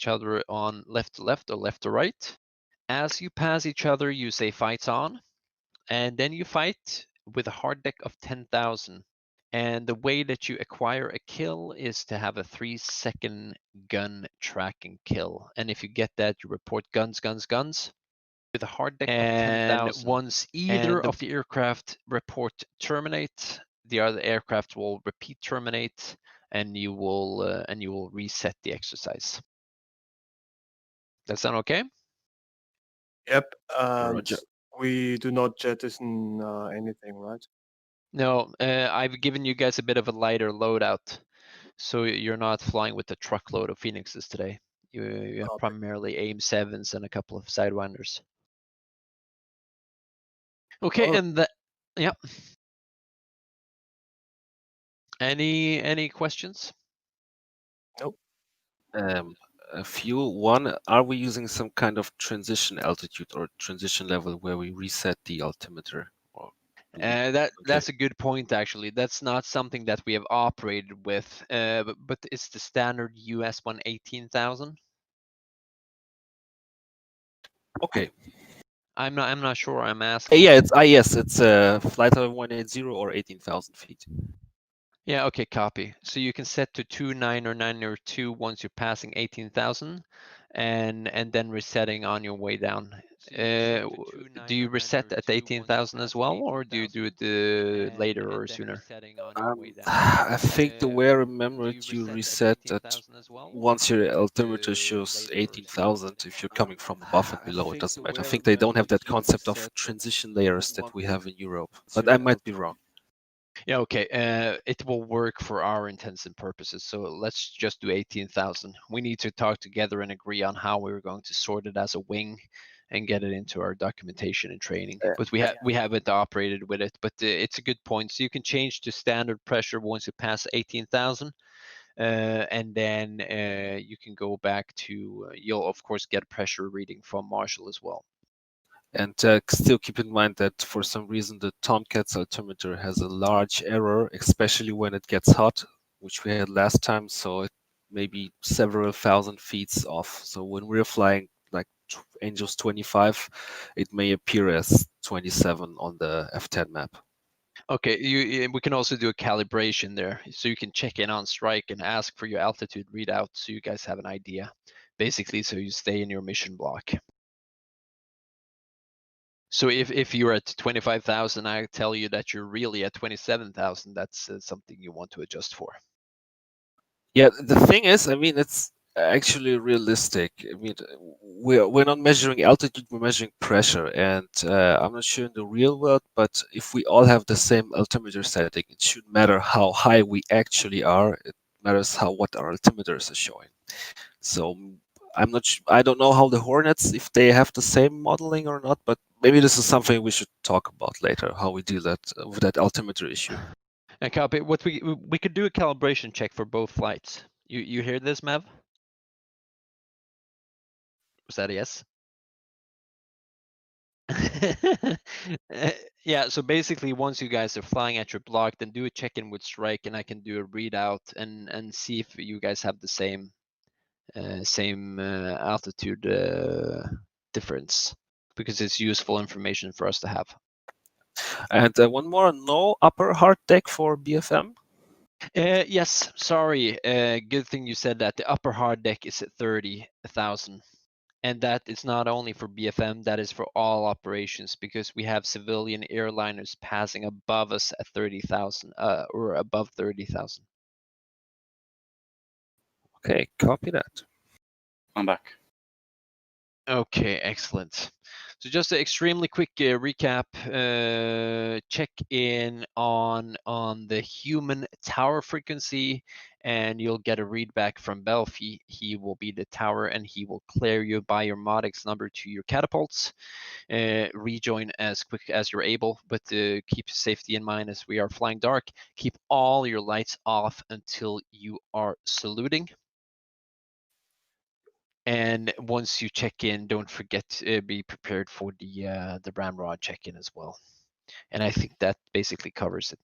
each other on left to left or left to right. As you pass each other, you say fights on, and then you fight with a hard deck of 10,000. And the way that you acquire a kill is to have a 3-second gun tracking kill. And if you get that, you report guns, guns, guns with a hard deck of 10,000. Once either of the aircraft report terminate, the other aircraft will repeat terminate, and you will reset the exercise. That sound okay? Yep. Roger. We do not jettison anything, right? No, I've given you guys a bit of a lighter loadout, so you're not flying with a truckload of Phoenixes today. You have primarily AIM-7s and a couple of Sidewinders. Okay, and that, yeah. Any questions? Nope. A few. One, are we using some kind of transition altitude or transition level where we reset the altimeter? Or that's a good point, actually. That's not something that we have operated with, but it's the standard US 118,000. Okay. I'm not sure. I'm asking. Yeah, it's it's flight level 180 or 18,000 feet. Yeah, okay, copy. So you can set to 29 or 902 once you're passing 18,000, and then resetting on your way down. Do you reset at 18,000 as well, or do you do it later or sooner? I think the way I remember it, you reset at once your altimeter shows 18,000. If you're coming from above and below, it doesn't matter. I think they don't have that concept of transition layers that we have in Europe, but I might be wrong. Yeah, okay. It will work for our intents and purposes. So let's just do 18,000. We need to talk together and agree on how we're going to sort it as a wing and get it into our documentation and training. But we haven't operated with it. But it's a good point. So you can change to standard pressure once you pass 18,000. And then you can go back to, you'll of course get a pressure reading from Marshall as well. And still keep in mind that for some reason the Tomcat's altimeter has a large error, especially when it gets hot, which we had last time. So it may be several thousand feet off. So when we're flying like Angels 25, it may appear as 27 on the F10 map. Okay, we can also do a calibration there, so you can check in on strike and ask for your altitude readout, so you guys have an idea, basically, so you stay in your mission block. So if you're at 25,000, I tell you that you're really at 27,000. That's something you want to adjust for. Yeah, the thing is, I mean, it's actually realistic. I mean, we're not measuring altitude, we're measuring pressure, and I'm not sure in the real world, but if we all have the same altimeter setting, it shouldn't matter how high we actually are. It matters what our altimeters are showing. So I'm not. I don't know how the Hornets, if they have the same modeling or not, but maybe this is something we should talk about later. How we deal with that altimeter issue. And copy. What we could do a calibration check for both flights. You hear this, Mav? Was that a yes? Yeah, so basically once you guys are flying at your block, then do a check-in with strike, and I can do a readout and see if you guys have the same altitude difference, because it's useful information for us to have. And one more, no upper hard deck for BFM? Yes, sorry. Good thing you said that. The upper hard deck is at 30,000. And that is not only for BFM, that is for all operations, because we have civilian airliners passing above us at 30,000 or above 30,000. Okay, copy that. I'm back. Okay, excellent. So just an extremely quick recap, check in on the human tower frequency, and you'll get a read back from Belfi. He will be the tower, and he will clear you by your Modix number to your catapults. Rejoin as quick as you're able, but keep safety in mind as we are flying dark. Keep all your lights off until you are saluting. And once you check in, don't forget to be prepared for the ramrod check-in as well. And I think that basically covers it.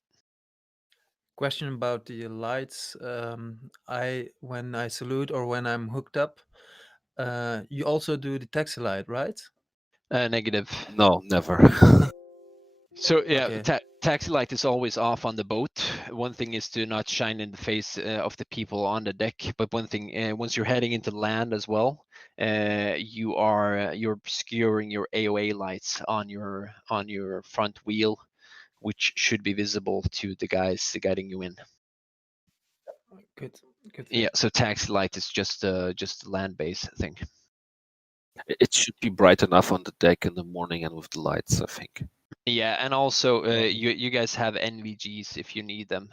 Question about the lights. When I salute or when I'm hooked up, You also do the taxi light, right? Negative. No, never. So yeah, Okay. taxi light is always off on the boat. One thing is to not shine in the face of the people on the deck, but one thing, once you're heading into land as well, you're obscuring your AOA lights on your front wheel, which should be visible to the guys guiding you in. Good. Good. Yeah, so taxi light is just a land-based thing. It should be bright enough on the deck in the morning and with the lights, I think. Yeah, and also Well, you guys have NVGs if you need them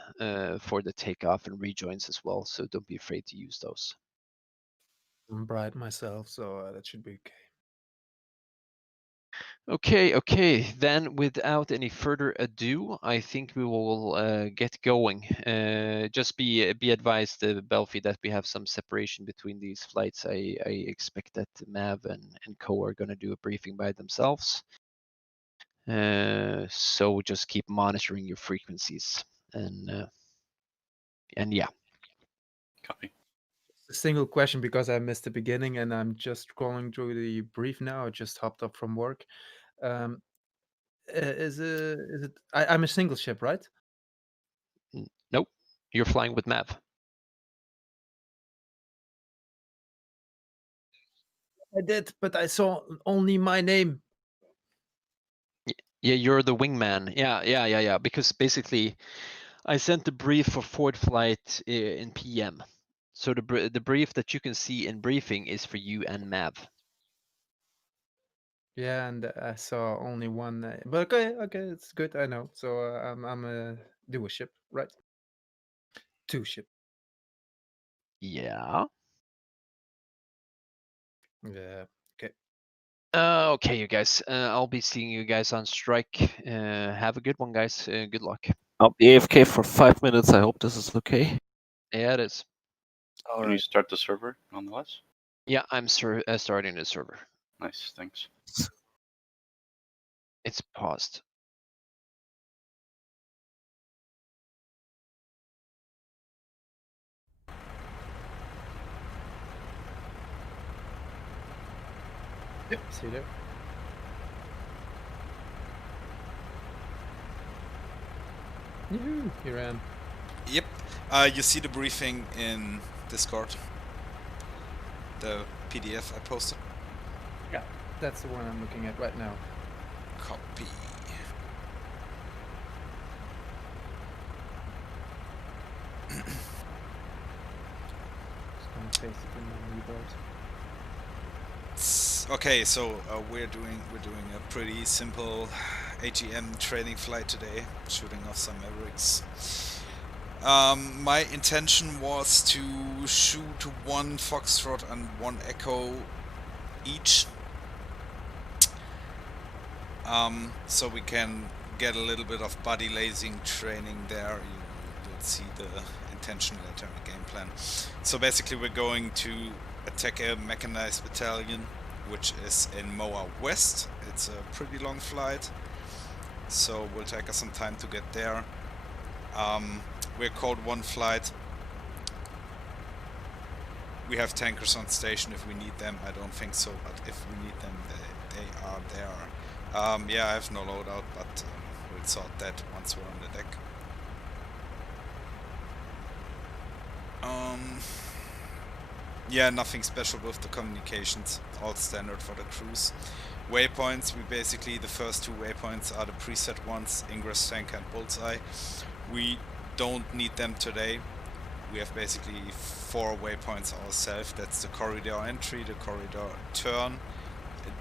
for the takeoff and rejoins as well, so don't be afraid to use those. I'm bright myself, so that should be okay. Okay. Then without any further ado, I think we will get going. Just be advised, Belfi, that we have some separation between these flights. I expect that Mav and Co are going to do a briefing by themselves. So just keep monitoring your frequencies and yeah. Copy. A single question because I missed the beginning and I'm just scrolling through the brief now. I just hopped up from work. Is it? I'm a single ship, right? Nope, you're flying with Mav. I did, but I saw only my name. Yeah, you're the wingman. Yeah. Because basically, I sent the brief for forward flight in PM. So the brief that you can see in briefing is for you and Mav. Yeah, and I saw only one. But okay, it's good. I know. So I'm a dual ship, right? Two ship. Yeah. Yeah. Okay. Okay, you guys. I'll be seeing you guys on strike. Have a good one, guys. Good luck. I'll be AFK for 5 minutes. I hope this is okay. Yeah, it is. All Can you right. start the server nonetheless? Yeah, I'm starting the server. Nice, thanks. It's paused. Yep. See you there. Yoo-hoo, here I am. Yep. You see the briefing in Discord. The PDF I posted. Yeah, that's the one I'm looking at right now. Copy. Just gonna paste it in my keyboard. Okay, so we're doing a pretty simple AGM training flight today, shooting off some Mavericks. My intention was to shoot one Foxtrot and one Echo each, so we can get a little bit of body lasing training there. You'll see the intention later in the game plan. So basically we're going to attack a mechanized battalion, which is in Moa West. It's a pretty long flight, so will take us some time to get there. We're called one flight. We have tankers on station if we need them. I don't think so, but if we need them, they are there. Yeah, I have no loadout, but we'll sort that once we're on the deck. Yeah, nothing special with the communications, all standard for the cruise. Waypoints, the first two waypoints are the preset ones, Ingress Tank and Bullseye. We don't need them today. We have basically 4 waypoints ourselves. That's the corridor entry, the corridor turn,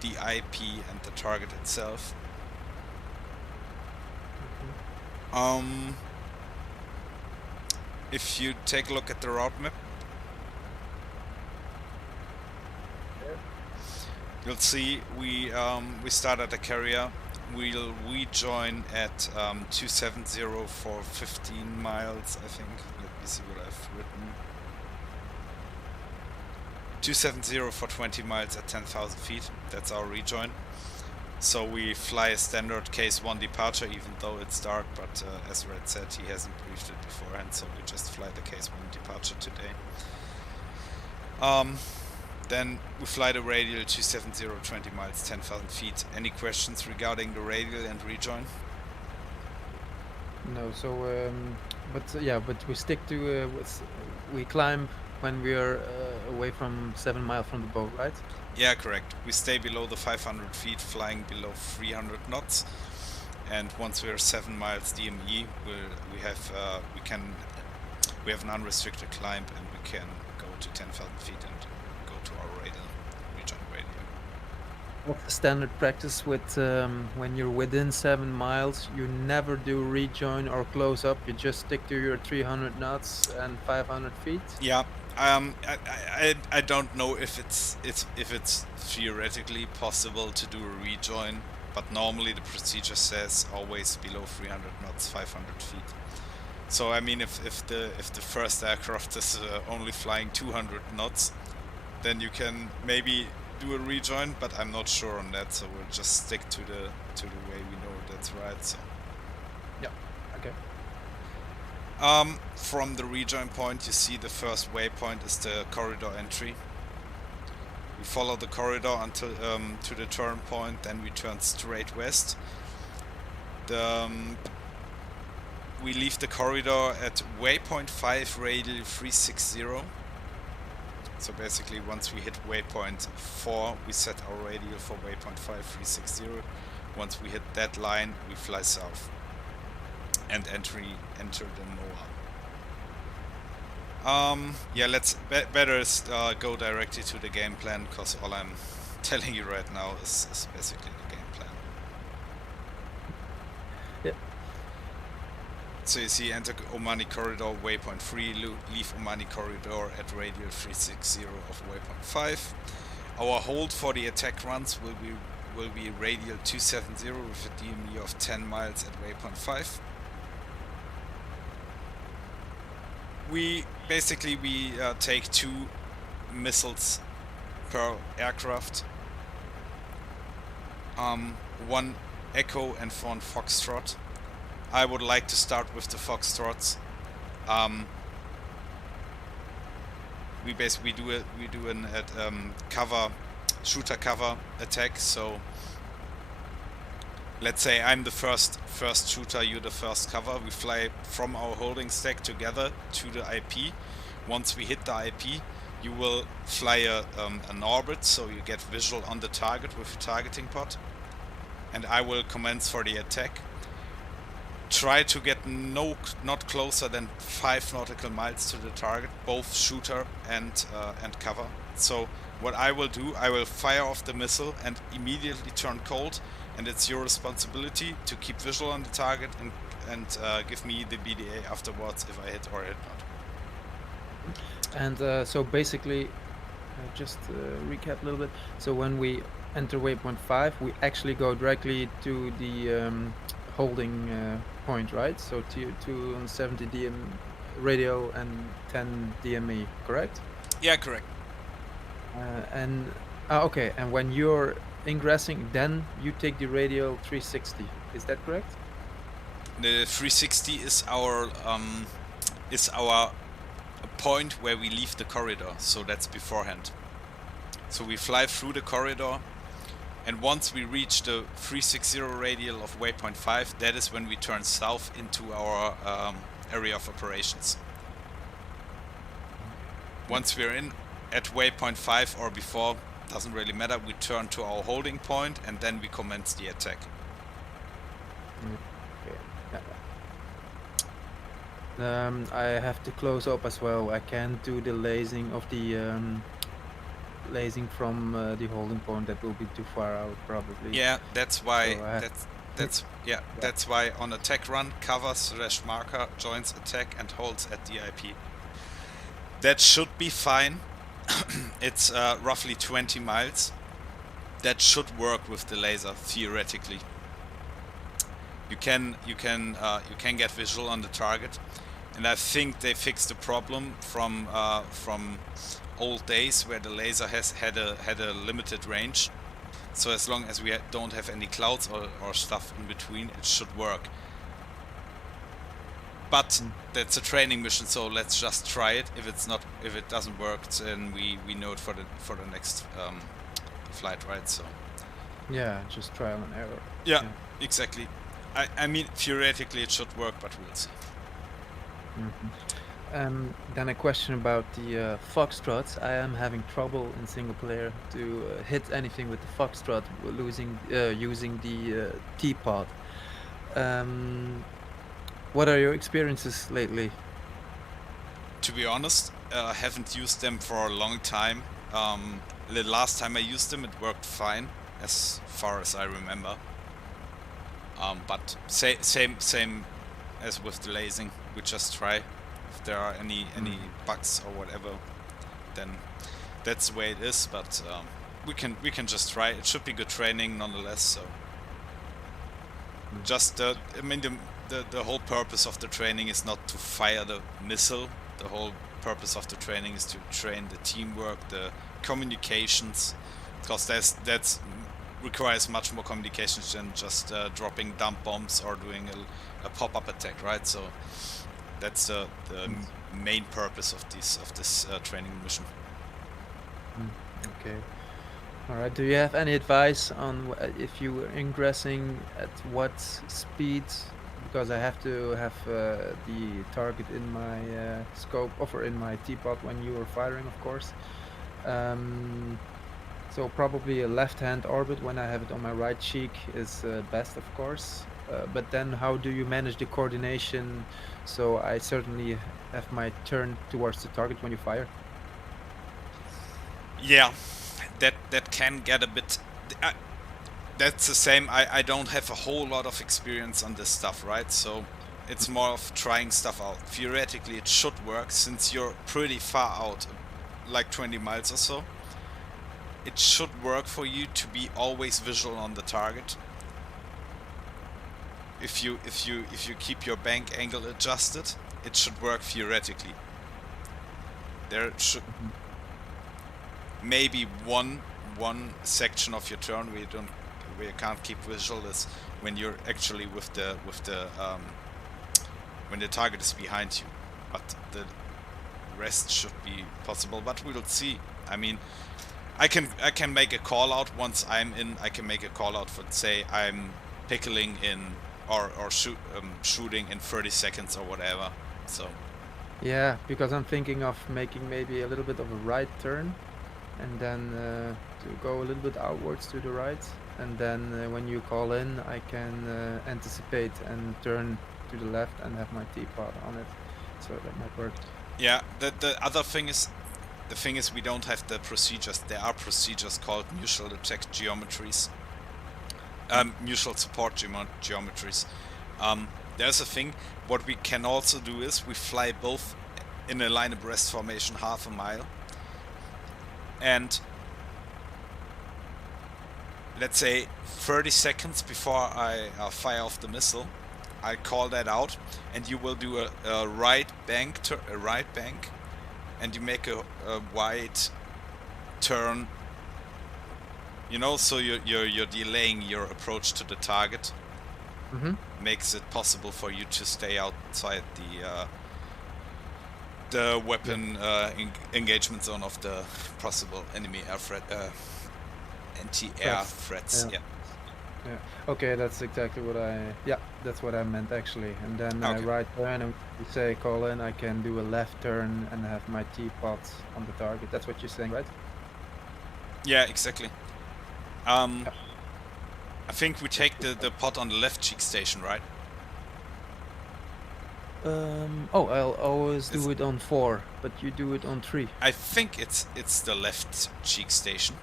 the IP and the target itself. If you take a look at the route map, you'll see we start at the carrier. We'll rejoin at 270 for 15 miles, I think. Let me see what I've written. 270 for 20 miles at 10,000 feet. That's our rejoin. So we fly a standard case 1 departure, even though it's dark, but as Red said, he hasn't briefed it beforehand, so we just fly the case 1 departure today. Then we fly the radial 270, 20 miles, 10,000 feet. Any questions regarding the radial and rejoin? No, so but we stick to we climb when we are away from 7 miles from the boat, right? Yeah, correct. We stay below the 500 feet, flying below 300 knots. And once we are 7 miles DME, we have an unrestricted climb, and we can go to 10,000 feet and go to our radial, rejoin radial. What's the standard practice with when you're within 7 miles? You never do rejoin or close up. You just stick to your 300 knots and 500 feet. Yeah. I don't know if it's theoretically possible to do a rejoin, but normally the procedure says always below 300 knots, 500 feet. So I mean, if the first aircraft is only flying 200 knots, then you can maybe do a rejoin, but I'm not sure on that. So we'll just stick to the way we know that's right. So. Yeah. Okay. From the rejoin point, you see the first waypoint is the corridor entry. We follow the corridor until to the turn point, then we turn straight west. We leave the corridor at waypoint 5 radial 360. So basically, once we hit waypoint 4, we set our radial for waypoint 5 360. Once we hit that line, we fly south and enter the NOAA. Yeah, let's better go directly to the game plan, because all I'm telling you right now is basically the game plan. Yep. So you see, enter Omani corridor waypoint 3, leave Omani corridor at radial 360 of waypoint 5. Our hold for the attack runs will be radial 270 with a DME of 10 miles at waypoint 5. We basically take 2 missiles per aircraft, 1 Echo and 1 Foxtrot. I would like to start with the Foxtrots. We basically do an shooter cover attack. So let's say I'm the first shooter, you're the first cover. We fly from our holding stack together to the IP. Once we hit the IP, you will fly an orbit, so you get visual on the target with a targeting pod. And I will commence for the attack. Try to get not closer than 5 nautical miles to the target, both shooter and cover. So what I will do, I will fire off the missile and immediately turn cold. And it's your responsibility to keep visual on the target and give me the BDA afterwards if I hit or hit not. And so basically, just recap a little bit. So when we enter waypoint 5, we actually go directly to the holding point, right? So 270 DM radial and 10 DME, correct? Yeah, correct. Okay. And when you're ingressing, then you take the radial 360. Is that correct? The 360 is our point where we leave the corridor, so that's beforehand. So we fly through the corridor, and once we reach the 360 radial of waypoint 5, that is when we turn south into our area of operations. Once we're in at waypoint 5 or before, doesn't really matter, we turn to our holding point and then we commence the attack. I have to close up as well. I can't do the lasing of the lasing from the holding point. That will be too far out, probably. Yeah, that's why. So that's why on attack run, cover / marker joins attack and holds at the IP. That should be fine. It's roughly 20 miles. That should work with the laser theoretically. You can get visual on the target, and I think they fixed the problem from old days where the laser had a limited range. So as long as we don't have any clouds or stuff in between, it should work. But that's a training mission, so let's just try it. If it doesn't work, then we know it for the next flight, right? So Yeah, just trial and error. yeah. Exactly. I mean, theoretically it should work, but we'll see. Then a question about the foxtrots. I am having trouble in single player to hit anything with the foxtrot using the teapot. What are your experiences lately? To be honest, I haven't used them for a long time. The last time I used them, it worked fine, as far as I remember. But same as with the lasing. We just try. If there are any bugs or whatever, then that's the way it is. But we can just try. It should be good training nonetheless. So just I mean the whole purpose of the training is not to fire the missile. The whole purpose of the training is to train the teamwork, the communications, because that's requires much more communications than just dropping dump bombs or doing a pop-up attack, right? So that's the main purpose of this training mission. Okay. All right. Do you have any advice on if you were ingressing at what speed? Because I have to have the target in my scope, or in my teapot when you are firing, of course. So probably a left-hand orbit when I have it on my right cheek is best, of course. But then how do you manage the coordination so I certainly have my turn towards the target when you fire? Yeah, that can get a bit... that's the same. I don't have a whole lot of experience on this stuff, right? So it's more of trying stuff out. Theoretically, it should work since you're pretty far out, like 20 miles or so. It should work for you to be always visual on the target. If you keep your bank angle adjusted, it should work theoretically. There should maybe one section of your turn where you can't keep visual is when you're actually with the when the target is behind you, but the rest should be possible. But we'll see. I mean, I can make a call out once I'm in. I can make a call out for, say, I'm pickling in or shooting in 30 seconds or whatever. So Yeah, because I'm thinking of making maybe a little bit of a right turn, and then to go a little bit outwards to the right, and then when you call in, I can anticipate and turn to the left and have my teapot on it. So that might work. yeah, the other thing is, we don't have the procedures. There are procedures called mutual attack geometries, mutual support geometries. There's a thing. What we can also do is we fly both in a line abreast formation half a mile, and let's say 30 seconds before I fire off the missile, I call that out, and you will do a right bank, and you make a wide turn. You know, so you're delaying your approach to the target. Makes it possible for you to stay outside the weapon engagement zone of the possible enemy air threat, anti-air threats. Yeah. Yeah. Okay, that's exactly what that's what I meant actually. And then Okay. right turn, and you say call in, I can do a left turn and have my teapot on the target. That's what you're saying, right? Yeah, exactly. I think we take the pot on the left cheek station, right? I'll always do it on 4, but you do it on 3. I think it's the left cheek station.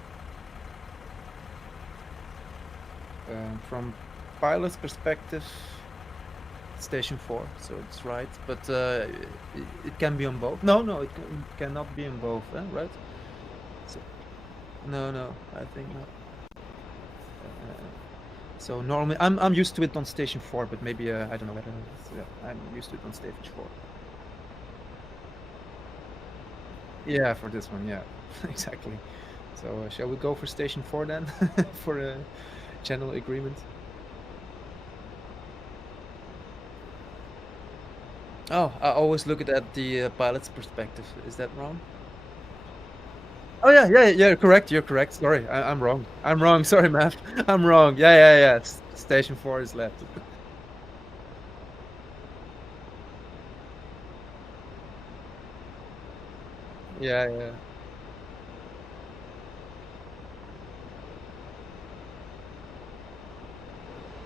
From pilot's perspective, station 4, so it's right. But it can be on both. No, it cannot be on both, right? So, no, I think not. So normally, I'm used to it on station 4, but maybe I don't know whether I'm used to it on stage 4. Yeah, for this one, yeah, exactly. So shall we go for station 4 then, for a general agreement? Oh, I always look at the pilot's perspective. Is that wrong? Oh yeah. Correct. You're correct. Sorry, I'm wrong. I'm wrong. Sorry, Matt. I'm wrong. Yeah. Station 4 is left. Yeah.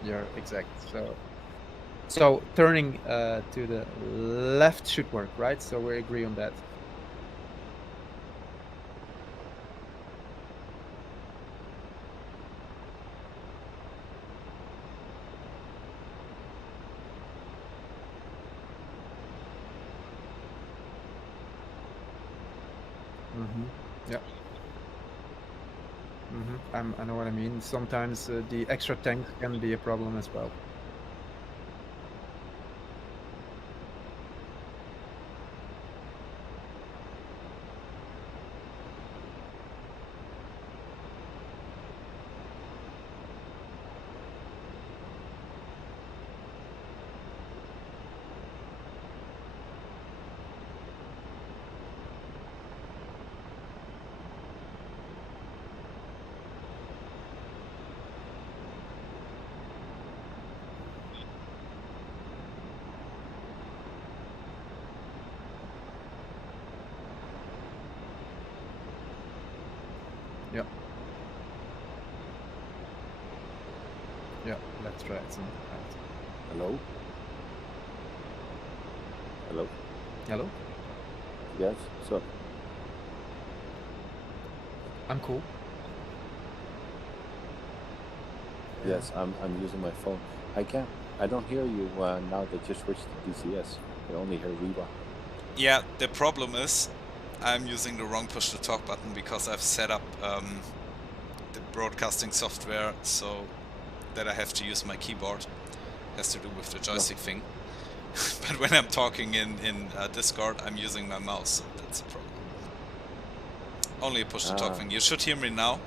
You're exact. So turning to the left should work, right? So we agree on that. Yeah. I know what I mean. Sometimes the extra tank can be a problem as well. Yeah, let's try it. Hello? Hello? Hello? Yes? So, I'm cool. yes, I'm using my phone. I don't hear you now that you switched to DCS. I only hear Reba. Yeah, the problem is I'm using the wrong push to talk button because I've set up the broadcasting software so that I have to use my keyboard. Has to do with the joystick thing. But when I'm talking in Discord, I'm using my mouse, so that's a problem. Only a push to talk thing. You should hear me now.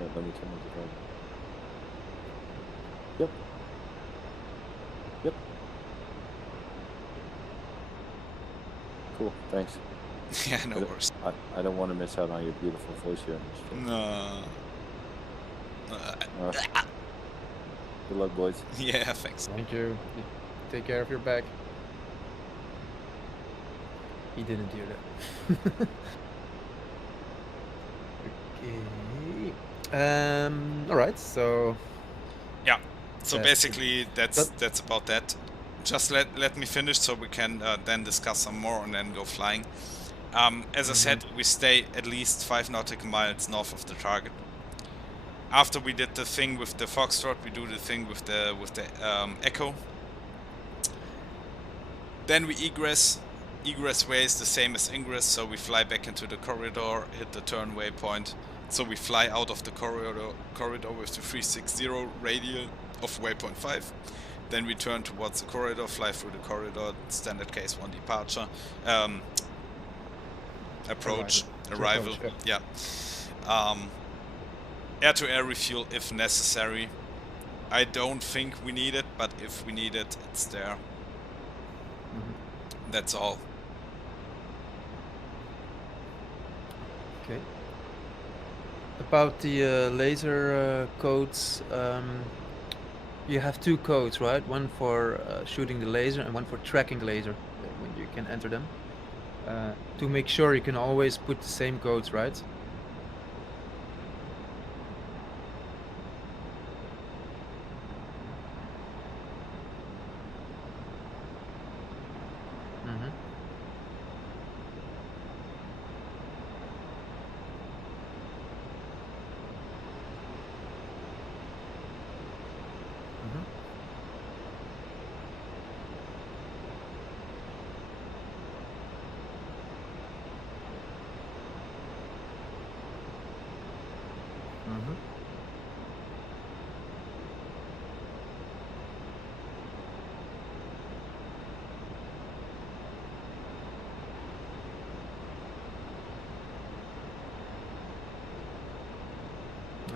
Yeah, let me turn it around. Yep. Cool, thanks. Yeah, no worries. I don't want to miss out on your beautiful voice here. No. Good luck, boys. Yeah, thanks. Thank you. Take care of your back. He didn't do that. Okay. All right. So. Yeah. So basically, that's about that. Just let me finish so we can then discuss some more and then go flying. As I said, we stay at least 5 nautical miles north of the target. After we did the thing with the Foxtrot, we do the thing with the Echo. Then we egress. Egress way is the same as ingress, so we fly back into the corridor, hit the turn waypoint. So we fly out of the corridor with the 360 radial of waypoint 5. Then we turn towards the corridor, fly through the corridor, standard case 1 departure. Approach, arrival, yeah. Air-to-air refuel if necessary. I don't think we need it, but if we need it, it's there. That's all. Okay. About the laser codes, you have 2 codes, right? One for shooting the laser and one for tracking the laser when you can enter them. To make sure you can always put the same codes, right?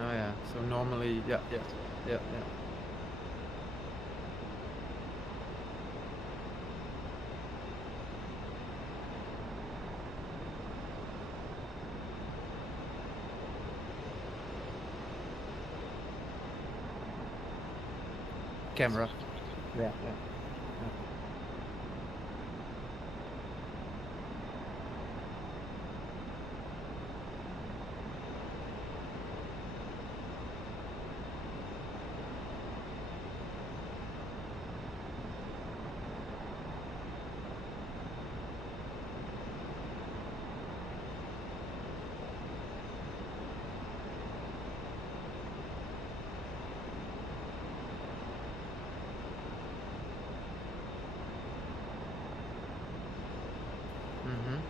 Oh yeah. So normally, yeah. camera. Yeah. Mm-hmm.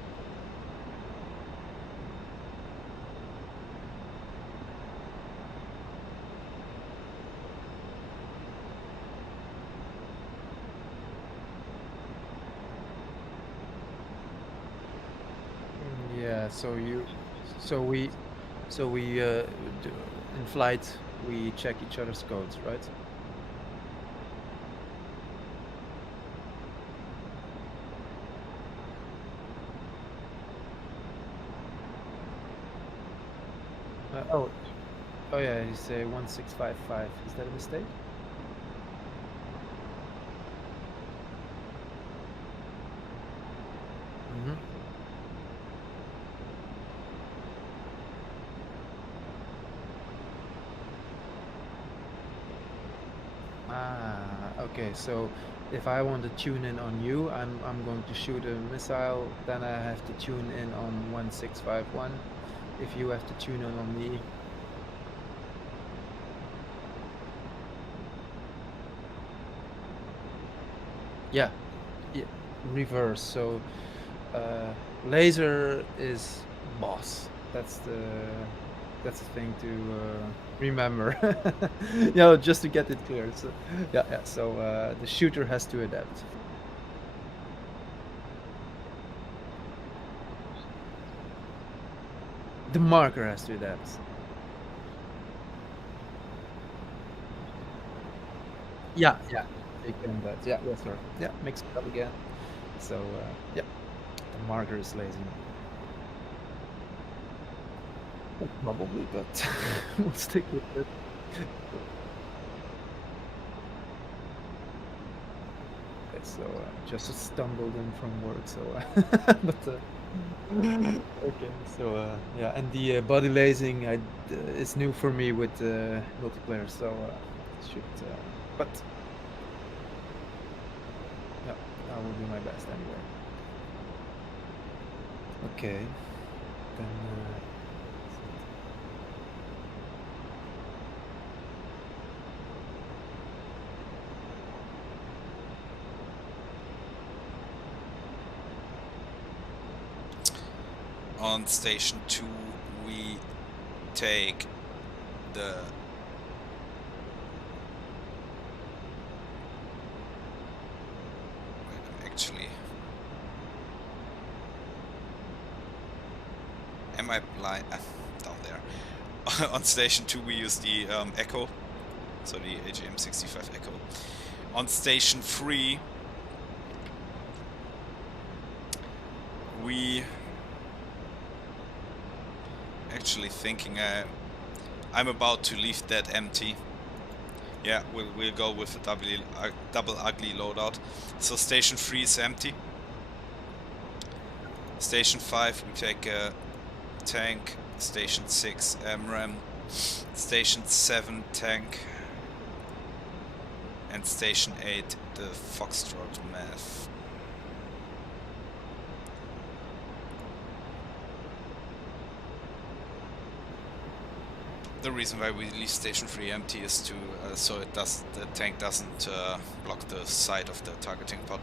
Yeah. So we in flight we check each other's codes, right? Oh yeah, you say 1655. Is that a mistake? Mm-hmm. Okay. So if I want to tune in on you, I'm going to shoot a missile. Then I have to tune in on 1651. If you have to tune in on me. Yeah. Reverse. So laser is boss. That's the thing to remember. Just to get it clear. So yeah. So the shooter has to adapt. The marker has to adapt. Yeah. They can that. Yeah, yes sir. Yeah, mix it up again. So yeah, the marker is lazy. Probably, but we'll stick with it. Okay, so just stumbled in from work, so but okay, so yeah, and the body lasing is new for me with multiplayer, so should but yeah, I will do my best anyway. Okay, then. On station 2, we take the actually, am I blind? Down there. On station 2, we use the Echo, so the AGM65 Echo. On station 3, we actually thinking I'm about to leave that empty. Yeah, we'll go with a double ugly loadout. So station 3 is empty. Station 5 we take a tank. Station 6 MRAM. Station 7 tank. And station 8 the Foxtrot Math. The reason why we leave station 3 empty is to so the tank doesn't block the side of the targeting pod.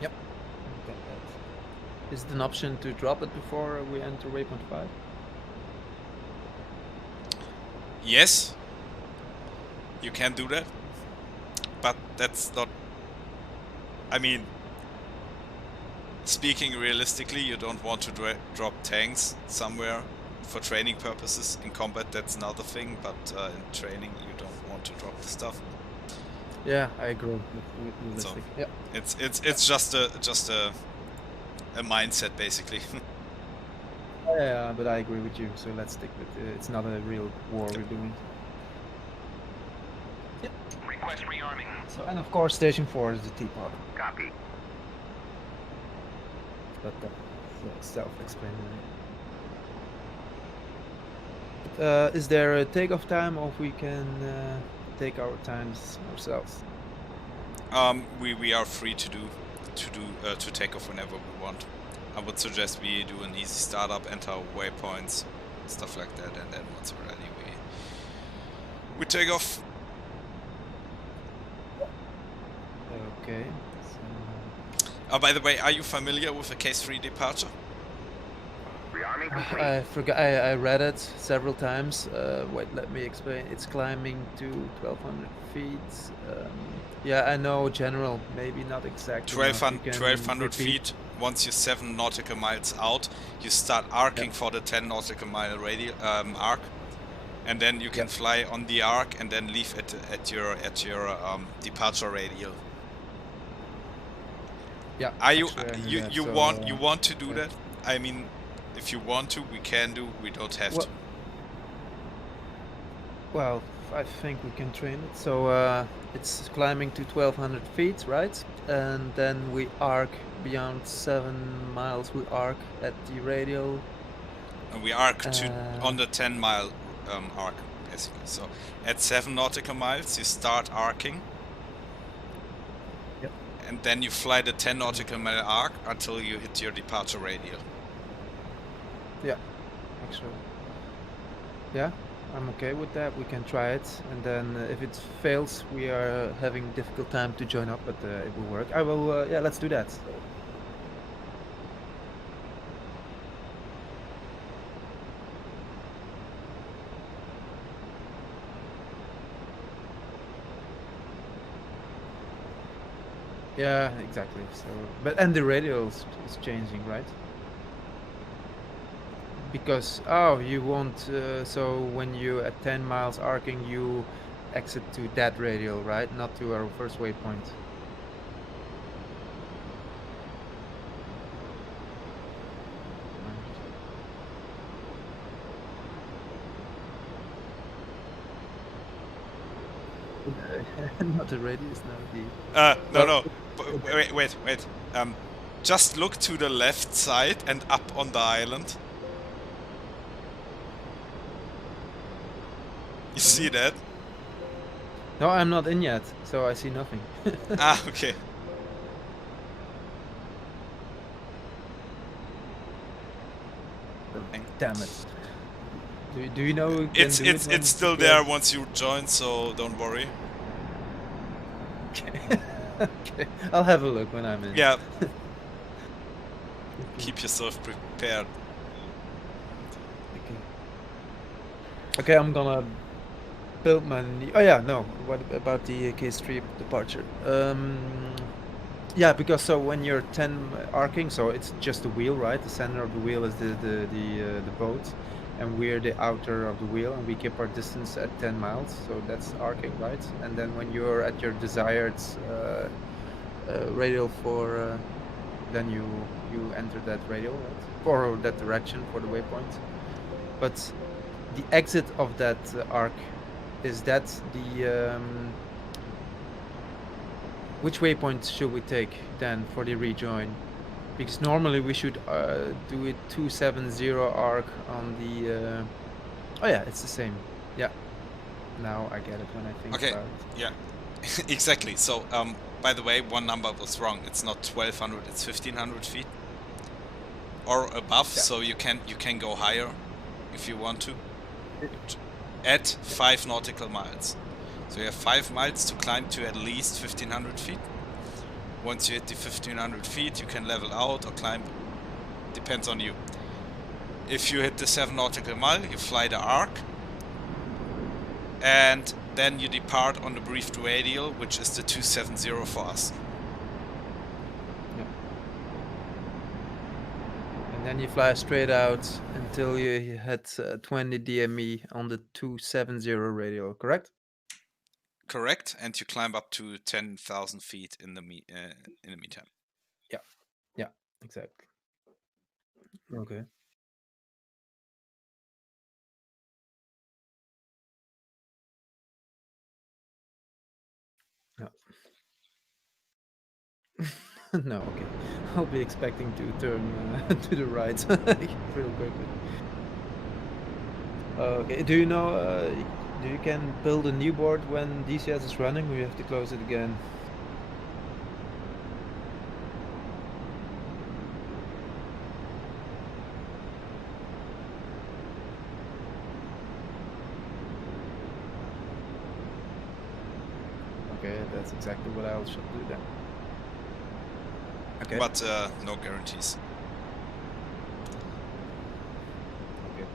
Yep. Okay. Is it an option to drop it before we enter waypoint 5? Yes, you can do that, but that's not. I mean, speaking realistically, you don't want to drop tanks somewhere for training purposes. In combat that's another thing, but in training you don't want to drop the stuff. Yeah, I agree. So, yeah. It's just a mindset basically. Yeah, but I agree with you. So let's stick with it's not a real war we're doing. Yep. Request rearming. So, and of course, Station 4 is the teapot. Copy. But that's self-explanatory. Is there a takeoff time, or we can take our times ourselves? We are free to take off whenever we want. I would suggest we do an easy startup, enter waypoints, stuff like that, and then once we're ready, we take off. Okay. So, By the way, are you familiar with a case 3 departure? Rearming complete. I forgot. I read it several times. Wait, let me explain. It's climbing to 1,200 feet. Yeah, I know general, maybe not exactly. 1,200 feet. Once you're 7 nautical miles out, you start arcing for the 10 nautical mile radial arc, and then you can fly on the arc and then leave at your departure radial. Yeah. Are you actually, you want to do that? I mean, if you want to, we can do. We don't have to. Well, I think we can train it. So it's climbing to 1,200 feet, right? And then we arc beyond 7 miles. We arc at the radial. And we arc on the 10-mile arc, basically. So at 7 nautical miles, you start arcing. Yep. And then you fly the 10 nautical mile arc until you hit your departure radial. Yeah, actually. Yeah, I'm okay with that. We can try it, and then if it fails, we are having difficult time to join up, but it will work. I will. Yeah, let's do that. Yeah, exactly. So, and the radio is changing, right? Because you want so when you at 10 miles arcing, you exit to that radial, right? Not to our first waypoint. Not the radius, no. No. Wait. Just look to the left side and up on the island. You see that? No, I'm not in yet, so I see nothing. Okay. Damn it. Do you know? It's still there once you join, so don't worry. Okay, I'll have a look when I'm in. Yeah. Keep yourself prepared. Okay, I'm gonna build my. Oh yeah, no. What about the case 3 departure? Yeah, because so when you're 10 arcing, so it's just the wheel, right? The center of the wheel is the boat, and we're the outer of the wheel, and we keep our distance at 10 miles, so that's arcing, right? And then when you're at your desired radial for, then you enter that radial, right? For that direction for the waypoint. But the exit of that arc, is that the which waypoint should we take then for the rejoin? Because normally we should do it 270 arc on the oh yeah, it's the same. Yeah, now I get it when I think about it. Yeah. Exactly. So by the way, one number was wrong. It's not 1,200, it's 1,500 feet or above. Yeah. So you can go higher if you want to at 5 nautical miles. So you have 5 miles to climb to at least 1,500 feet. Once you hit the 1,500 feet, you can level out or climb. Depends on you. If you hit the 7 nautical mile, you fly the arc. And then you depart on the briefed radial, which is the 270 for us. Yeah. And then you fly straight out until you hit 20 DME on the 270 radial, correct? Correct, and you climb up to 10,000 feet in the meantime. Yeah, exactly. Okay. No, okay. I'll be expecting to turn to the right real quickly. Okay, do you know, do you can build a new board when DCS is running, or you have to close it again? Okay, that's exactly what I should do then. Okay. But no guarantees. Okay.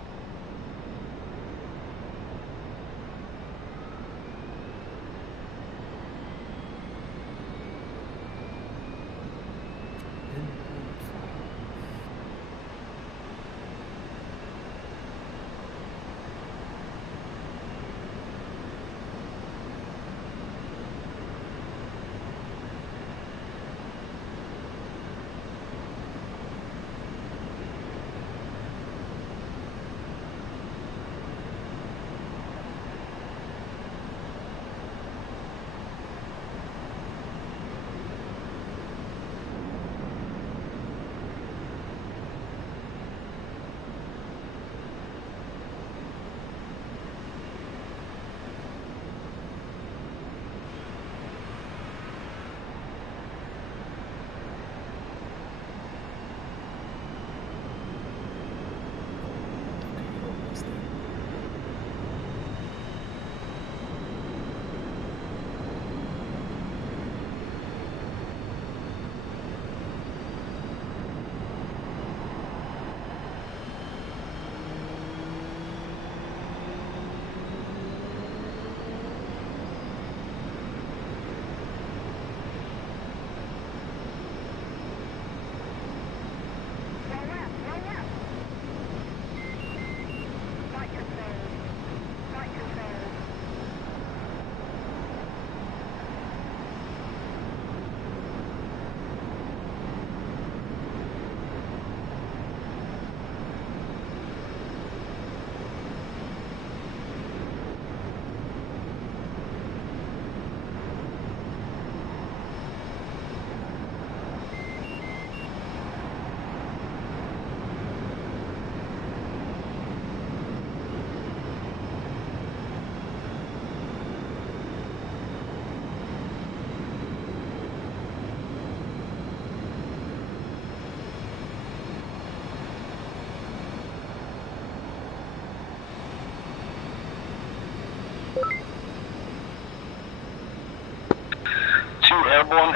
Airborne.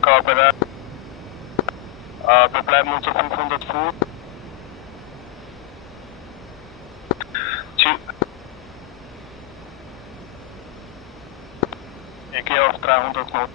Copy that. Wir bleiben unter 500 Fuß. Ich gehe auf 300 Knoten.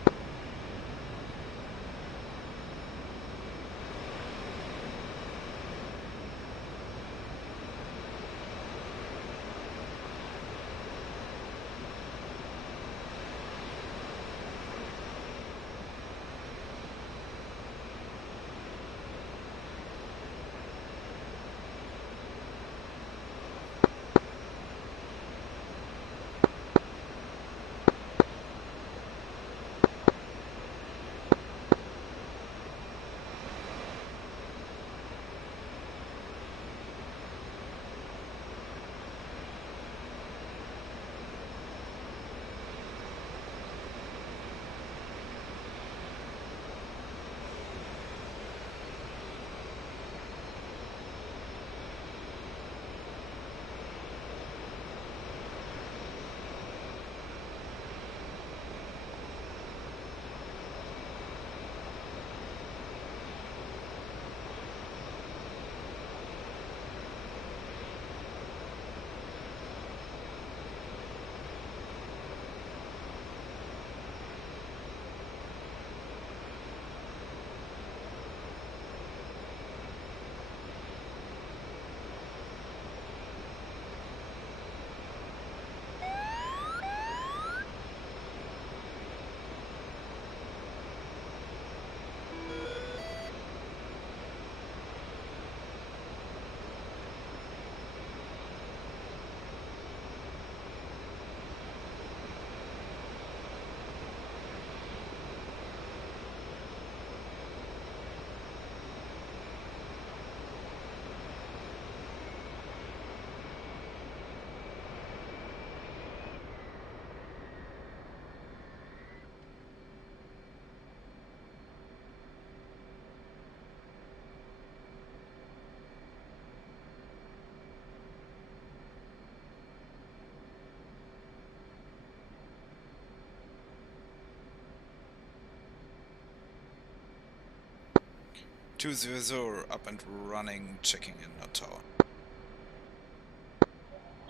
200 up and running, checking in on tower.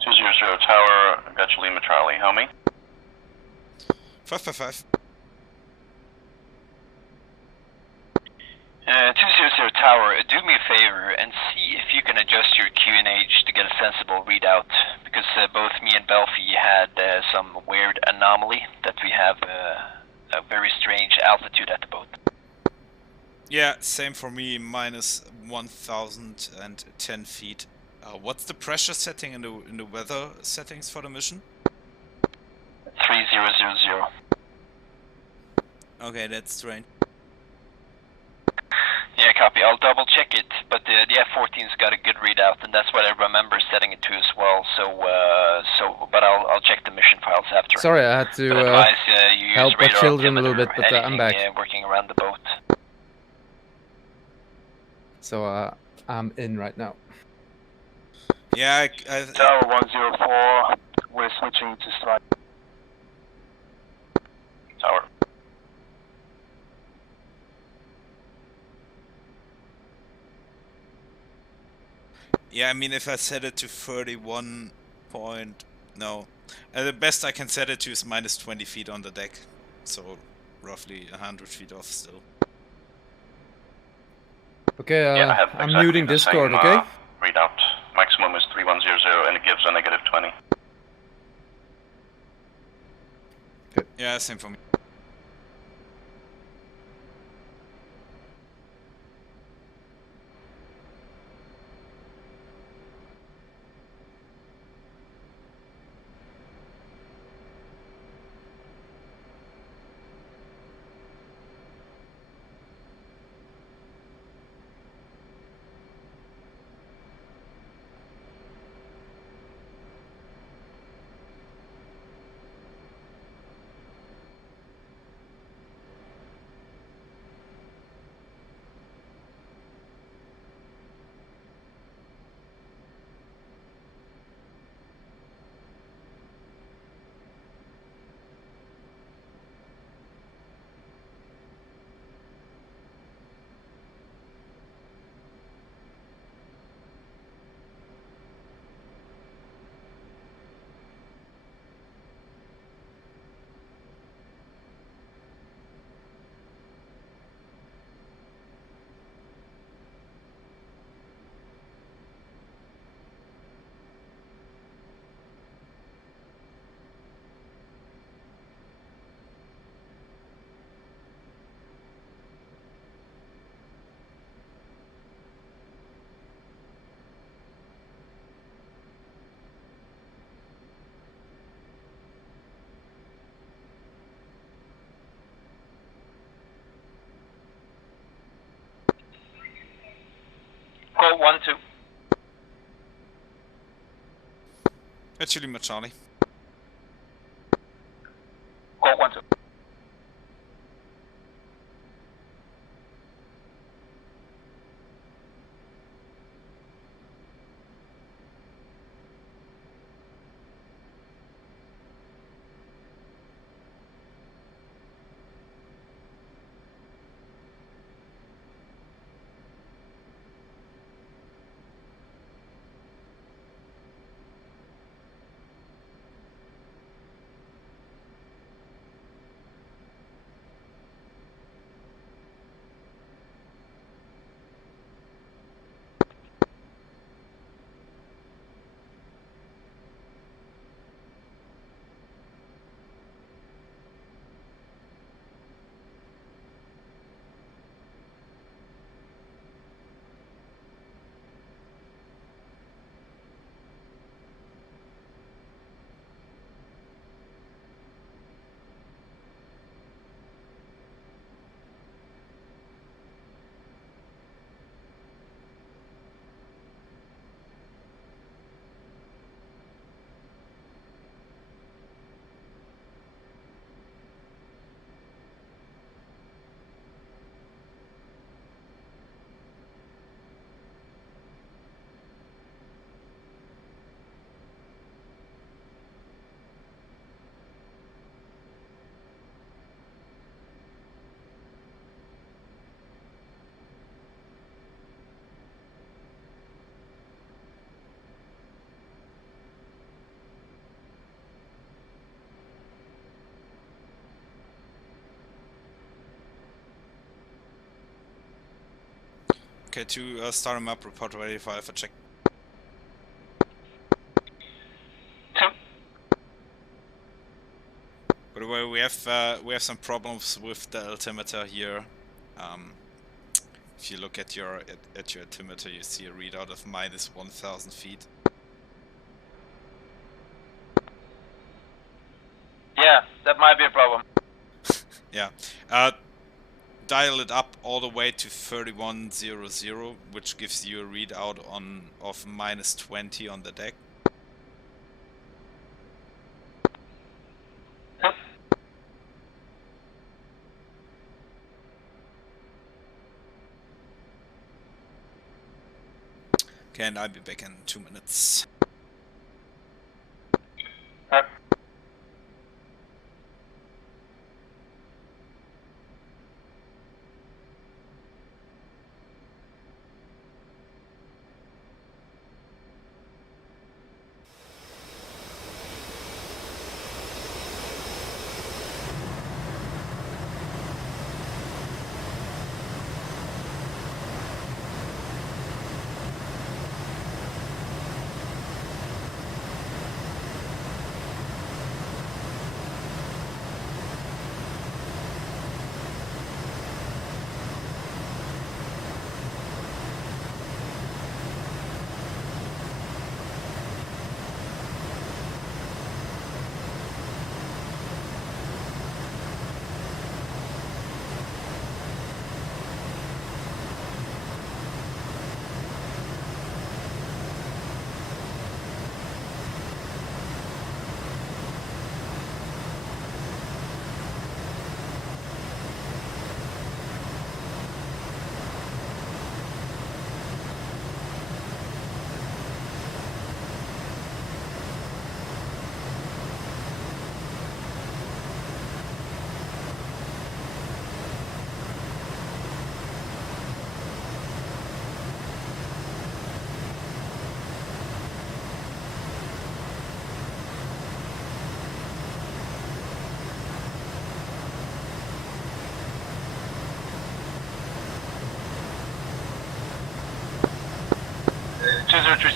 200 tower, got you Lima Charlie, how me? 555. 200 tower, do me a favor and see if you can adjust your QNH to get a sensible readout, because both me and Belfi had some weird anomaly that we have a very strange altitude at the boat. Yeah, same for me, minus 1010 feet. What's the pressure setting in the weather settings for the mission? 3000. Okay, that's strange. Yeah, copy. I'll double check it, but the F-14's got a good readout, and that's what I remember setting it to as well. But I'll check the mission files after. Sorry, I had to But advise, you use help our radar children a little bit, altimeter, but I'm back. anything, working around the boat. So I'm in right now. Yeah, Tower 104, we're switching to strike. Tower. yeah, I mean, if I set it to 31 point... No. The best I can set it to is minus 20 feet on the deck. So, roughly 100 feet off still. Okay, Yeah, I have I'm exactly muting the Discord, same, okay? Readout. Maximum is 3100 and it gives a negative 20. Yeah, same for me. Call 1-2. Actually, my Charlie. Call 1-2. Okay, to start him up, report ready for alpha check. 2. By the way, we have some problems with the altimeter here. If you look at your altimeter, you see a readout of minus 1,000 feet. Yeah, that might be a problem. Yeah. Dial it up all the way to 3100, which gives you a readout of minus 20 on the deck. Okay, and I'll be back in 2 minutes.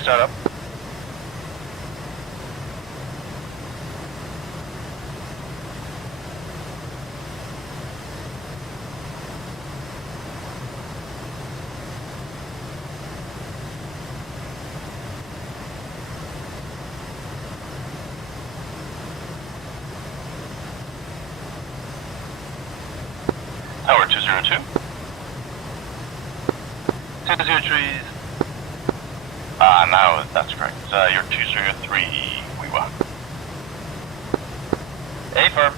Startup. Tower 202. 203. Now that's correct. You're 203, Weewa. A firm.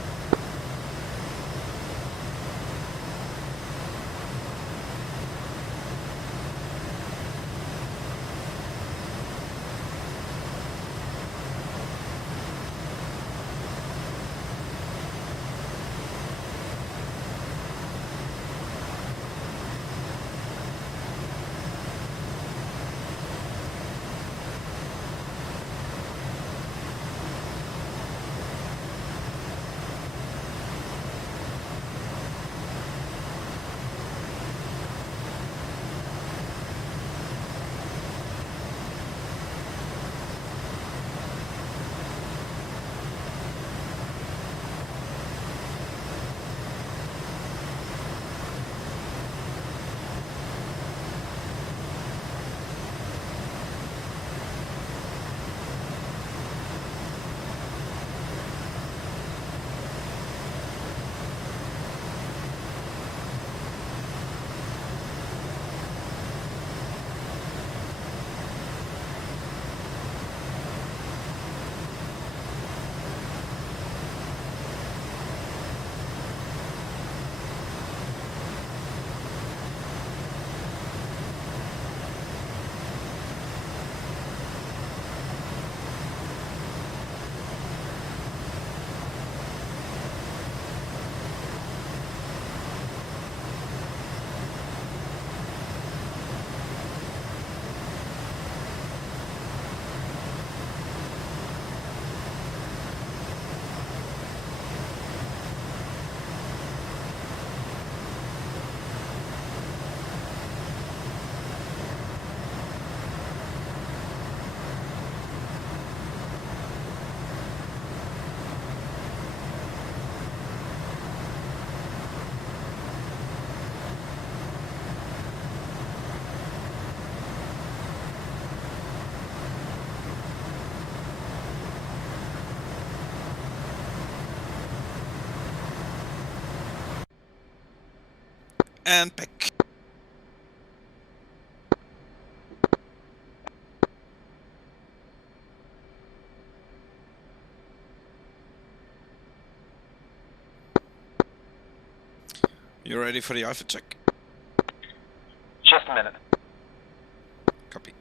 And back. You ready for the alpha check? Just a minute. Copy.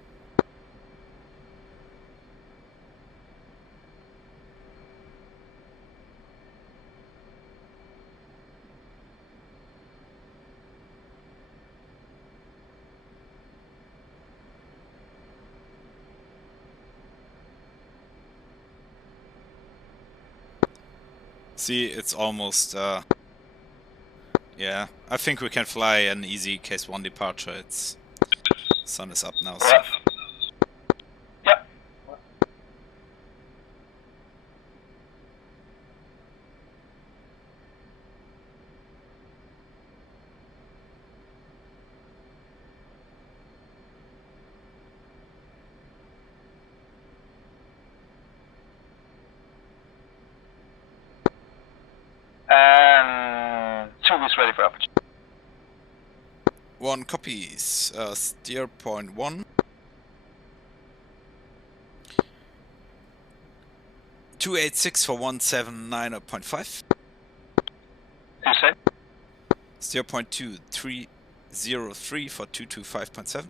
See, it's almost, yeah, I think we can fly an easy case 1 departure. It's sun is up now, so. Yep. And 2 is ready for approach. 1 copies, steer point 1. 286 for 179.5. 2 say. Steer point 2, 303 for 225.7.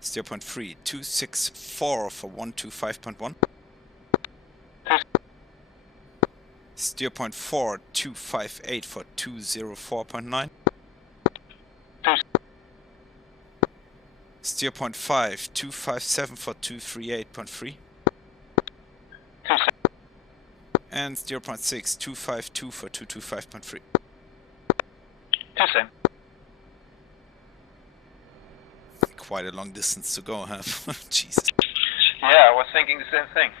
Steer point 3, 264 for 125.1. Steer point 4, 258 for 204.9. Steer point 5, 257 for 238.3. And steer point 6, 252 for 225.3. 2 same. Quite a long distance to go, huh? Jesus. Yeah, I was thinking the same thing.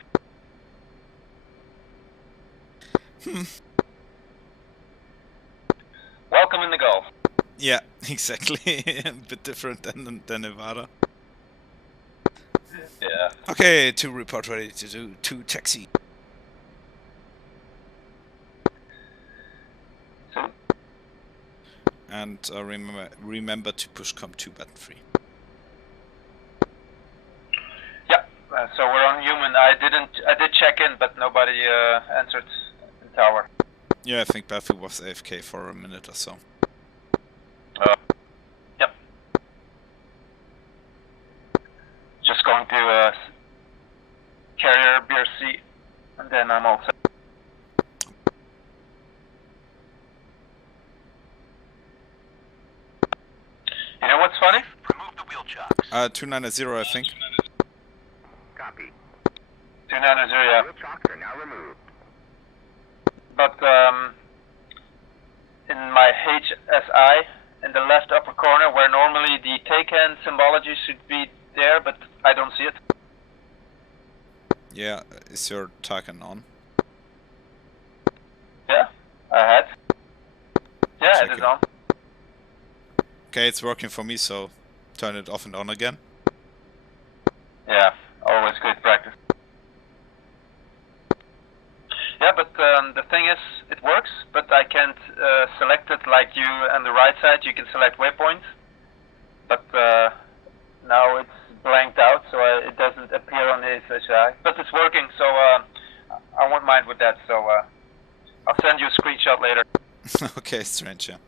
Welcome in the Gulf. Yeah, exactly. A bit different than Nevada. Yeah. Okay, 2 report ready to do 2 taxi. And remember to push COM2 button 3. Yep. So we're on human. I did check in, but nobody answered in tower. Yeah, I think Baffy was AFK for a minute or so. Yep. Just going to carrier BRC, and then I'm all set. You know what's funny? Remove the wheel chocks. 290, I think. Copy. 290, yeah. Wheel chocks are now removed. But in my HSI, in the left upper corner, where normally the take-hand symbology should be there, but I don't see it. Yeah, is your token on? Yeah, I had. Yeah, Check it is it. on. Okay, it's working for me, so turn it off and on again. Yeah, always good practice. Yeah, but the thing is, it works, but I can't select it like you on the right side. You can select waypoints, but now it's blanked out, so it doesn't appear on the HSI. But it's working, so I won't mind with that. So I'll send you a screenshot later. Okay, strange, yeah.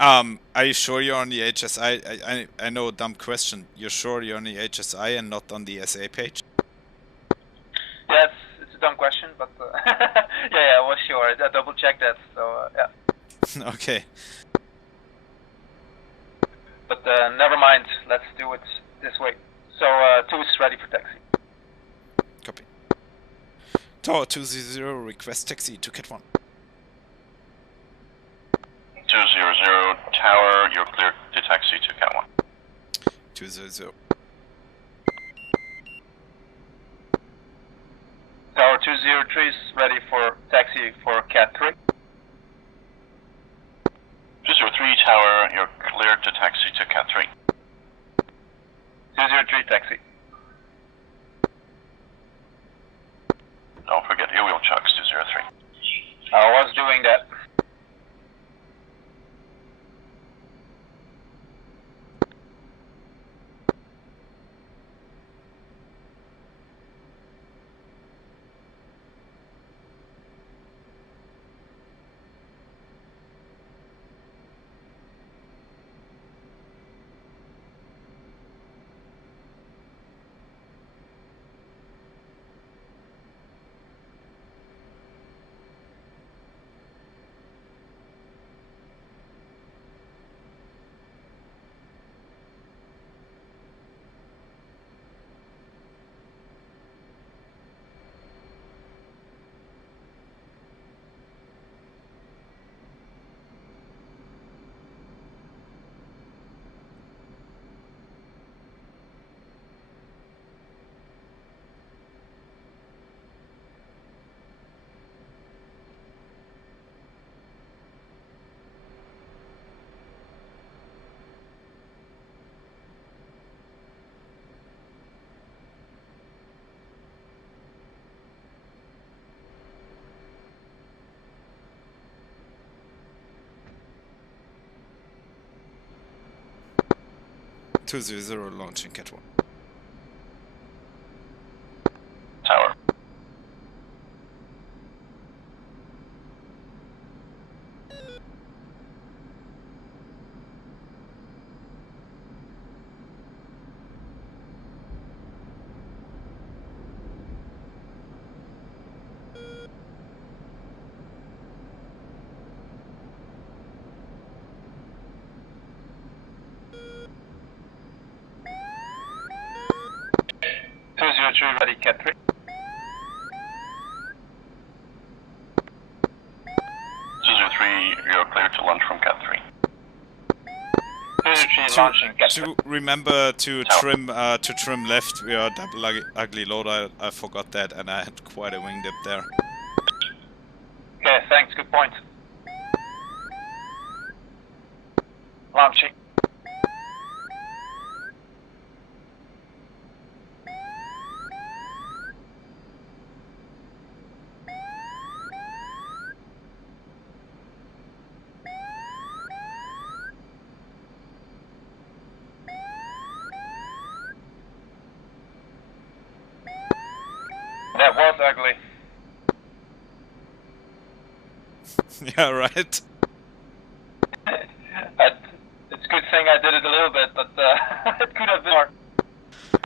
Are you sure you're on the HSI? I know a dumb question. You're sure you're on the HSI and not on the SA page? Yes, it's a dumb question, but yeah, I was sure. I double checked that, so yeah. Okay. But never mind. Let's do it this way. So 2 is ready for taxi. Copy. Tower 200, request taxi to Cat 1. 200 tower, you're clear to taxi to Cat 1. 200. Tower 203 is ready for taxi for Cat 3. 203 tower, you're clear to taxi to Cat 3. 203 taxi. 200 launching Cat 1. Tower. Ready, Cat 3. 203, you're clear to launch from Cat 3. 203 launching Cat 3. Remember to trim left. We are double ugly load. I forgot that, and I had quite a wing dip there. Okay, thanks, good point. Launching. That was ugly. Yeah, right. It's a good thing I did it a little bit, but it could have been more.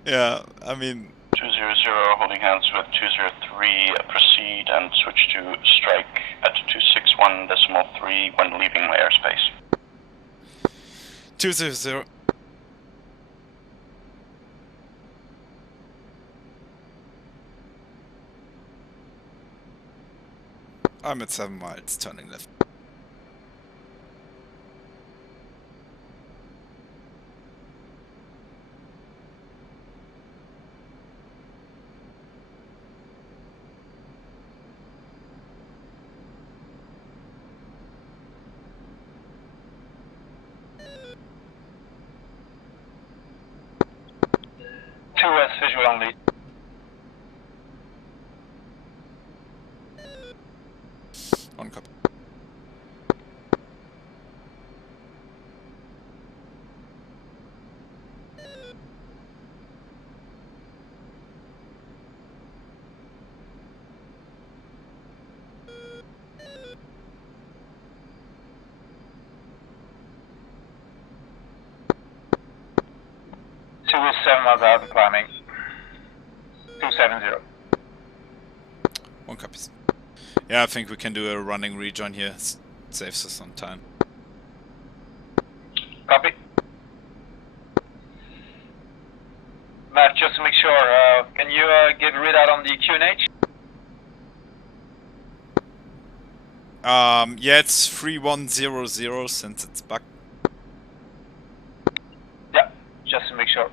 Yeah, I mean... 200, holding hands with 203, proceed and switch to strike at 261.3 when leaving my airspace. 200. I'm at 7 miles, turning left. Visual only. On copy. Two is 7 miles out and climbing. 270. One copies. Yeah, I think we can do a running rejoin here. Saves us some time. Copy. Matt, just to make sure, can you give a readout on the QNH? Yeah, it's 3100 since it's bugged. Yeah, just to make sure.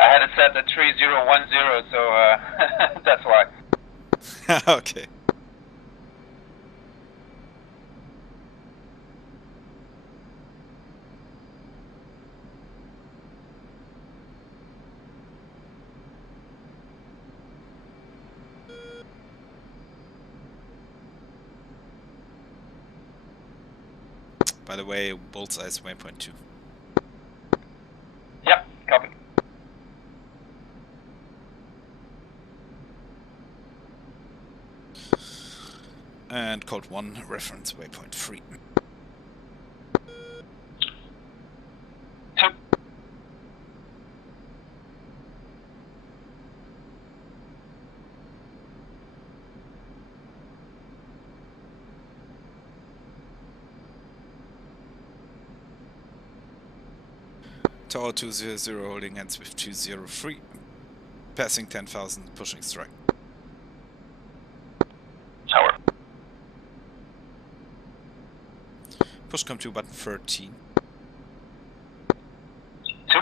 I had it set at 3010, so that's why. Okay. By the way, bullseye is waypoint 2. Yep, copy. And code 1, reference waypoint 3. 2. Tower 200 holding hands with 203. Passing 10,000, pushing strike. Tower. Push come to button 13. 2.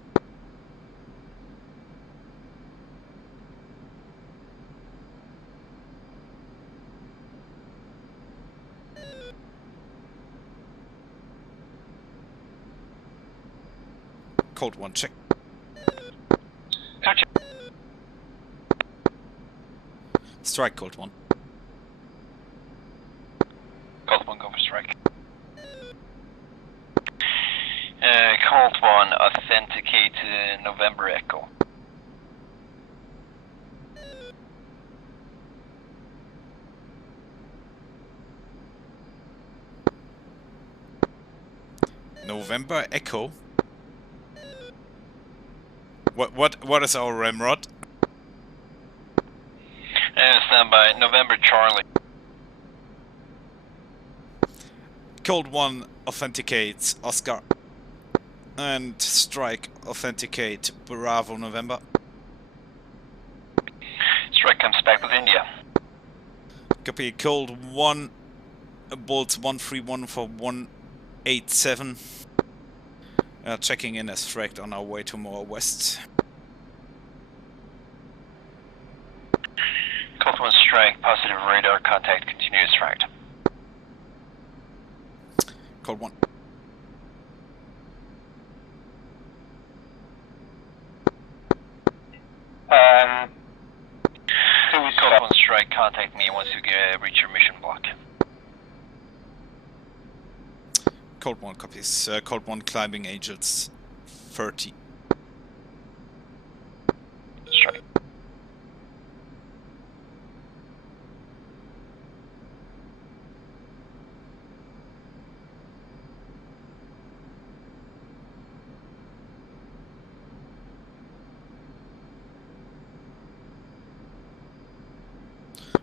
Cold One, check. Check. Strike, Cold One. Cold One, go for strike. Cold One, authenticate November Echo. November Echo. What is our ramrod? Stand by. November Charlie. Cold One authenticates Oscar. And Strike authenticate Bravo November. Strike comes back with India. Copy. Cold One bolts 131 for 187. Checking in as fragged on our way to more west. Cold One strike, positive radar contact, continuous fragged. Cold One. Cold One strike, contact me once you reach your mission block. Cold One copies. Cold One climbing Angels 30. Strike.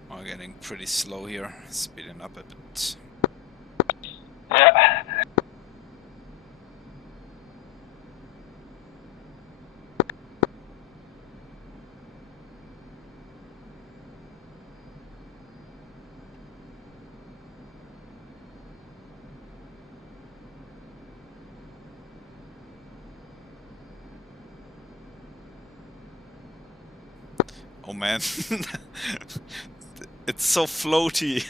We're getting pretty slow here, speeding up a bit. Yeah. Oh man, it's so floaty.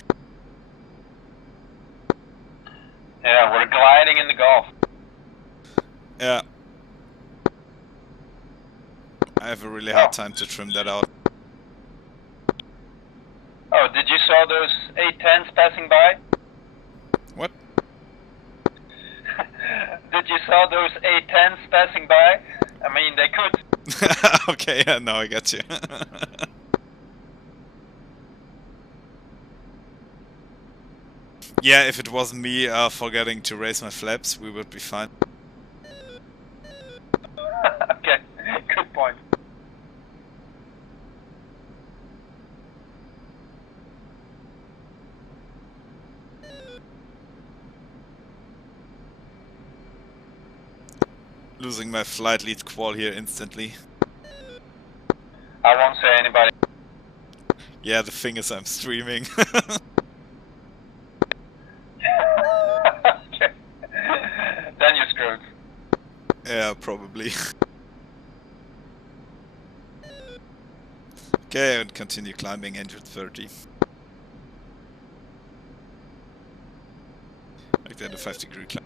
Yeah, we're gliding in the Gulf. Yeah. I have a really hard time to trim that out. Oh, did you saw those 810s passing by? What? Did you saw those 810s passing by? I mean, they could. Okay, yeah, now I got you. Yeah, if it wasn't me forgetting to raise my flaps, we would be fine. Okay, good point. Losing my flight lead qual here instantly. I won't say anybody. Yeah, the thing is I'm streaming. Okay. Then you're screwed. Yeah, probably. Okay, and continue climbing engine 30. Like that, a 5-degree climb.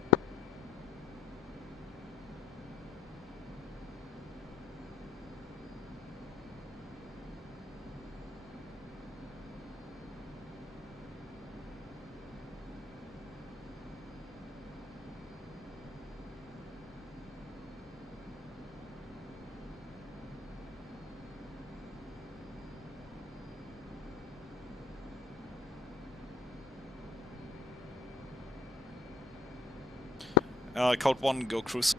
Code 1, go cruise.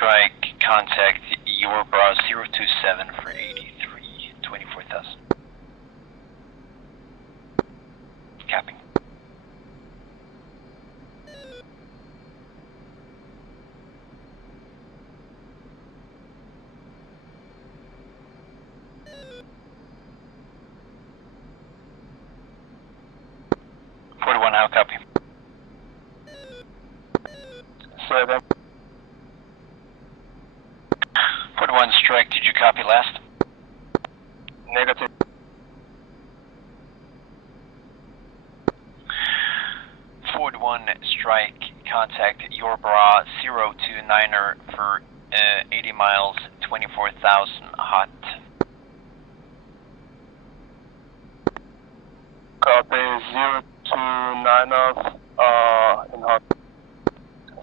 strike, contact your bra 027 for 83, 24,000. Copy. How copy? 7. 41 strike, did you copy last? Negative. 41 strike, contact your bra 029er for 80 miles, 24,000 hot. Copy 029 in hot.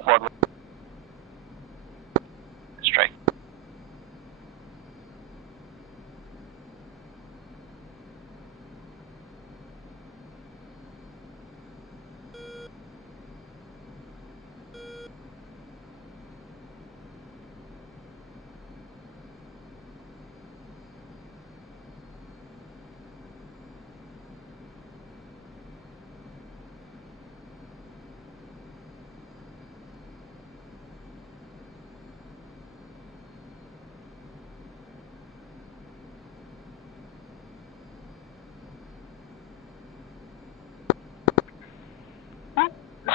Forward. Strike.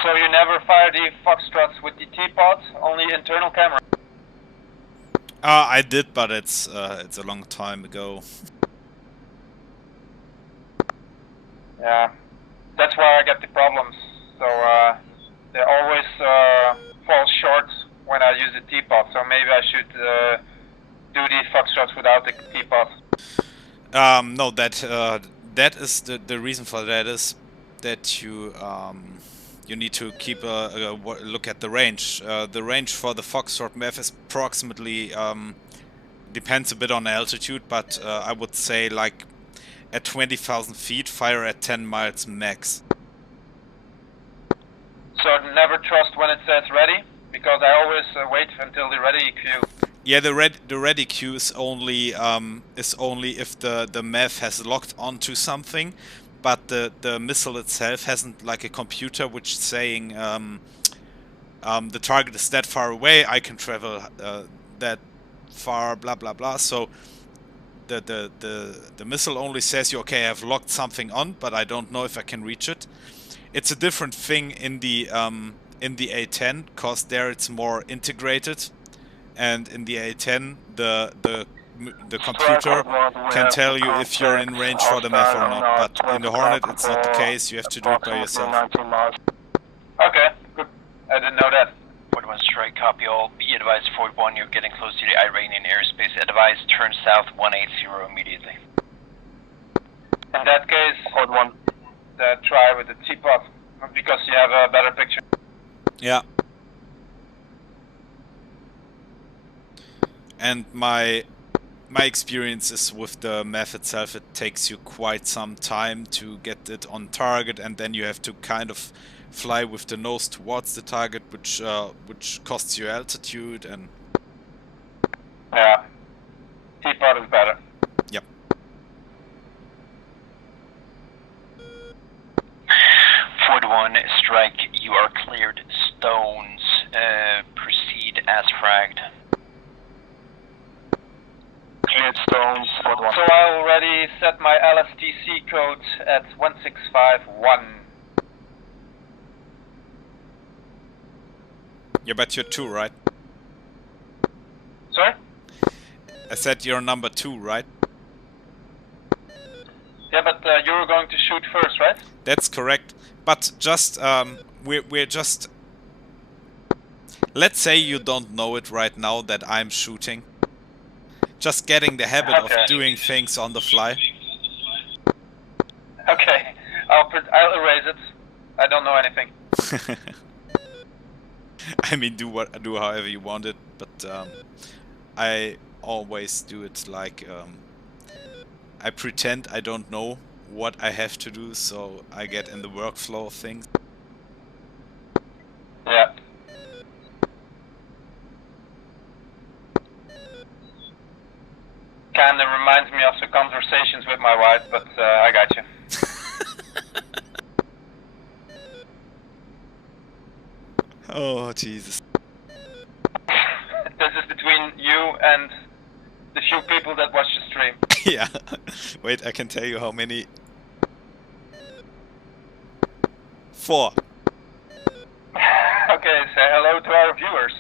So you never fire the Foxtrots with the T-pod, only internal camera? I did, but it's a long time ago. Yeah, that's where I get the problems. So they always fall short when I use the T-pod. So maybe I should do the Foxtrots without the T-pod. No, that is the reason for that is that you need to keep a look at the range. The range for the Foxtrot map is approximately depends a bit on altitude, but I would say like at 20,000 feet, fire at 10 miles max. So never trust when it says ready, because I always wait until the ready queue. Yeah, the ready queue is only if the MEV has locked onto something, but the missile itself hasn't like a computer which is saying the target is that far away, I can travel that far, blah blah blah. So the missile only says you, okay, I've locked something on, but I don't know if I can reach it. It's a different thing in the A10, cause there it's more integrated. And in the A10, the computer can tell you if you're in range for the MEV or not. But in the Hornet, it's not the case. You have to do it by yourself. Okay, good. I didn't know that. 41 strike, copy all. Be advised, 41, you're getting close to the Iranian airspace. Advise, turn south 180 immediately. In that case, 41, try with the T-pod, because you have a better picture. Yeah. And my experience is with the MEV itself, it takes you quite some time to get it on target, and then you have to kind of fly with the nose towards the target, which costs you altitude and... Yeah. T-pod is better. Yep. 41 strike, you are cleared. Stones, proceed as fragged. Cleared stones, 41. So I already set my LSTC code at 1651. Yeah, but you're 2, right? Sorry? I said you're number 2, right? Yeah, but you were going to shoot first, right? That's correct. But just, we're just... Let's say you don't know it right now that I'm shooting. Just getting the habit of doing things on the fly. Okay, I'll erase it. I don't know anything. I mean, do however you want it, but I always do it like I pretend I don't know what I have to do, so I get in the workflow of things. Yeah. communications with my wife, but I got you. Oh, Jesus. This is between you and the few people that watch the stream. Yeah. Wait, I can tell you how many. 4. Okay, say hello to our viewers.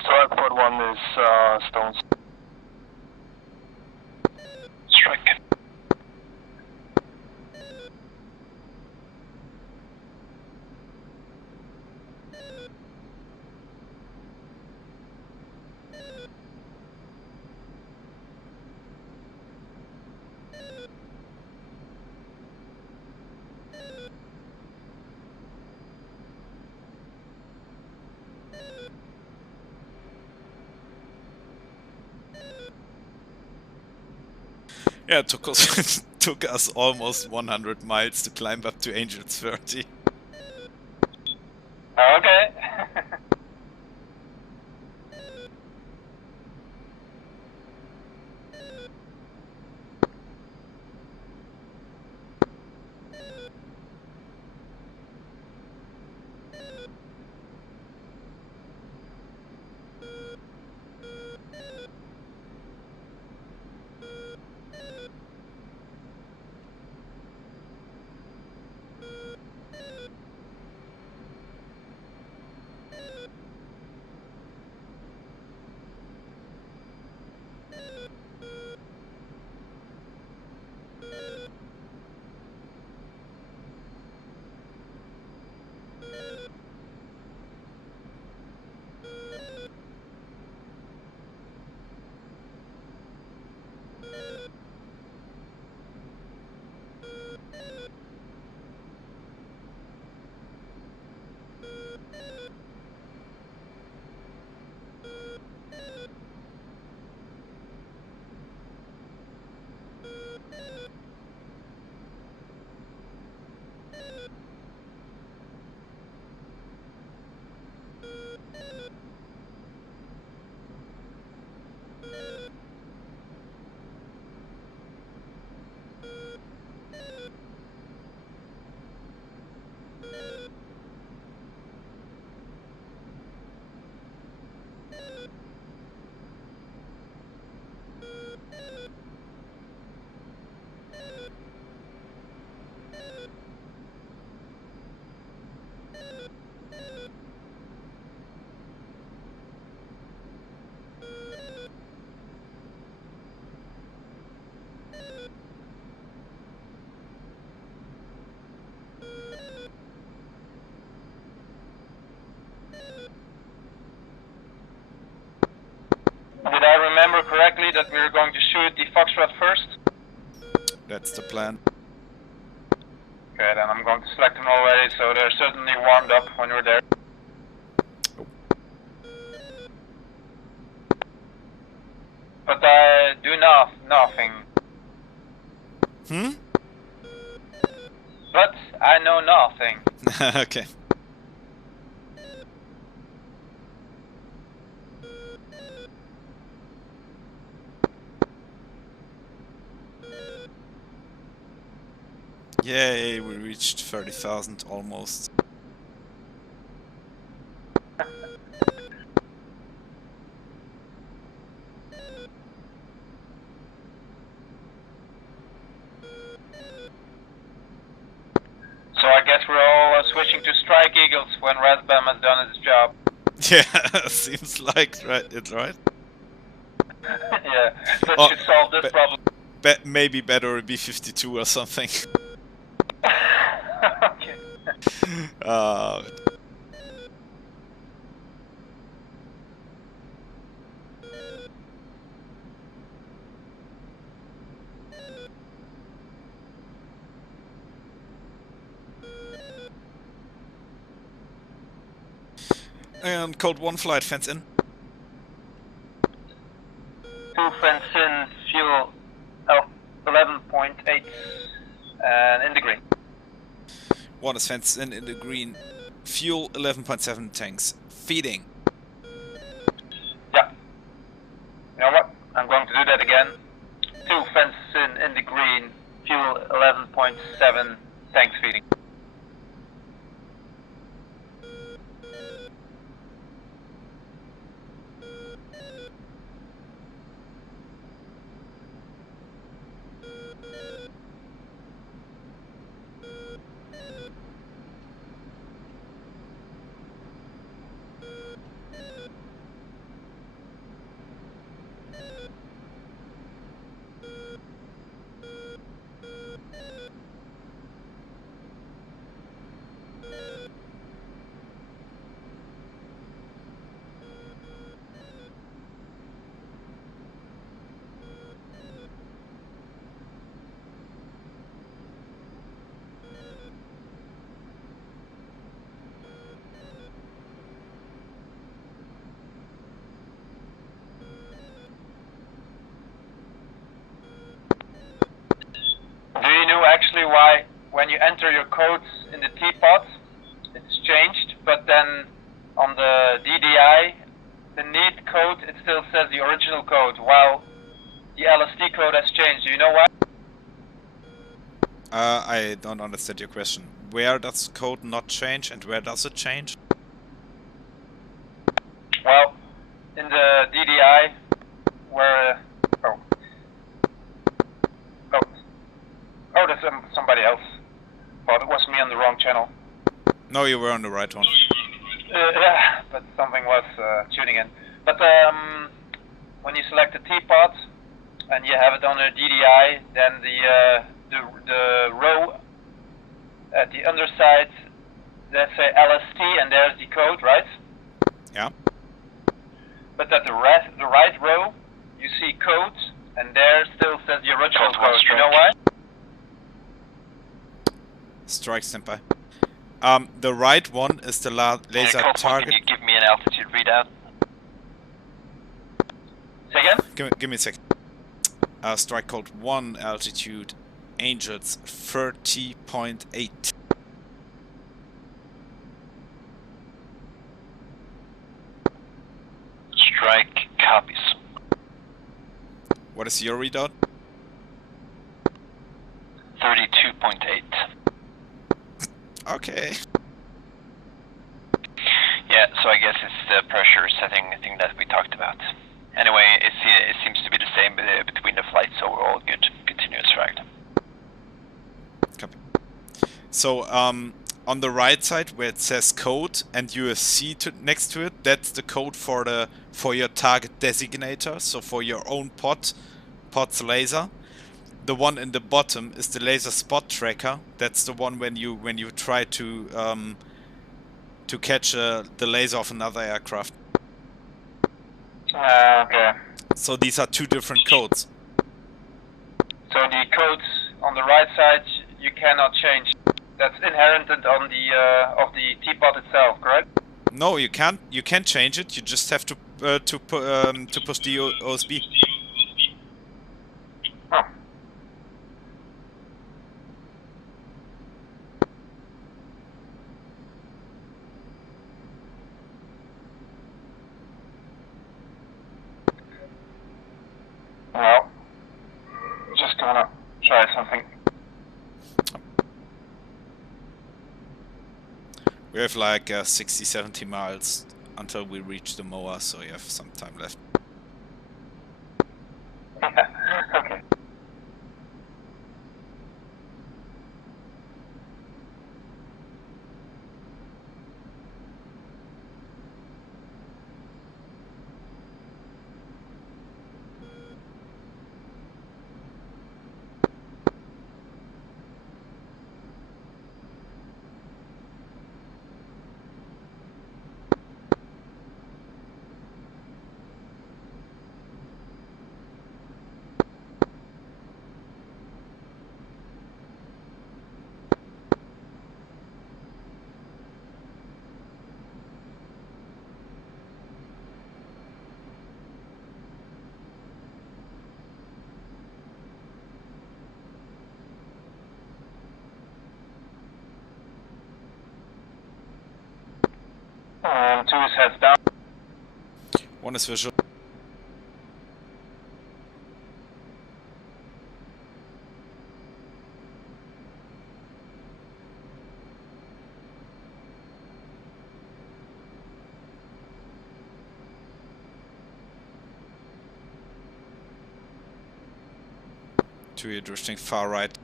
Strike for 1 is stones. Strike. Yeah, it took us almost 100 miles to climb up to Angels 30. Okay. Did I remember correctly that we were going to shoot the Foxtrot first? That's the plan. Okay, then I'm going to select them already, so they're certainly warmed up when we're there. But I do nothing. Hmm? But I know nothing. Okay. Yay, we reached 30,000 almost. So I guess we're all switching to Strike Eagles when Razbam has done his job. Yeah, seems like it's right. Yeah, that Oh, should solve this problem. Maybe better a B-52 or something. Okay. And code 1 flight, fence in. 2 fence in, fuel 11.8 and in the green. 1 is fence in the green. Fuel 11.7 tanks. Feeding. that again. 2 fences in the green, fuel 11.7, tanks feeding. Do you know actually why when you enter your codes in the teapot, it's changed, but then on the DDI, the need code, it still says the original code, while the LST code has changed. Do you know why? I don't understand your question. Where does code not change and where does it change? Well, in the DDI, where... Oh, there's somebody else. Well, it was me on the wrong channel. No, you were on the right one. Yeah, but something was tuning in. But when you select the teapot and you have it on a DDI, then the row at the underside, let's say LST, and there's the code, right? Yeah. But at the right row, you see code, and there still says the original code. You know why? Strike standby. The right one is the laser target. Can you give me an altitude readout? Say again? Give me a second. Strike code 1, altitude, Angels 30.8. Strike copies. What is your readout? 32.8. Okay. Yeah, so I guess it's the pressure setting thing that we talked about. Anyway, it seems to be the same between the flights, so we're all good. Continuous right. Copy. So, on the right side where it says code and you have C next to it, that's the code for your target designator, so for your own pod's laser. The one in the bottom is the laser spot tracker. That's the one when you try to catch the laser of another aircraft. Okay. So these are two different codes. So the codes on the right side you cannot change. That's inherent on the of the teapot itself, correct? No, you can't. You can't change it. You just have to push the OSB. Huh. Well, just gonna try something. We have like 60-70 miles until we reach the MOA, so you have some time left. Okay. Two is heads down. One is visual. 2, you're drifting far right.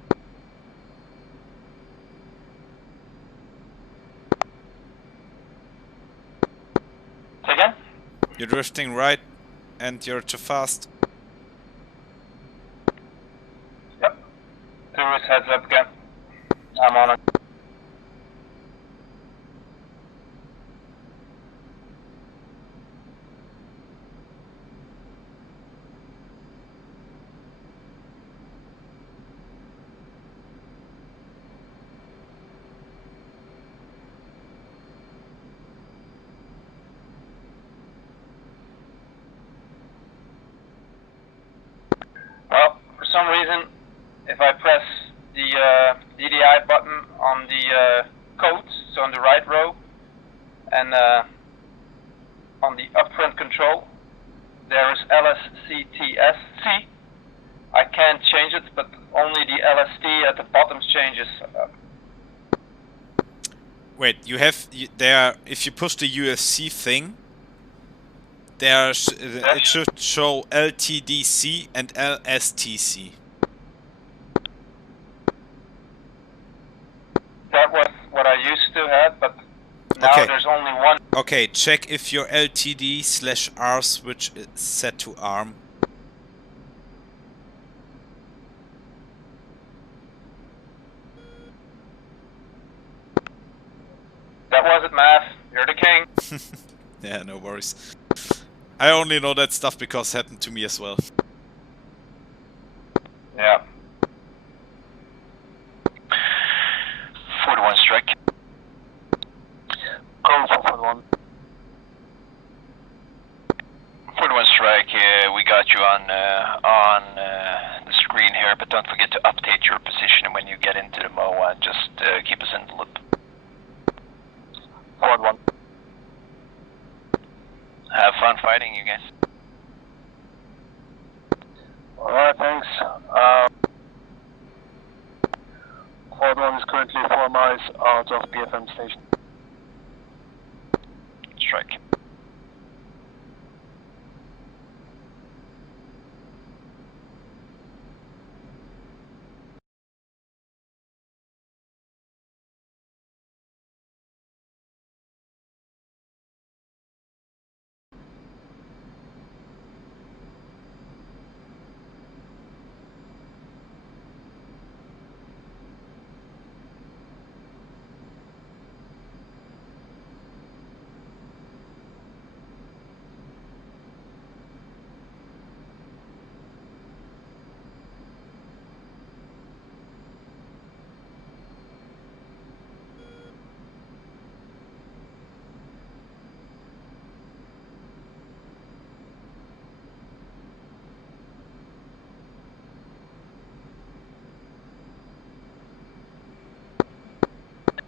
Say again? You're drifting right and you're too fast. Yep. Tourist heads up again. I'm on it. Well, for some reason, if I press the DDI button on the codes, so on the right row, and on the upfront control, there is LSCTSC. I can't change it, but only the LST at the bottom changes. Wait, you have there. If you push the UFC thing, it should show LTDC and LSTC. That was what I used to have, but now Okay. there's only one. Okay, check if your LTD/R switch is set to ARM. That was it, Math. You're the king. Yeah, no worries. I only know that stuff because it happened to me as well. Yeah. 41 strike. Go for 41. 41 strike, we got you on the screen here, but don't forget to update your position when you get into the MOA. Just keep us in the loop. Forward 1. Have fun fighting, you guys. Alright, thanks. Forward 1 is currently 4 miles out of BFM station. Strike.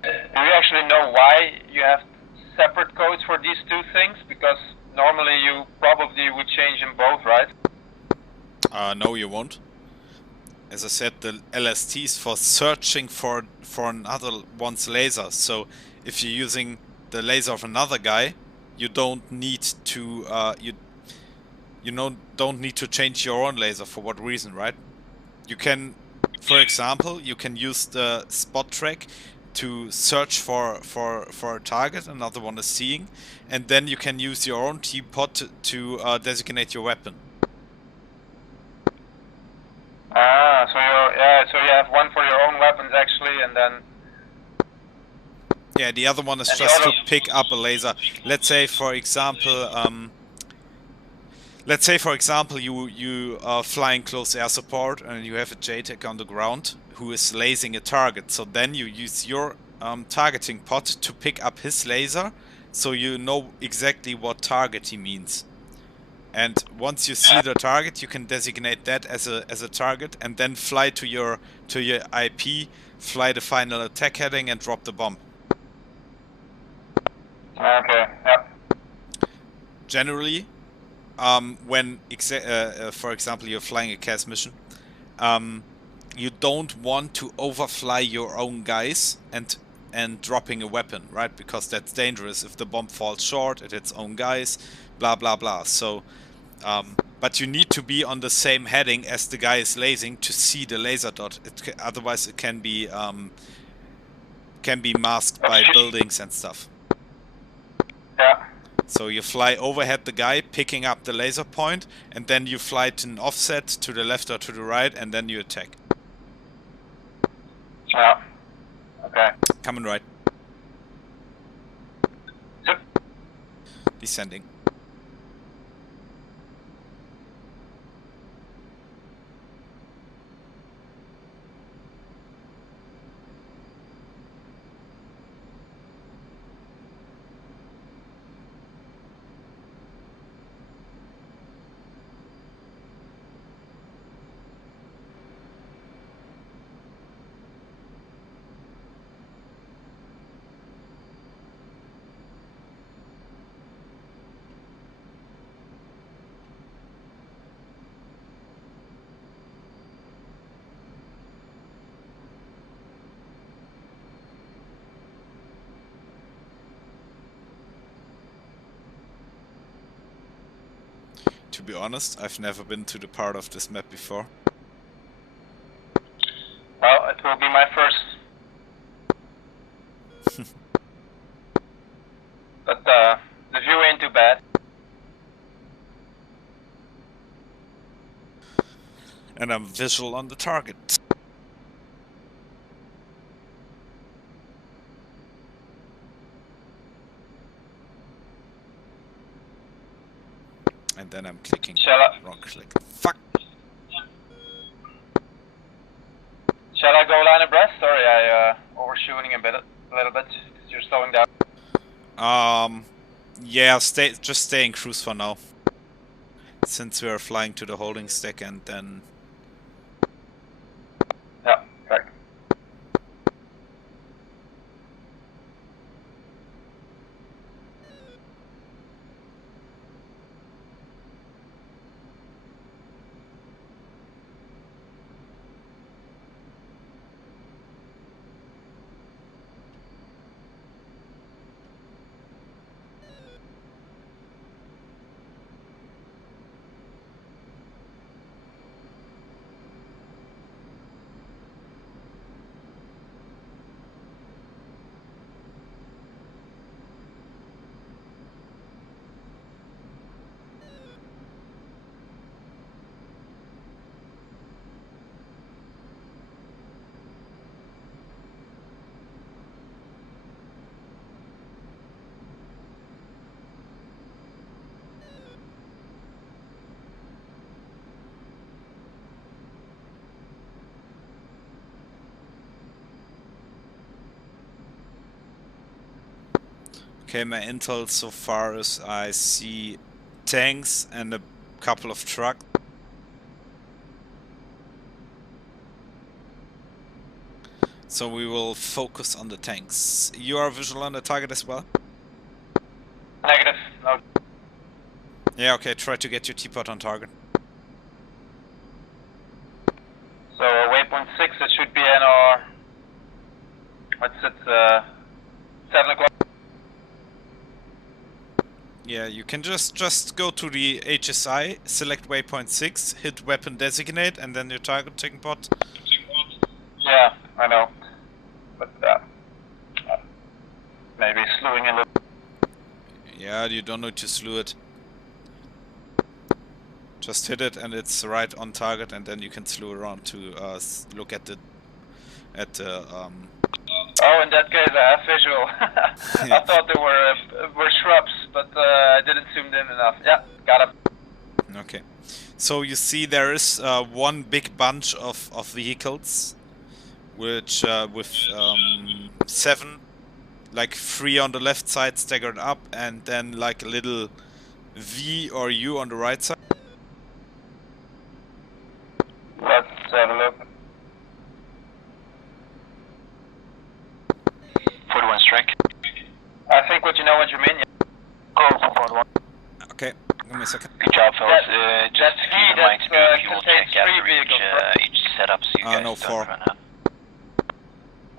Do you actually know why you have separate codes for these two things? Because normally you probably would change them both, right? No, you won't. As I said, the LST is for searching for another one's laser. So if you're using the laser of another guy, you don't need to don't need to change your own laser. For what reason, right? You can, for example, you can use the spot track to search for a target another one is seeing, and then you can use your own T-pod to designate your weapon. Ah, so you have one for your own weapons actually, and then. Yeah, the other one is And the just to other- pick up a laser. Let's say, for example, you are flying close air support and you have a JTAC on the ground who is lasing a target. So then you use your targeting pod to pick up his laser, so you know exactly what target he means. And once you see the target, you can designate that as a target, and then fly to your IP, fly the final attack heading, and drop the bomb. Okay. Yep. Generally, when for example you're flying a CAS mission, you don't want to overfly your own guys and dropping a weapon, right? Because that's dangerous. If the bomb falls short, it hits own guys, blah blah blah. So, but you need to be on the same heading as the guy is lasing to see the laser dot. Otherwise, it can be masked by buildings and stuff. Yeah. So you fly overhead the guy, picking up the laser point, and then you fly to an offset to the left or to the right, and then you attack. Yeah. Okay. Coming right. Yep. Descending. To be honest, I've never been to the part of this map before. Well, it will be my first. But the view ain't too bad. And I'm visual on the target. And then I'm clicking wrong click. Fuck! Shall I go line abreast? Sorry, I overshooting a little bit. You're slowing down. Yeah, just stay in cruise for now. Since we are flying to the holding stack and then... Yeah, correct. Okay, my intel so far is I see tanks and a couple of trucks. So we will focus on the tanks. You are visual on the target as well? Negative. No. Yeah, okay, try to get your T-pod on target. So waypoint 6, it should be in our... What's it? 7 o'clock. Yeah, you can just go to the HSI, select waypoint 6, hit weapon designate, and then your target taking pod. Yeah, I know. But maybe slewing a little. Yeah, you don't need to slew it. Just hit it and it's right on target, and then you can slew around to look at the Oh, in that case, I have visual. Yeah. I thought they were shrubs, but I didn't zoom in enough. Yeah, got him. Okay. So you see there is one big bunch of vehicles, which with 7, like 3 on the left side staggered up, and then like a little V or U on the right side. Let's have a look. 41 strike. I think what you mean. Yeah. Go for 41. Okay, give me a second. Good job, fellas. Just that's keep in mind to do a fuel contains check 3 after vehicles, each setup so you guys no, don't 4. run out.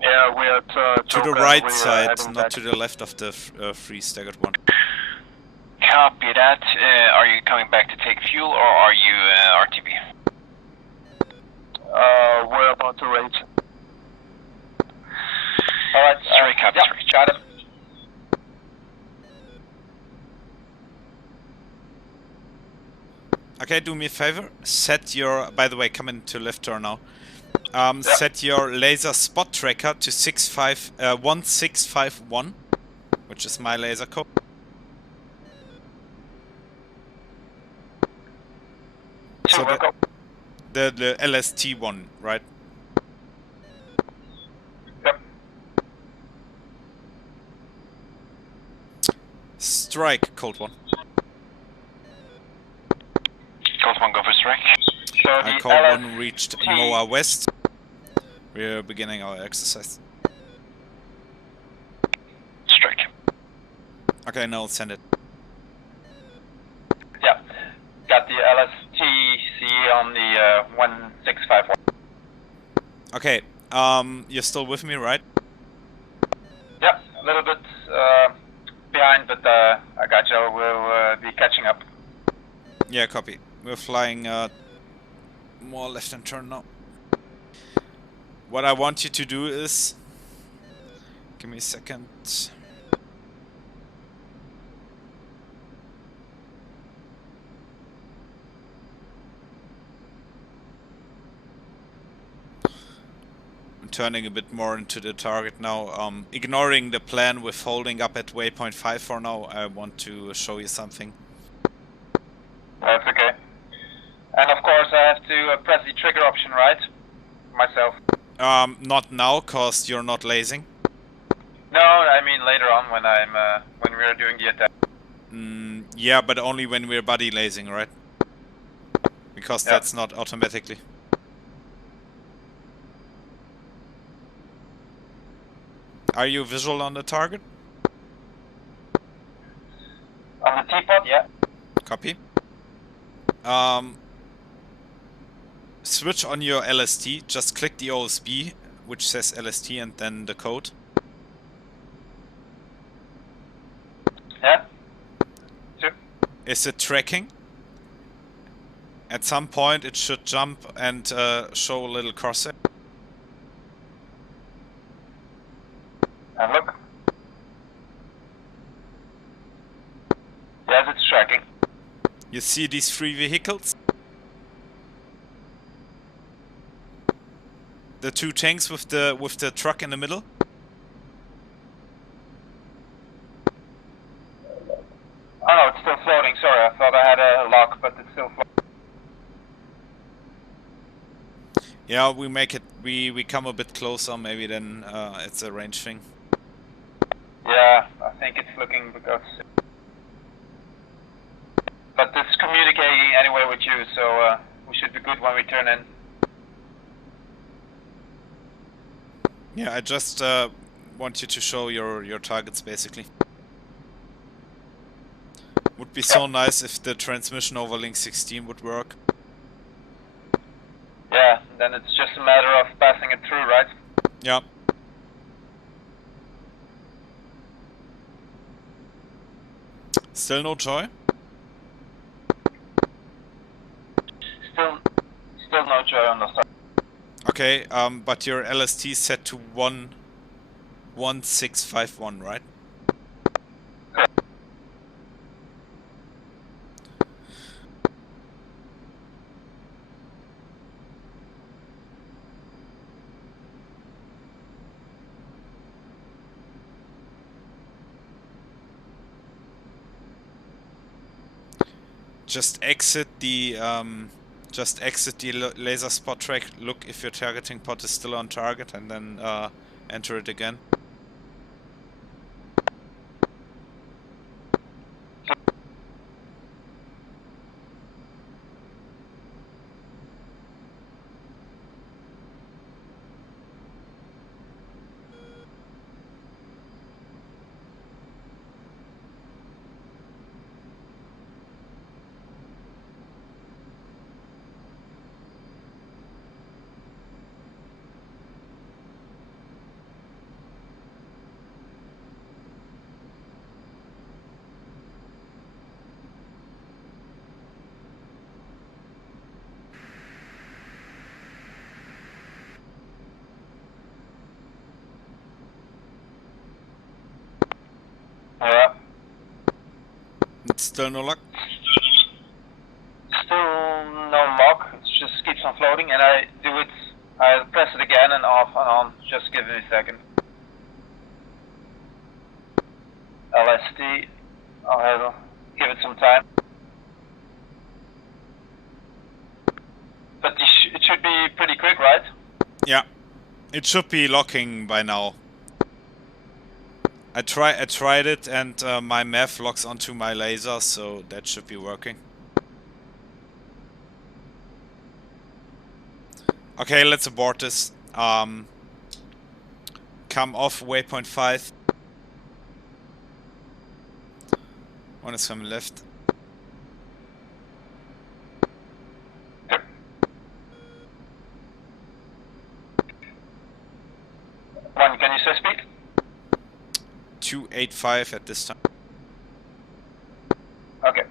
Yeah, we are To the right side, not to the left of the free staggered one. Copy that. Are you coming back to take fuel? fuel, or are you RTB? We're about to rage. Alright, Strike up, yeah, strike. got it. Okay, do me a favor. Set your. By the way, come into left turn now. Yeah. Set your laser spot tracker to 1651, which is my laser code. So the LST one, right? Yep. Strike, Cold One. Cold one, go for strike. So the Cold LS One reached Moa West. We're beginning our exercise. Strike. Okay, now send it. Yeah, got the LSTC on the 1651. Okay, you're still with me, right? Yeah, a little bit behind, but I got you. We'll be catching up. Yeah, copy. We're flying more left-hand turn now. What I want you to do is... Give me a second. I'm turning a bit more into the target now. Ignoring the plan with holding up at waypoint 5 for now, I want to show you something. That's okay. And of course I have to press the trigger option, right? Myself. Not now, cause you're not lasing. No, I mean later on when I'm when we're doing the attack. Yeah, but only when we're buddy lasing, right? Because Yeah. that's not automatically. Are you visual on the target? On the teapot, yeah. Copy. Switch on your LST, just click the OSB, which says LST, and then the code. Yeah. Sure. Is it tracking? At some point it should jump and show a little crosshair. And look. Yes, it's tracking. You see these 3 vehicles? The 2 tanks with the truck in the middle? Oh no, it's still floating. Sorry, I thought I had a lock, but it's still floating. Yeah, we make it. We come a bit closer. Maybe then it's a range thing. Yeah, I think it's looking because. But it's communicating anyway with you, so we should be good when we turn in. Yeah, I just want you to show your targets basically. Would be so nice if the transmission over link 16 would work. Yeah, then it's just a matter of passing it through, right? Yeah. Still no joy? Still no joy on the side. Okay, but your LST is set to 1651, right? Just exit the laser spot track. Look if your targeting pod is still on target, and then enter it again. Still no luck? Still no lock, it just keeps on floating, and I press it again and off and on. Just give me a second. LSD, I'll give it some time. But it should be pretty quick, right? Yeah, it should be locking by now. I tried it, and my MEV locks onto my laser, so that should be working. Okay, let's abort this. Come off waypoint 5. One is from left. One, can you say speed? 285 at this time. Okay.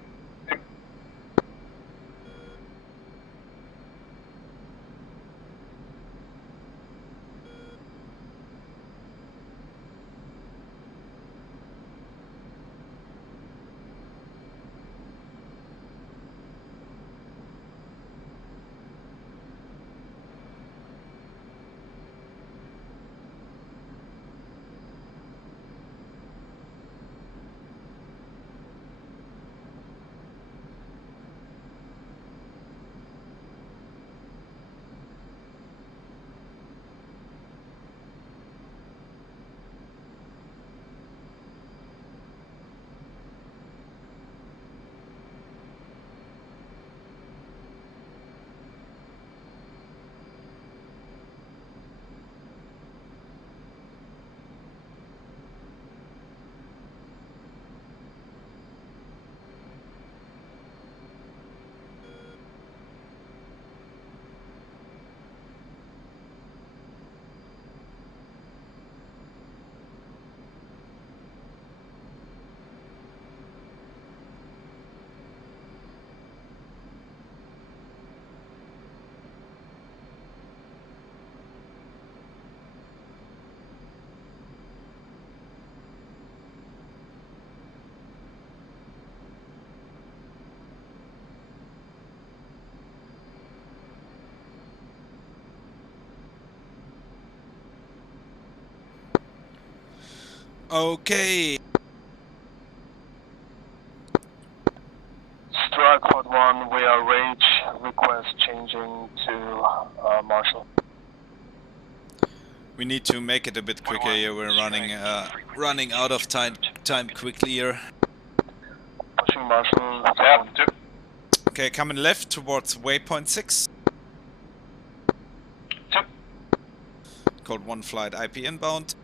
Okay. Strike Fort 1, we are rage, request changing to Marshall. We need to make it a bit quicker here. We're running out of time quickly here. Pushing Marshall. Yeah, 2. Okay, coming left towards waypoint 6. 2. Code 1 flight IP inbound.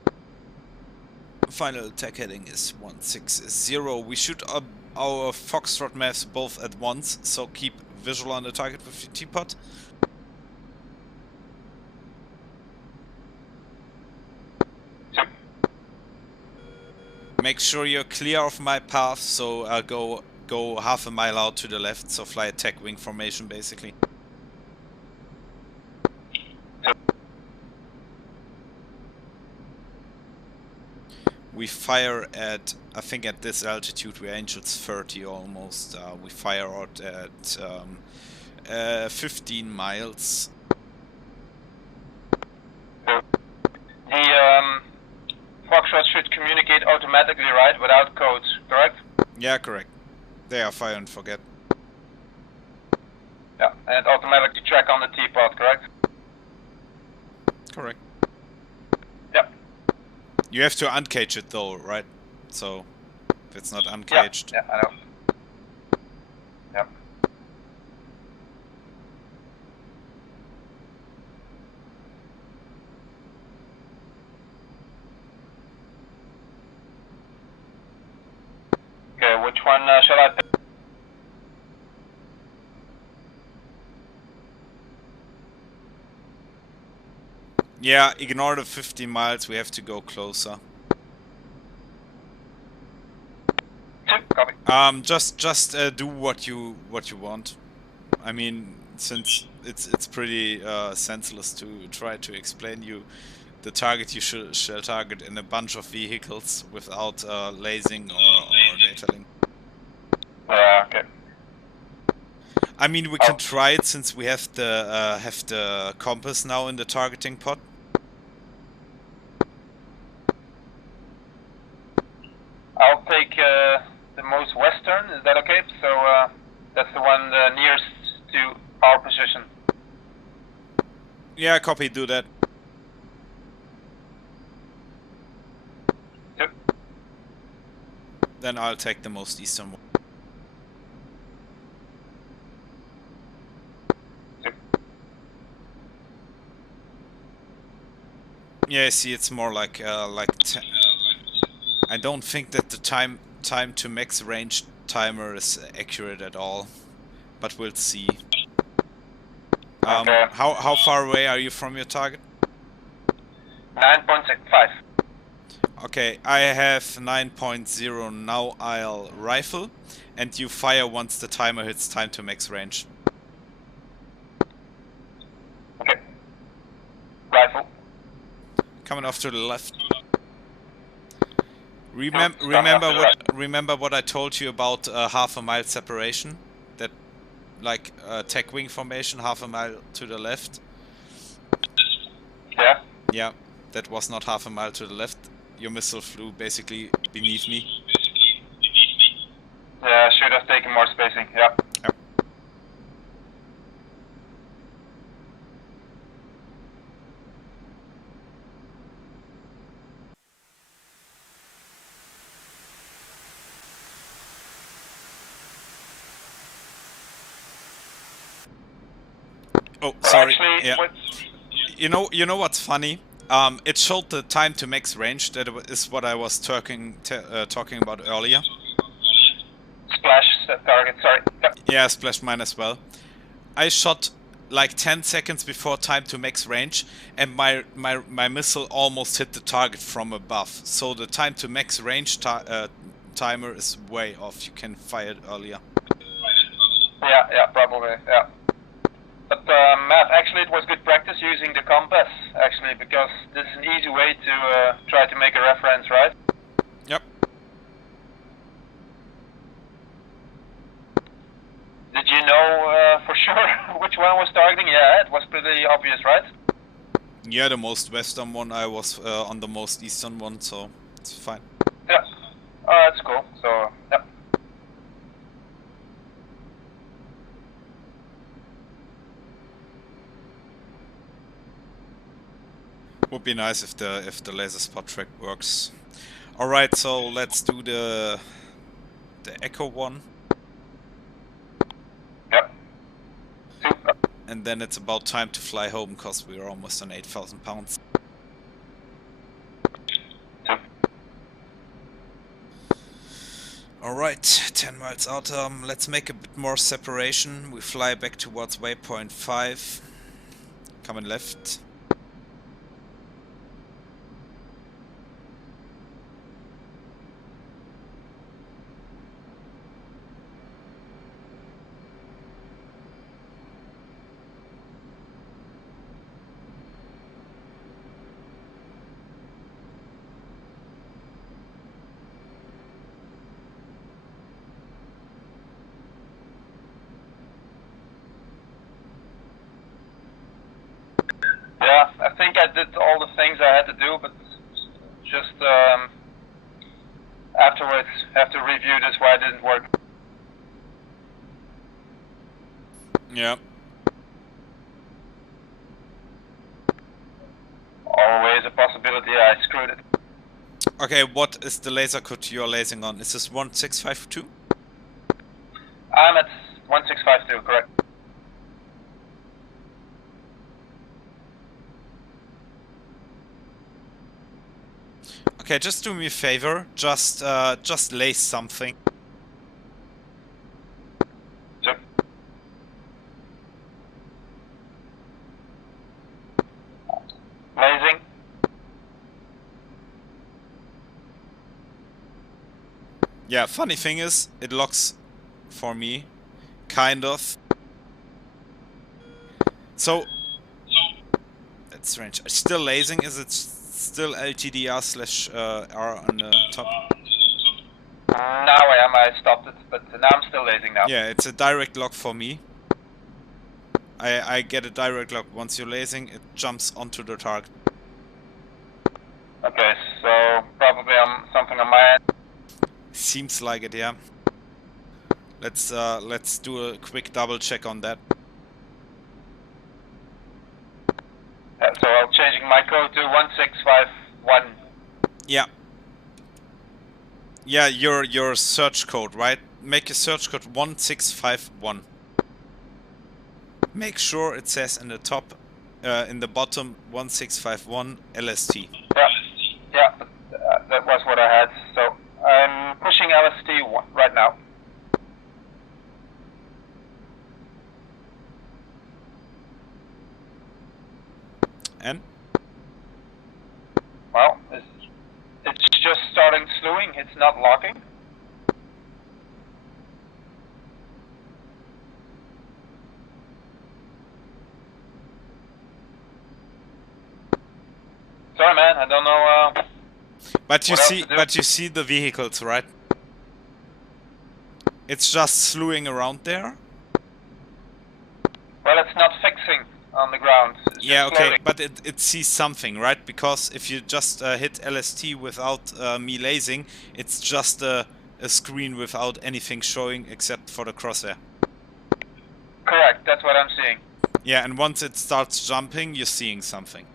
Final attack heading is 160. We shoot up our Foxtrot maps both at once, so keep visual on the target with your T-pod. Make sure you're clear of my path, so go half a mile out to the left, so fly attack wing formation basically. We fire at, I think at this altitude we're Angels 30 almost. We fire out at 15 miles. The Foxtrot should communicate automatically, right, without codes, correct? Yeah, correct. They are fire and forget. Yeah, and automatically track on the T-pod, correct? Correct. Yep. You have to uncage it though, right? So, if it's not uncaged. Yeah, I know. Yep. Okay, which one shall I pick? Yeah, ignore the 50 miles, we have to go closer. Copy. Just do what you want. I mean, since it's pretty senseless to try to explain you the target you shall target in a bunch of vehicles without lasing or data link. Yeah, okay. I mean, we can try it since we have the compass now in the targeting pod. I'll take the most western, is that okay? So that's the one nearest to our position. Yeah, copy, do that. Yep. Then I'll take the most eastern one. Yep. Yeah, I see, it's more like I don't think that the time to max range timer is accurate at all, but we'll see. Okay. How far away are you from your target? 9.5. Okay, I have 9.0. Now I'll rifle, and you fire once the timer hits time to max range. Okay. Rifle. Coming off to the left. Remember what I told you about half a mile separation? That, like, tech wing formation, half a mile to the left. Yeah. Yeah, that was not half a mile to the left. Your missile flew basically beneath me. Yeah, should have taken more spacing. Yeah. Yep. Oh, sorry. Actually, Yeah. You know what's funny? It showed the time to max range. That is what I was talking about earlier. Splash target. Sorry. Yep. Yeah, splash mine as well. I shot like 10 seconds before time to max range, and my missile almost hit the target from above. So the time to max range timer is way off. You can fire it earlier. Yeah, probably. Yeah. But Matt, actually, it was good practice using the compass, actually, because this is an easy way to try to make a reference, right? Yep. Did you know for sure which one was targeting? Yeah, it was pretty obvious, right? Yeah, the most western one. I was on the most eastern one, so it's fine. Yeah. Oh, that's cool. So, yeah. Would be nice if the laser spot track works. All right, so let's do the echo one. Yep. And then it's about time to fly home because we're almost on 8,000 pounds. All right, 10 miles out. Let's make a bit more separation. We fly back towards waypoint 5. Coming left. Yeah, I think I did all the things I had to do, but just afterwards have to review this why it didn't work. Yeah. Always a possibility I screwed it. Okay, what is the laser code you're lasing on? Is this 1652? I'm at 1652, correct. Okay, just do me a favor. Just lace something. Yep. Lasing. Yeah, funny thing is, it locks for me, kind of. So, that's strange. Still lasing? Is it still LTDR/R on the top? Now I stopped it, but now I'm still lasing now. Yeah, it's a direct lock for me. I get a direct lock. Once you're lasing, it jumps onto the target. Okay, so probably something on my end. Seems like it, yeah. Let's do a quick double check on that. So I'm changing my code to 1651. Yeah. Yeah, your search code, right? Make a search code 1651. Make sure it says in the top, in the bottom 1651 LST. Yeah, that was what I had. So I'm pushing LST right now. And? Well, it's just starting slewing. It's not locking. Sorry, man. I don't know. But you see the vehicles, right? It's just slewing around there. Well, it's not fixing on the ground. It's Yeah, just okay, floating. but it sees something, right? Because if you just hit LST without me lasing, it's just a screen without anything showing except for the crosshair. Correct. That's what I'm seeing. Yeah, and once it starts jumping, you're seeing something.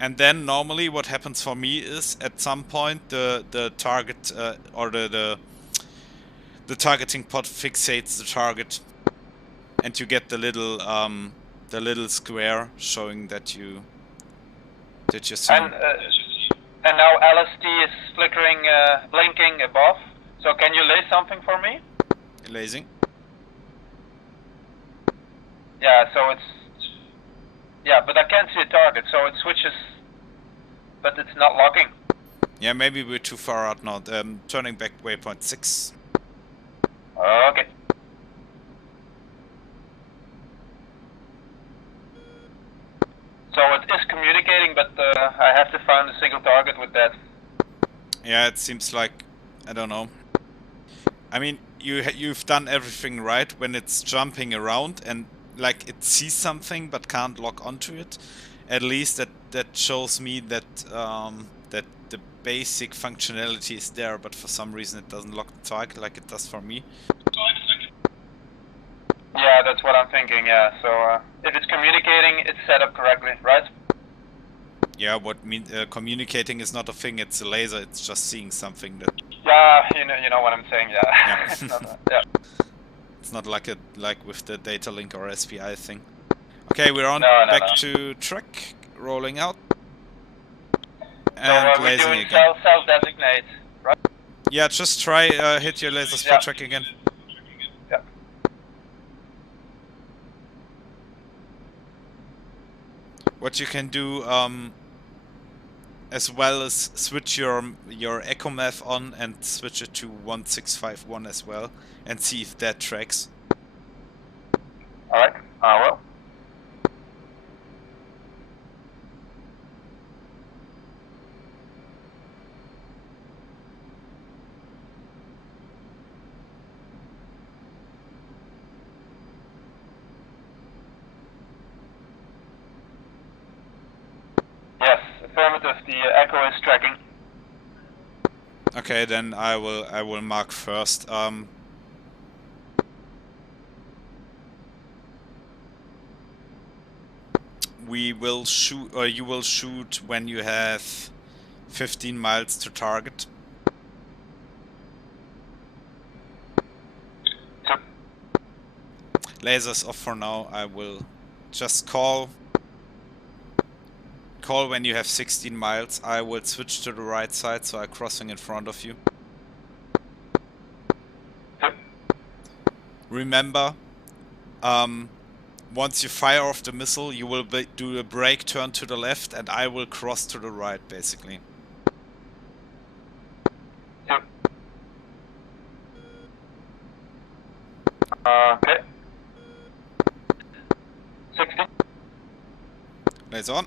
And then normally what happens for me is at some point the target or the targeting pod fixates the target, and you get the little square showing that you're seeing. And now LST is flickering, blinking above. So can you lay something for me? Lasing. Yeah. So it's. Yeah, but I can't see a target, so it switches, but it's not locking. Yeah, maybe we're too far out now. Turning back waypoint 6. Okay. So it is communicating, but I have to find a single target with that. Yeah, it seems like, I don't know. I mean, you've done everything right when it's jumping around and like it sees something but can't lock onto it. At least that shows me that that the basic functionality is there, but for some reason it doesn't lock the target like it does for me. Yeah, that's what I'm thinking. Yeah. So if it's communicating, it's set up correctly, right? Yeah. What communicating is not a thing. It's a laser. It's just seeing something that. Yeah, you know what I'm saying. Yeah. Yeah. It's not, yeah. It's not like with the data link or SPI thing. Okay, we're on back to track, rolling out, and so we're lasing doing again. self-designate, right? Yeah, just try hit your lasers for track again. Yeah. What you can do as well as switch your echo math on and switch it to 1651 as well, and see if that tracks. All right. I will. Yes, affirmative. The echo is tracking. Okay, then I will mark first. We will shoot, or you will shoot when you have 15 miles to target. Lasers off for now. I will just call when you have 16 miles. I will switch to the right side, so I'm crossing in front of you. Remember, once you fire off the missile, you will do a brake turn to the left, and I will cross to the right, basically. Okay. 60. Laser on.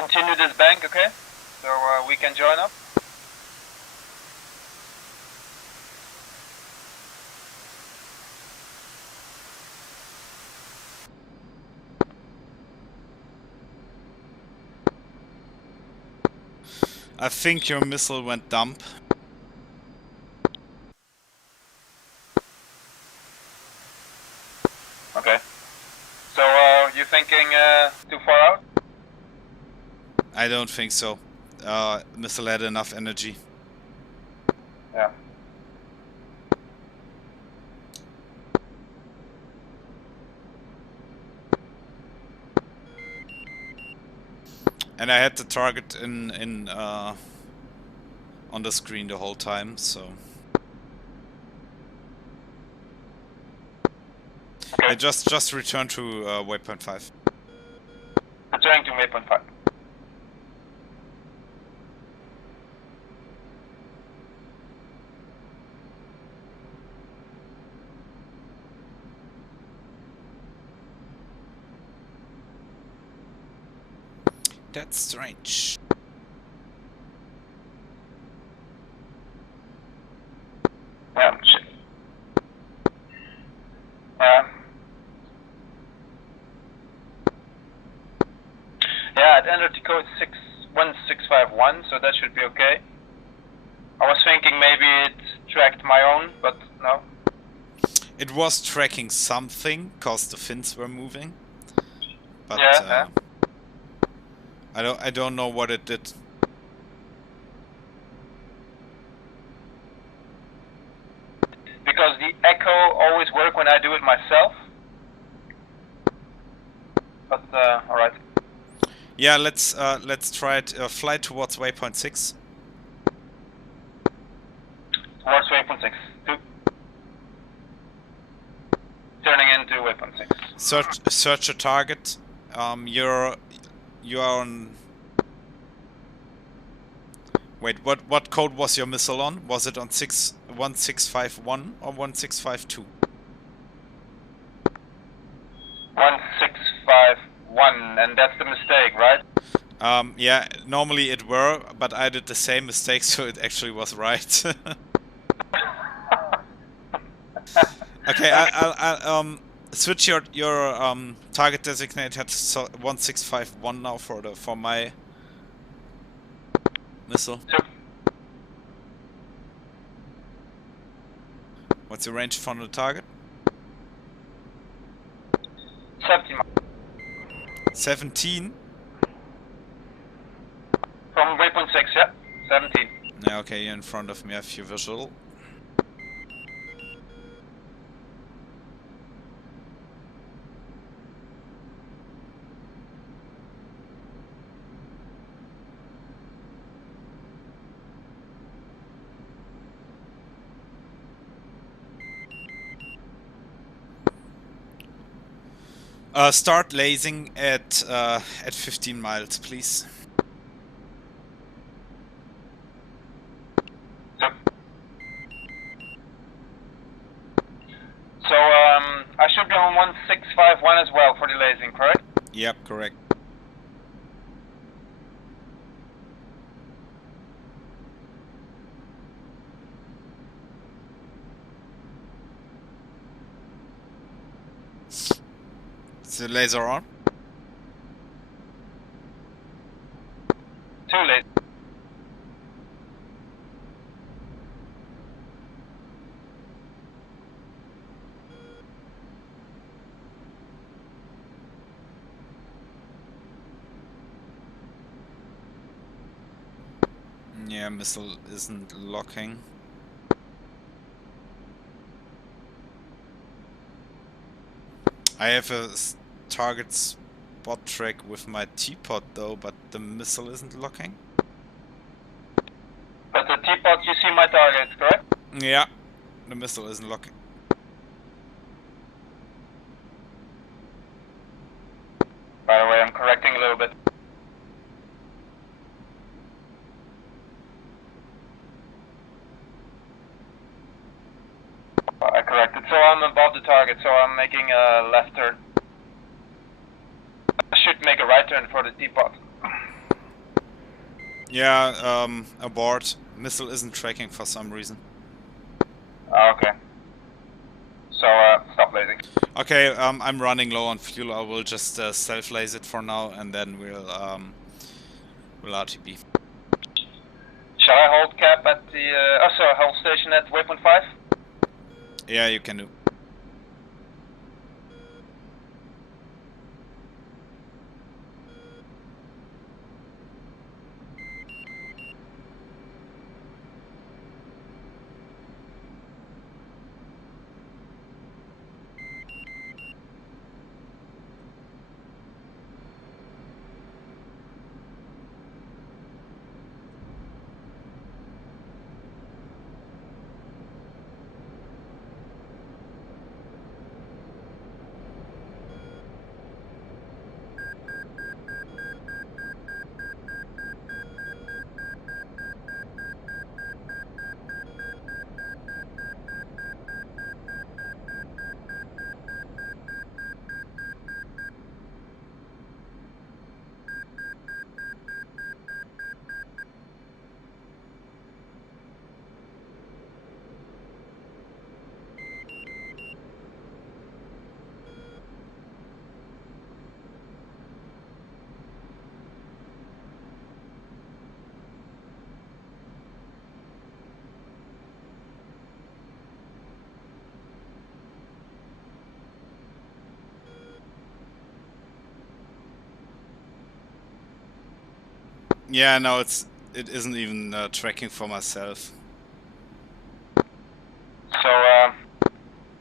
continue this bank, okay? So we can join up. I think your missile went dump. Okay. So you thinking too far out? I don't think so. Missile had enough energy. Yeah. And I had the target in on the screen the whole time, so Okay. I just returned to waypoint 5. Returning to waypoint 5. That's strange. Yeah. Shit. Yeah. Yeah, it entered the code 61651, so that should be okay. I was thinking maybe it tracked my own, but no. It was tracking something, cause the fins were moving. But Yeah. I don't know what it did. Because the echo always works when I do it myself. But alright. Yeah, let's try it. Fly towards waypoint 6. Towards waypoint 6. 2. Turning into waypoint 6. Search a target. You are on. Wait, what code was your missile on? Was it on 1651 or 1652? 1651, and that's the mistake, right? Yeah, normally it were, but I did the same mistake, so it actually was right. Okay, I'll switch your target designated to 1651 now for my missile. Sure. What's your range from the target? 17 miles. 17? From waypoint 6, yeah. 17. Yeah, okay, you're in front of me, I have your visual. Start lasing at 15 miles, please. Yep. So I should be on 1651 as well for the lasing, correct? Yep, correct. Is the laser on? Too late. Yeah, missile isn't locking. I have a target spot track with my teapot though, but the missile isn't locking. But the teapot, you see my target, correct? Yeah, the missile isn't locking. By the way, I'm correcting a little bit. I corrected, so I'm above the target, so I'm making a left turn. I should make a right turn for the teapot. Yeah, abort. Missile isn't tracking for some reason. Okay. So, stop lasing. Okay, I'm running low on fuel. I will just self-laze it for now, and then we'll RTB. Shall I hold cap at the, sorry, hold station at waypoint 5? Yeah, you can do. Yeah, no, it isn't even tracking for myself. So,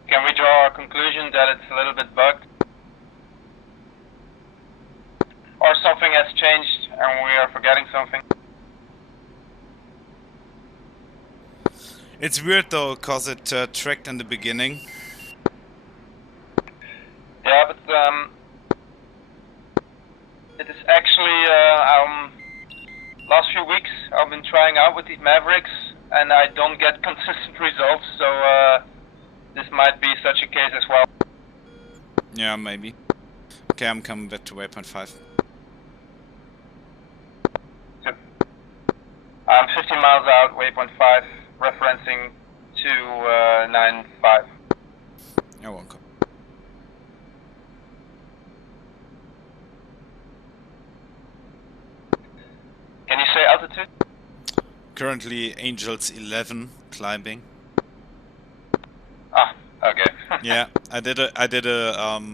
can we draw a conclusion that it's a little bit bugged? Or something has changed and we are forgetting something? It's weird though, cause it tracked in the beginning. Yeah, but it is actually last few weeks I've been trying out with these Mavericks and I don't get consistent results, so this might be such a case as well. Yeah, maybe. Okay, I'm coming back to waypoint 5. I'm 15 miles out, waypoint 5, referencing 295. I won't come. Can you say altitude? Currently Angels 11 climbing. Ah, okay. Yeah, I did a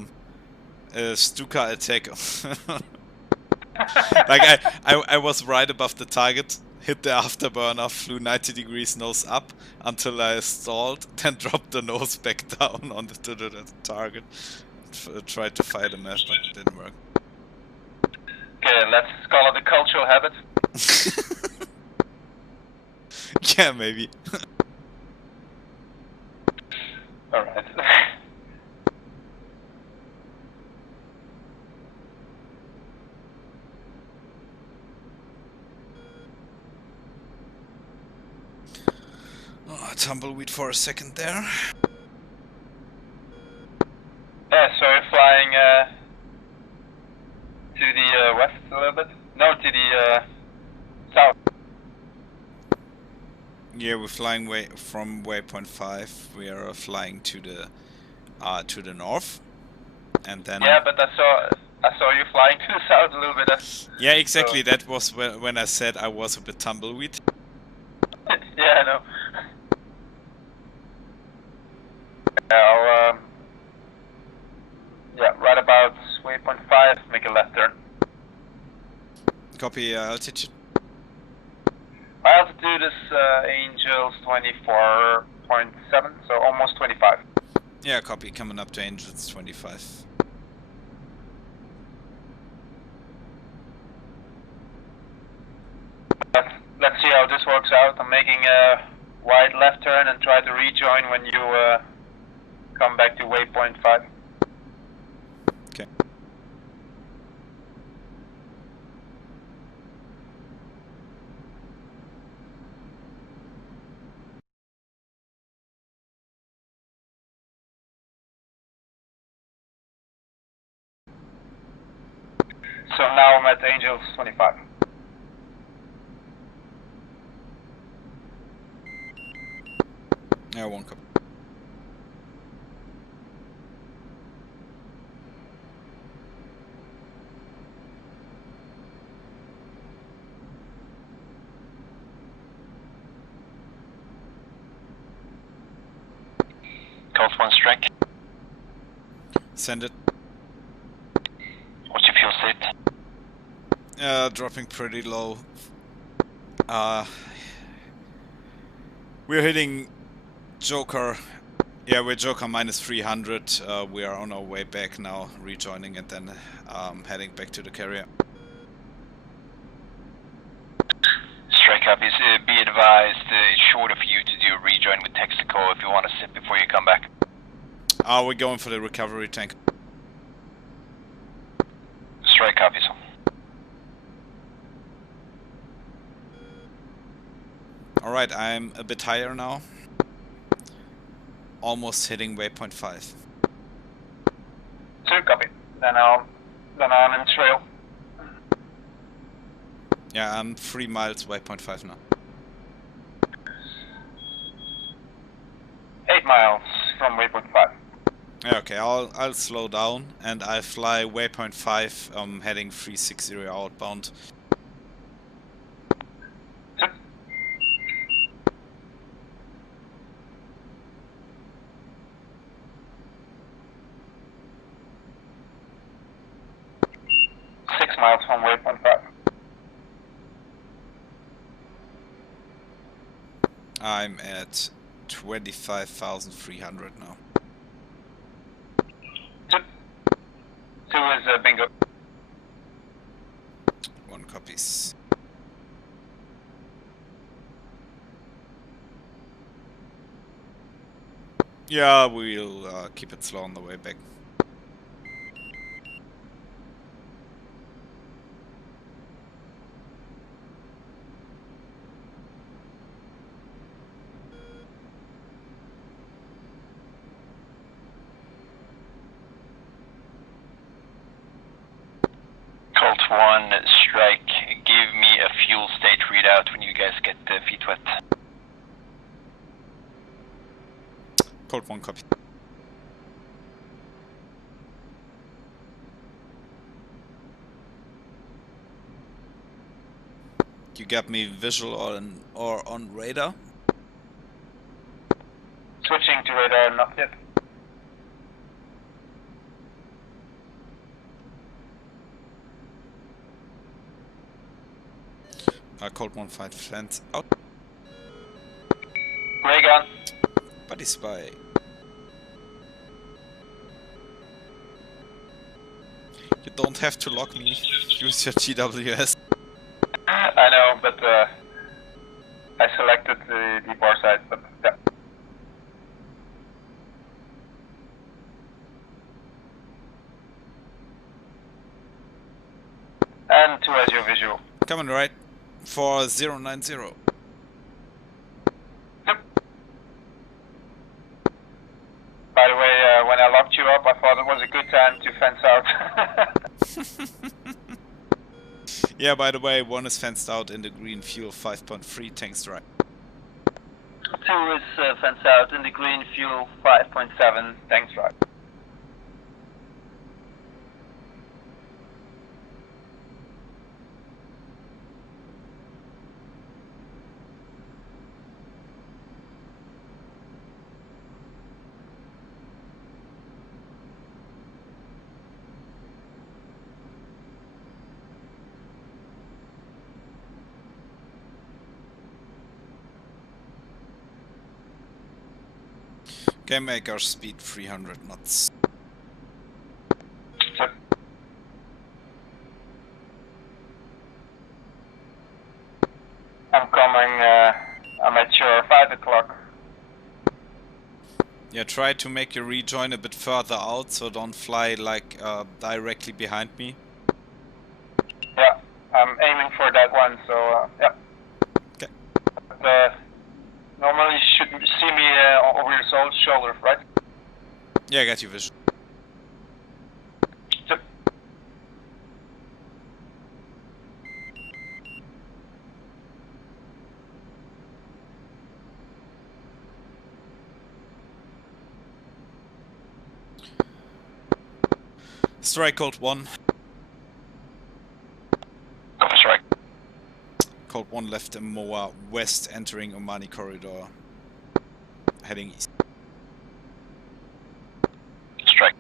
Stuka attack. Like I was right above the target, hit the afterburner, flew 90 degrees nose up until I stalled, then dropped the nose back down on the target. Tried to fire the mesh, but it didn't work. Okay, let's call it a cultural habit. Yeah, maybe. Alright. Oh, tumbleweed for a second there. Yeah, so you're flying to the west a little bit? No, to the south. Yeah, we're flying from waypoint 5. We are flying to the north, and then. Yeah, but I saw you flying to the south a little bit. Yeah, exactly. So. That was when I said I was a bit tumbleweed. Yeah, I know. I'll yeah, right about waypoint 5, make a left turn. Copy altitude. My altitude is Angels 24.7, so almost 25. Yeah, copy. Coming up to Angels 25. Let's see how this works out. I'm making a wide left turn and try to rejoin when you come back to waypoint 5. Okay. So now I'm at Angels 25. Yeah, 1 copy. Colt 1 strike. Send it. What's your fuel state? Dropping pretty low. We're hitting Joker. Yeah, we're Joker minus 300. We are on our way back now, rejoining and then heading back to the carrier. Strike copies. Be advised, it's shorter for you to do a rejoin with Texaco if you want to sit before you come back. Are we going for the recovery tank? Strike copies. Alright, I'm a bit higher now. Almost hitting waypoint 5. 2 copy. Then I'm in trail. Yeah, I'm 3 miles waypoint 5 now. 8 miles from waypoint 5. Yeah, okay, I'll slow down and I fly waypoint 5, heading 360 outbound. Miles from waypoint 5. I'm at 25,300 now. 2 is bingo. 1 copies. Yeah, we'll keep it slow on the way back. Colt 1 strike. Give me a fuel state readout when you guys get feet wet. Colt 1 copy. You got me visual or on radar? Switching to radar, not yet. Colt 1 fence out. Ray gun. Buddy spy. You don't have to lock me. Use your GWS. I know, but I selected the bar side, but yeah. And 2 as your visual. Coming right for 090. Yep. By the way, when I locked you up, I thought it was a good time to fence out. Yeah, by the way, 1 is fenced out in the green fuel 5.3 tanks right. 2 is fenced out in the green fuel 5.7 tanks right. Okay, make our speed 300 knots. I'm coming, I'm at your 5 o'clock. Yeah, try to make your rejoin a bit further out, so don't fly like directly behind me. Yeah, I'm aiming for that one, so yeah. Okay. Normally you should see me over your shoulder, right? Yeah, I got you vision. Yep. Strike Cold 1. Go for strike. Cold 1 left Moa west, entering Omani corridor. Heading east. Strike.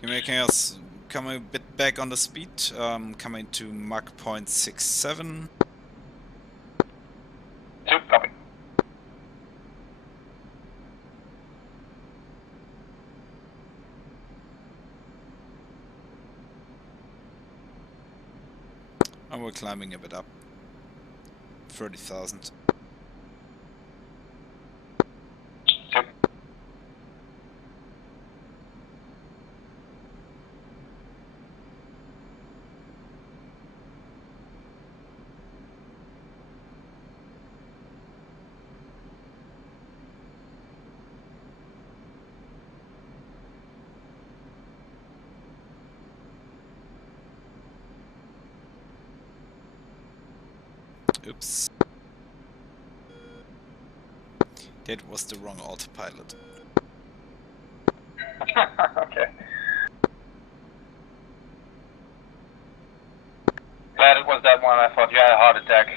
You're making us come a bit back on the speed, coming to Mach point 67. 2, copy. And we're climbing a bit up. 30,000. 2. Oops. That was the wrong autopilot. Okay. Glad it was that one. I thought you had a heart attack.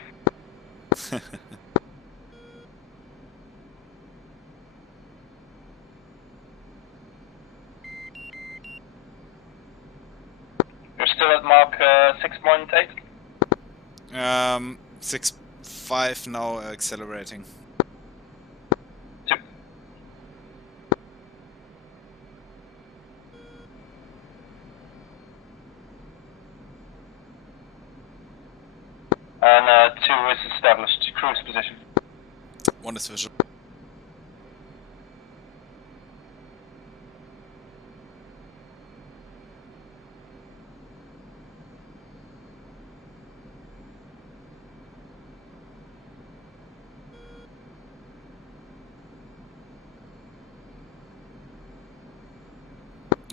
You're still at Mach 6.8? 6.5 now, accelerating. 2. And 2 is established. Cruise position. 1 is visual.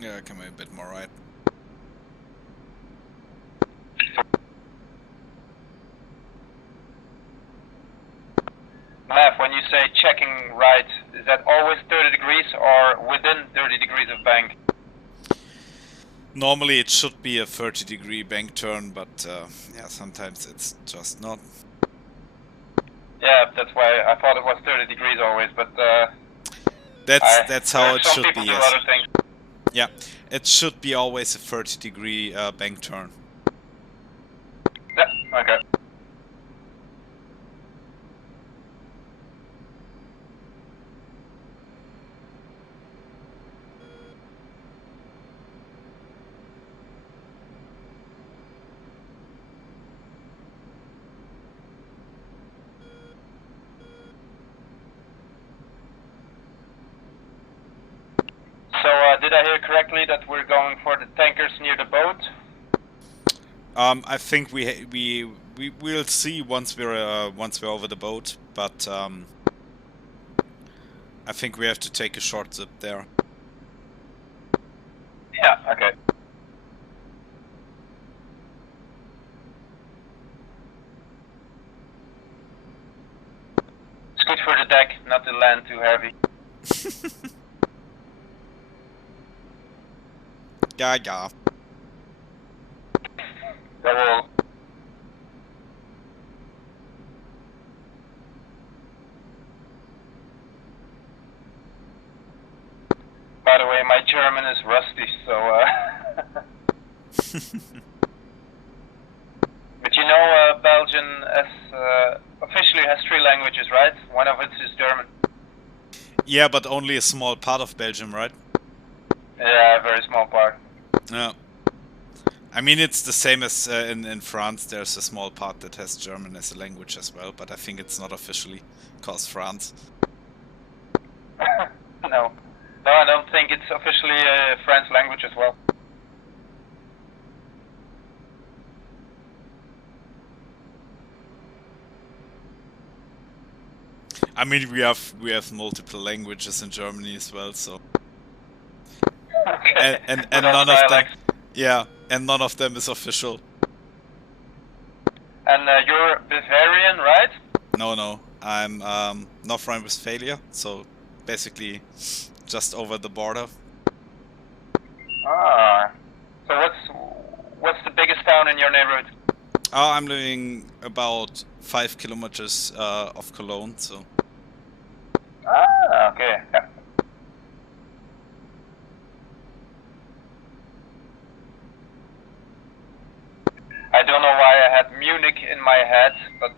Yeah, come a bit more right. Mav, when you say checking right, is that always 30 degrees or within 30 degrees of bank? Normally it should be a 30-degree bank turn, but yeah, sometimes it's just not. Yeah, that's why I thought it was 30 degrees always, but that's how it some should people be. do Yes. other things. Yeah, it should be always a 30-degree bank turn. Yeah, okay. So, did I hear correctly that we're going for the tankers near the boat? I think we'll see once we're over the boat, but I think we have to take a short zip there. Yeah, okay. It's good for the deck, not to land too heavy. Yeah, yeah. That will... By the way, my German is rusty, so But you know, Belgium officially has 3 languages, right? One of it is German. Yeah, but only a small part of Belgium, right? Yeah, a very small part. Yeah. I mean, it's the same as in France. There's a small part that has German as a language as well, but I think it's not officially called France. No, I don't think it's officially a French language as well. I mean, we have multiple languages in Germany as well, so. Okay. And With all none the of them. dialects. Yeah, and none of them is official. And you're Bavarian, right? No. I'm North Rhine-Westphalia, so basically just over the border. Ah. So what's the biggest town in your neighborhood? I'm living about 5 kilometers of Cologne, so. Ah, okay. Yeah. I don't know why I had Munich in my head, but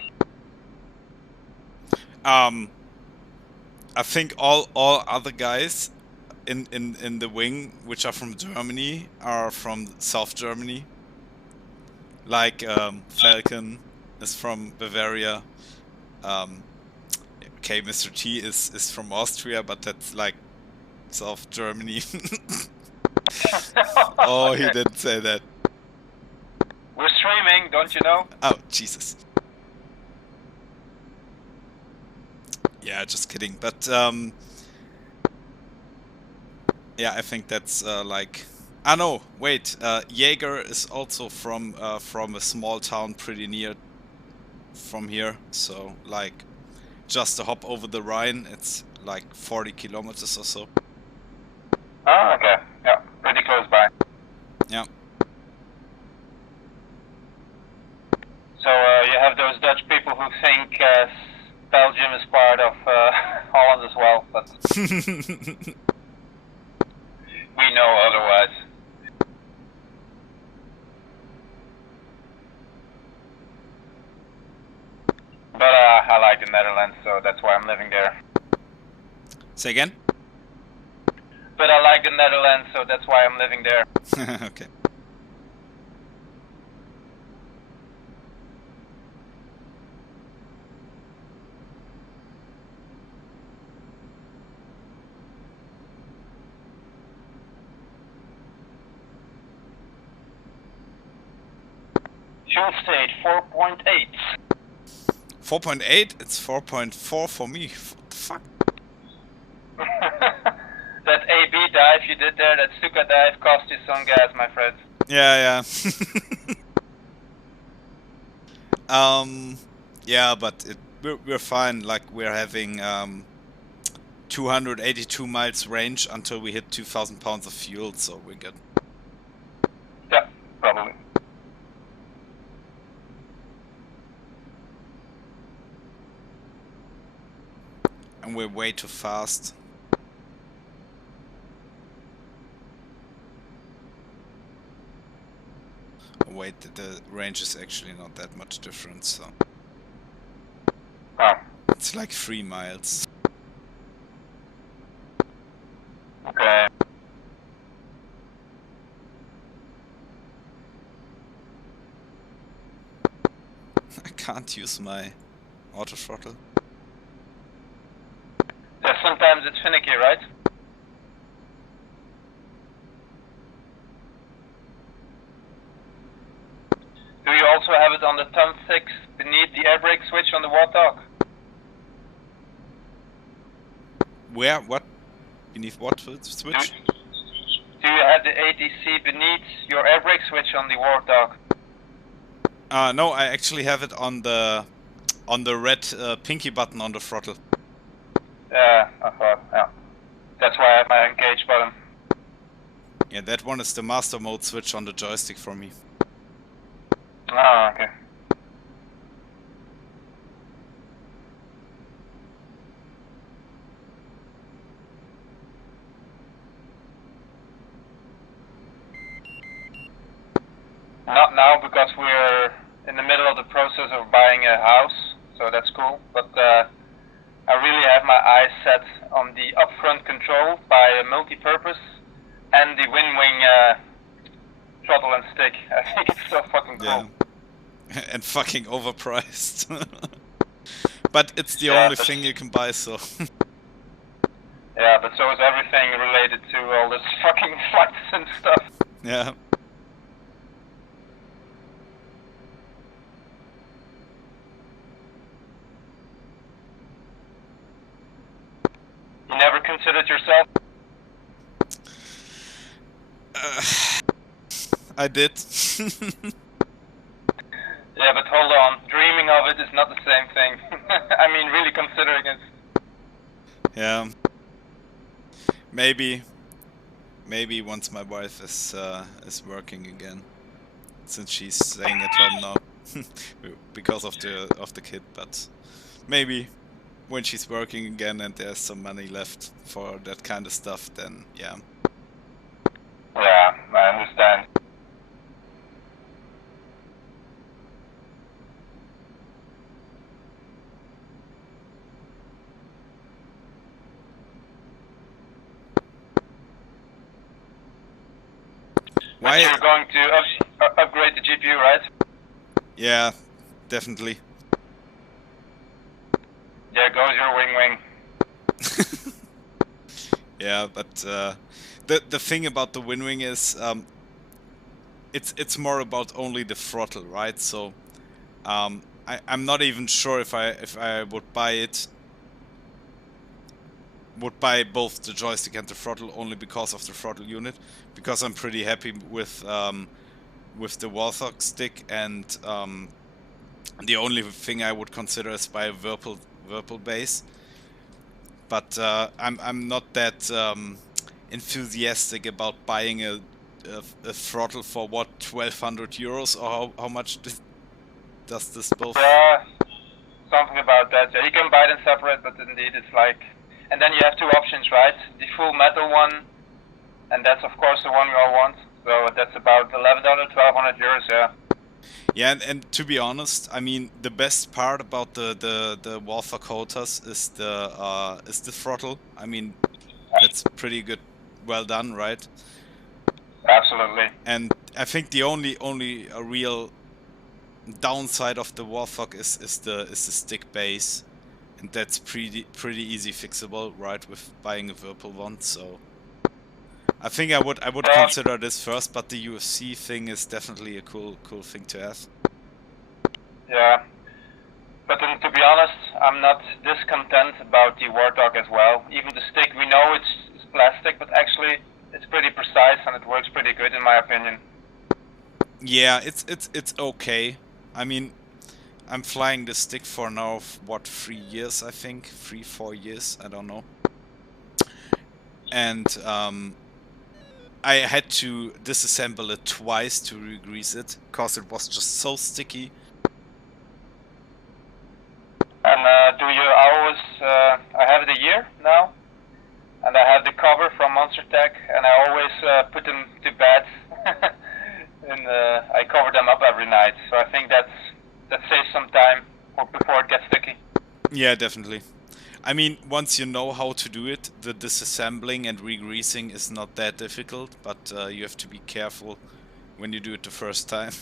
I think all other guys in the wing which are from Germany are from South Germany. Like Falcon is from Bavaria. Okay, Mr. T is from Austria, but that's like South Germany. Oh, he didn't say that. we're streaming, don't you know? Oh, Jesus. Yeah, just kidding. But yeah, I think that's like. Ah no, wait. Jaeger is also from a small town pretty near from here. So like, just a hop over the Rhine. It's like 40 kilometers or so. Oh, okay. Yeah, pretty close by. Yeah. So you have those Dutch people who think Belgium is part of Holland as well, but we know otherwise. But I like the Netherlands, so that's why I'm living there. Say again? But I like the Netherlands, so that's why I'm living there. Okay. Fuel state 4.8. 4.8? It's 4.4 for me. What the fuck? That AB dive you did there, that Stuka dive, cost you some gas, my friend. Yeah. Yeah, but we're fine. Like we're having 282 miles range until we hit 2,000 pounds of fuel, so we're good. Yeah, probably. And we're way too fast. Oh, wait, the range is actually not that much different, so. Oh. It's like 3 miles. Okay. I can't use my auto throttle. Yeah, sometimes it's finicky, right? Do you also have it on the thumb 6 beneath the air brake switch on the Warthog? Where? What? Beneath what switch? Do you have the ADC beneath your air brake switch on the Warthog? No, I actually have it on the red pinky button on the throttle. Yeah, I thought, yeah. That's why I have my engage button. Yeah, that one is the master mode switch on the joystick for me. Ah, okay. Not now, because we're in the middle of the process of buying a house, so that's cool. But I really have my eyes set on the upfront control by a multi-purpose and the WinWing throttle and stick. I think it's so fucking cool. Yeah. And fucking overpriced. But it's the Yeah, only but- thing you can buy, so. Yeah, but so is everything related to all this fucking flights and stuff. Yeah. You never considered yourself? I did. Yeah, but hold on. Dreaming of it is not the same thing. I mean, really considering it. Yeah. Maybe once my wife is working again, since she's staying at home now because of the kid. But maybe when she's working again and there's some money left for that kind of stuff, then yeah. Yeah, I understand. But you're going to upgrade the GPU, right? Yeah, definitely. There goes your wing. Yeah, but the thing about the Winwing is it's more about only the throttle, right? So I'm not even sure if I would buy both the joystick and the throttle only because of the throttle unit, because I'm pretty happy with the Warthog stick, and the only thing I would consider is buy a Whirlpool base. But I'm not that enthusiastic about buying a throttle for what, 1,200 euros, or how much does this both? Yeah, something about that. Yeah, you can buy them separate, but indeed it's like, and then you have two options, right? The full metal one, and that's of course the one we all want. So that's about 1,100, 1,200 euros. Yeah. Yeah, and to be honest, I mean, the best part about the Warthog Hotas is the throttle. I mean, that's pretty good, well done, right? Absolutely. And I think the only real downside of the Warthog is the stick base, and that's pretty easy fixable, right, with buying a Whirlpool one. So I think I would consider this first, but the UFC thing is definitely a cool thing to have. Yeah, but then, to be honest, I'm not discontent about the Warthog as well. Even the stick, we know it's plastic, but actually it's pretty precise and it works pretty good in my opinion. Yeah, it's okay. I mean, I'm flying the stick for now, what, 3 years, I think? 3-4 years, I don't know. And I had to disassemble it twice to re-grease it, because it was just so sticky. And do you always, I have it a year now, and I have the cover from Monster Tech, and I always put them to bed, and I cover them up every night, so I think that saves some time before it gets sticky. Yeah, definitely. I mean, once you know how to do it, the disassembling and re-greasing is not that difficult, but you have to be careful when you do it the first time.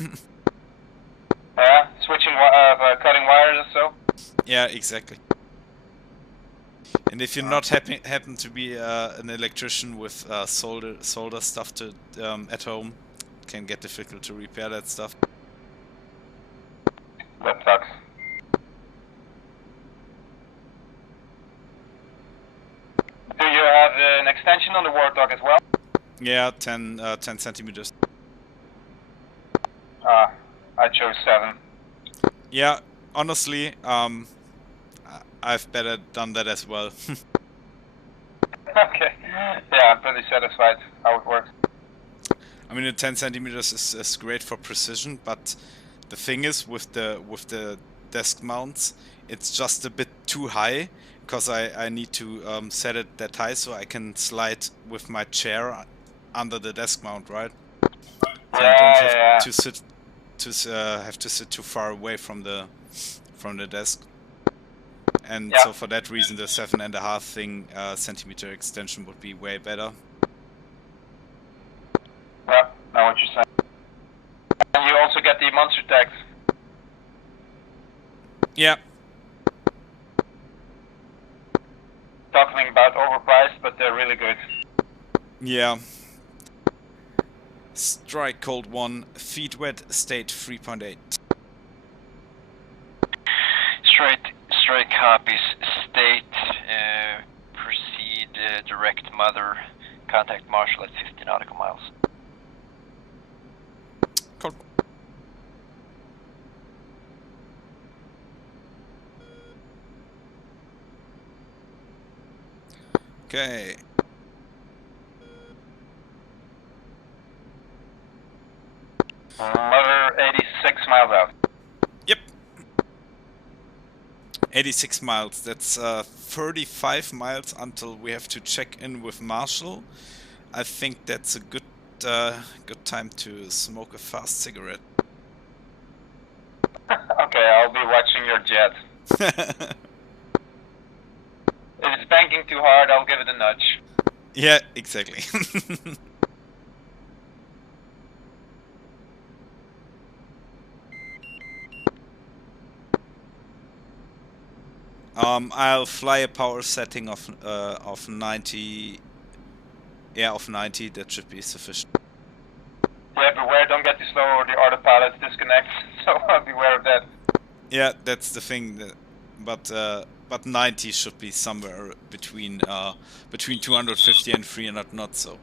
Yeah, switching, cutting wires or so. Yeah, exactly. And if you're not happen to be an electrician with solder stuff to at home, it can get difficult to repair that stuff. That sucks. Do you have an extension on the Warthog as well? Yeah, 10 centimeters. I chose 7. Yeah, honestly, I've better done that as well. Okay. Yeah, I'm pretty satisfied how it works. I mean, the 10 centimeters is great for precision, but the thing is, with the desk mounts, it's just a bit too high, because I need to set it that high so I can slide with my chair under the desk mount, right? So I don't have to sit too far away from the desk. And so for that reason, the 7.5 centimeter extension would be way better. Yeah, I know what you're saying. monster tags. Yeah. Talking about overpriced, but they're really good. Yeah. Strike cold 1, feet wet, state 3.8. Strike copies, state, proceed, direct mother, contact marshal at 50 nautical miles. Cold. Okay. Mother 86 miles out. Yep. 86 miles. That's 35 miles until we have to check in with Marshall. I think that's a good time to smoke a fast cigarette. Okay, I'll be watching your jet. If it's banking too hard, I'll give it a nudge. Yeah, exactly. I'll fly a power setting of 90. Yeah, of 90. That should be sufficient. Yeah, beware, don't get too slow or the autopilot disconnects. So beware of that. Yeah, that's the thing. But 90 should be somewhere between 250 and 300 knots. So.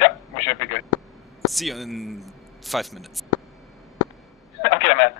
Yeah, we should be good. See you in 5 minutes. Okay, man.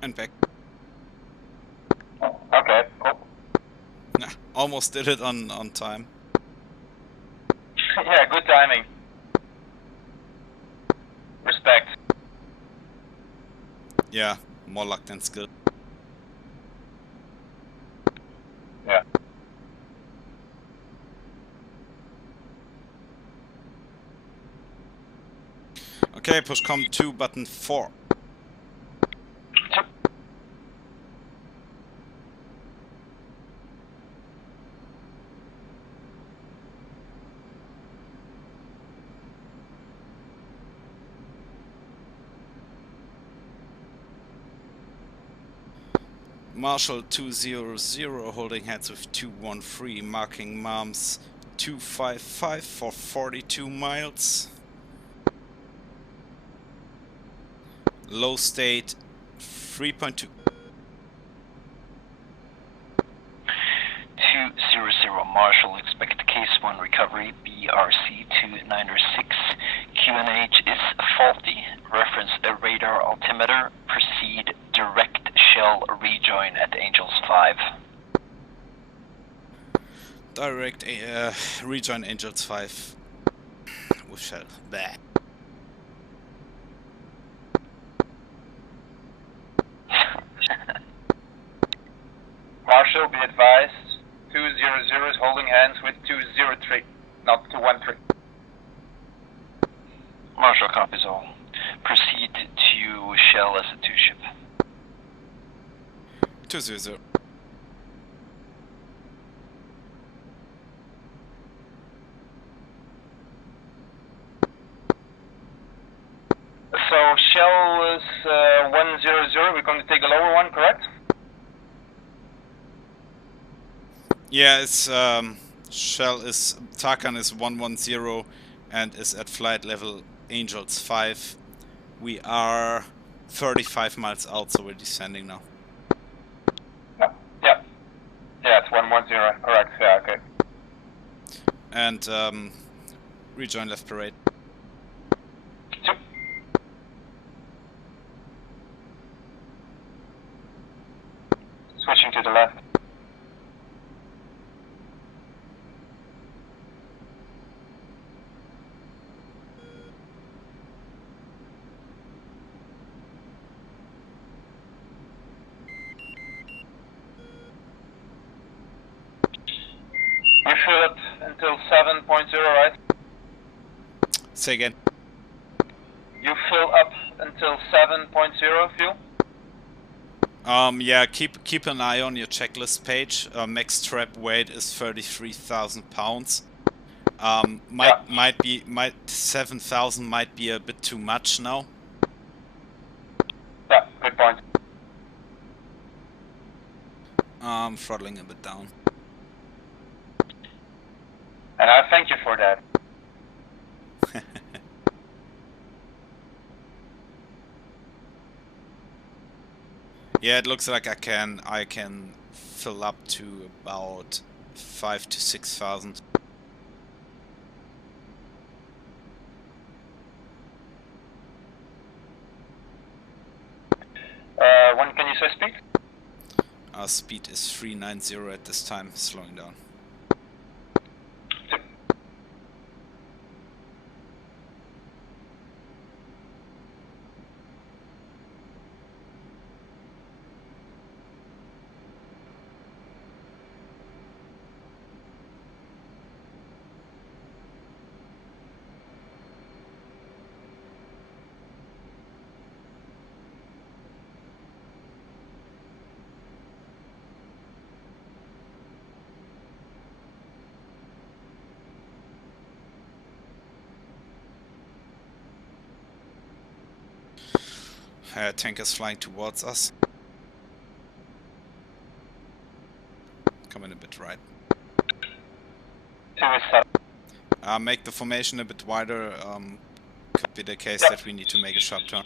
And back. Okay, cool. Nah, almost did it on time. Yeah, good timing. Respect. Yeah, more luck than skill. Yeah. Okay, push com 2, button 4. Marshall 200 holding heads with 213, marking Moms 255 for 42 miles. Low state 3.2. 200 Marshall, expect case 1 recovery, BRC 296. QNH is faulty. Reference a radar altimeter. Proceed direct shell rejoin at Angels 5. Direct rejoin Angels 5 with shell. Bah. Marshall, be advised, 200 is holding hands with 203, not 213. Marshall copies all. Proceed to shell as a 2-ship. 200. So shell is 100, we're going to take the lower one, correct? Yeah, it's shell is Tarkan is 110 and is at flight level Angels 5. We are 35 miles out, so we're descending now. Yeah. Yeah, it's 110, correct. Yeah, okay. And rejoin left parade. Switching to the left. You fill up until 7.0, right? Say again. You fill up until 7.0 fuel? Yeah, keep an eye on your checklist page. Max trap weight is 33,000 pounds. Might be 7,000 might be a bit too much now. Yeah, good point. Throttling a bit down. And I thank you for that. Yeah, it looks like I can fill up to about 5,000 to 6,000. When can you say speed? Speed is 390 at this time, slowing down. Tank is flying towards us. Coming a bit right. Make the formation a bit wider. Could be the case that we need to make a sharp turn.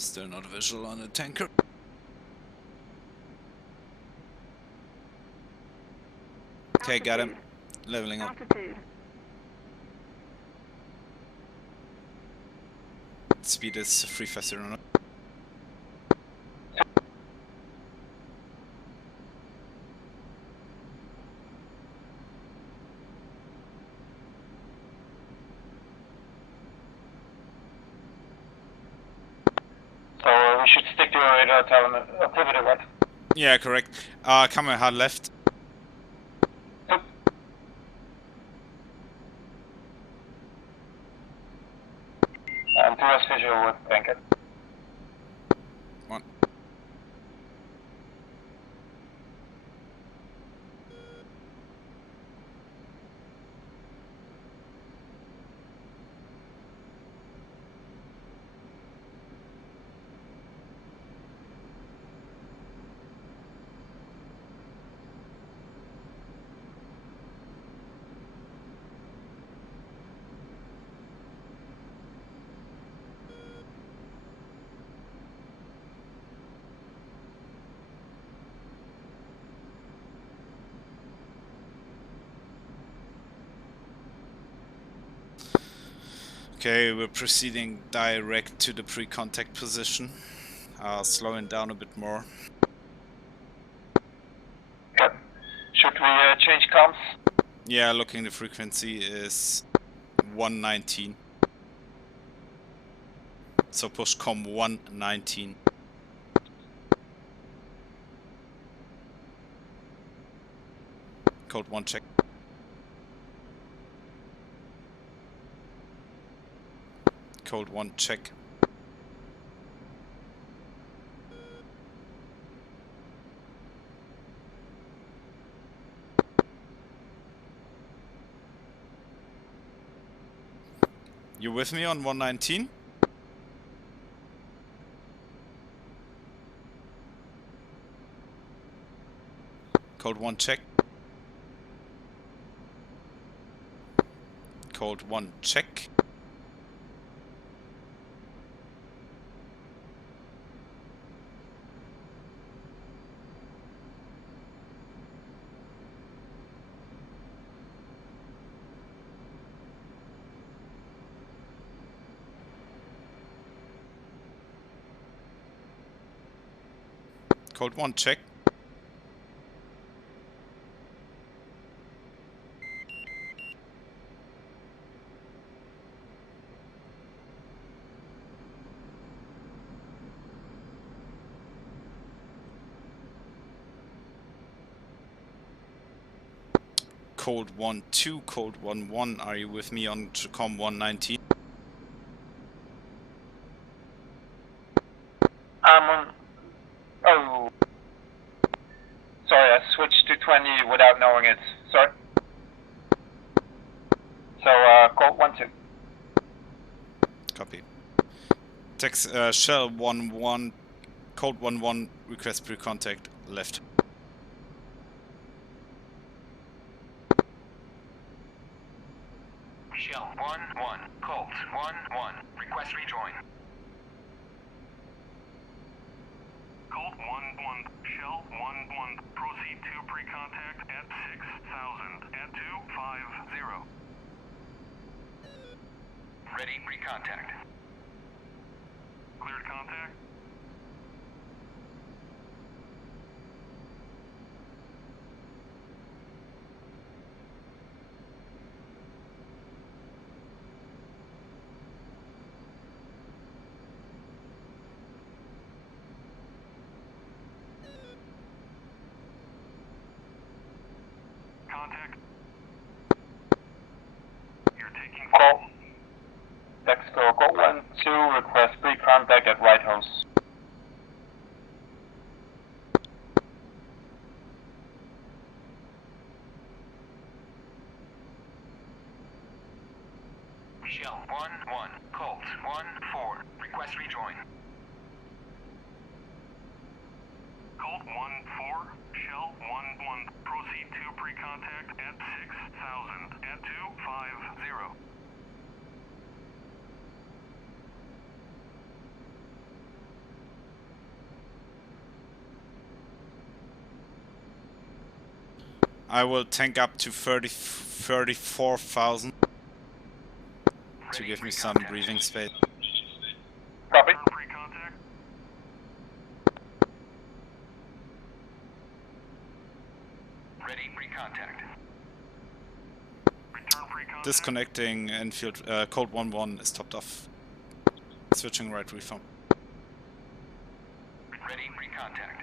Still not visual on the tanker. Okay, got him. Leveling up. Speed is free faster or not. So we should stick to our radar activity, right? Yeah, correct. Coming hard left. And towards visual with tanker. One. Okay, we're proceeding direct to the pre-contact position. Slowing down a bit more. Okay. Should we change comms? Yeah, looking the frequency is 119. So push com 119. Code 1 check. Code 1 check. You with me on 119? Code 1 check. Code 1 check. Code 1 check. Code 1-2, code 1-1, are you with me on com 119? I'm on... Oh. Sorry, I switched to 20 without knowing it. Sorry. So, call 1-2. Copy. Text shell 1-1, code 1-1, request pre-contact, left. Shell 1-1, Colt 1-1, request rejoin. Colt 1-1, Shell 1-1, proceed to pre-contact at 6,000 at 250. Ready pre-contact. Cleared contact. Contact. You're taking Call. Texco, call 1-2, request pre-contact at right house. Shell 1-1, Colt 1-4, request rejoin. Colt 1-4, Shell 1-1, proceed to pre-contact at 6,000 at 250. I will tank up to 34,000 to give me some breathing space. Copy. Ready, pre-contact. Disconnecting infield, code 1-1 is topped off. Switching right reform. Ready, pre-contact.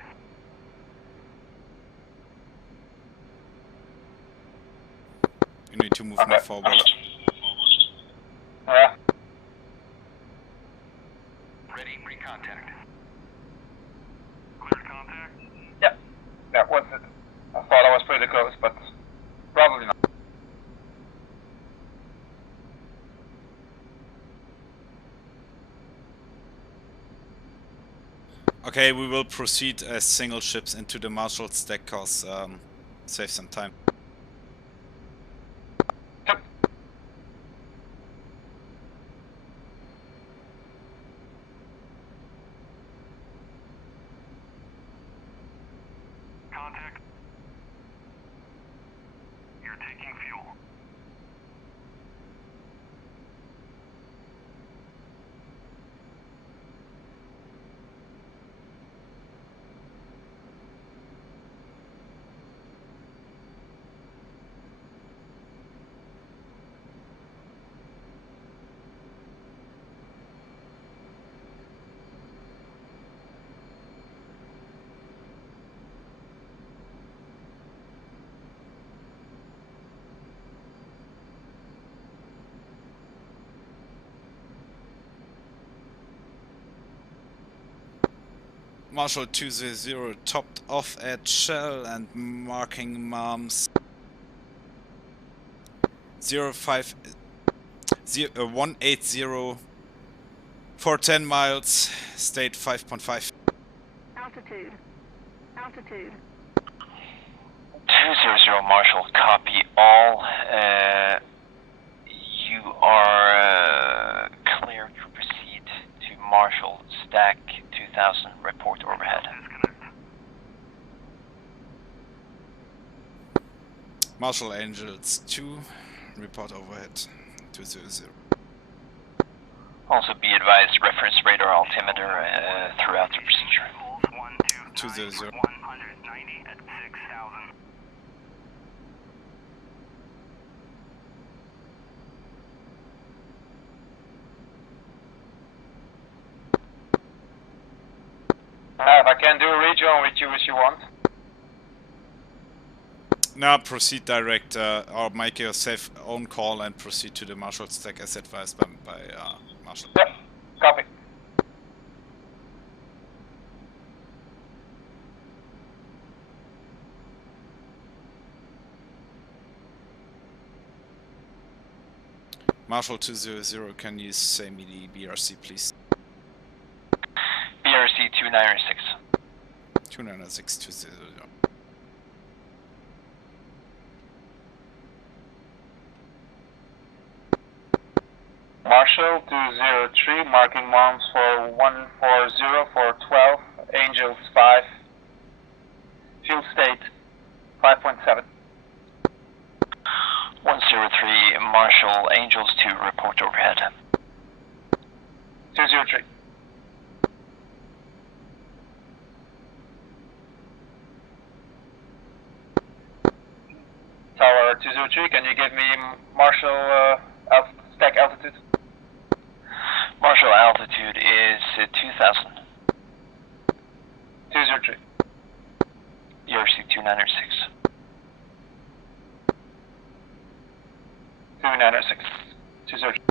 You need to move more forward. Yeah. Ready, pre-contact. Yeah. That was it. I thought I was pretty close, but probably not. Okay, we will proceed as single ships into the Marshall stack, cause save some time. Contact. You're taking fuel. Marshall 200 topped off at Shell and marking MAMS 180 for 10 miles, state 5.5. Altitude. Altitude. 200 Marshall, copy all. You are clear to proceed to Marshall Stack 2000, report overhead. Marshall Angels 2, report overhead 200. Also be advised, reference radar altimeter throughout the procedure. 200. 190 at 6,000. If I can do a regional with you if you want. Now proceed direct, or make your safe own call and proceed to the Marshall stack as advised by Marshall. Yep, copy. Marshall 200, can you say me the BRC please? BRC 2906. 2906 200. Marshall 203, marking MAMS for 140 for 12, Angels 5, fuel state 5.7. 103 Marshall Angels 2, report overhead. 203. Tower 203, can you give me Marshall stack altitude? Marshall altitude is 2000. 203. BRC 2906. 2906. 203.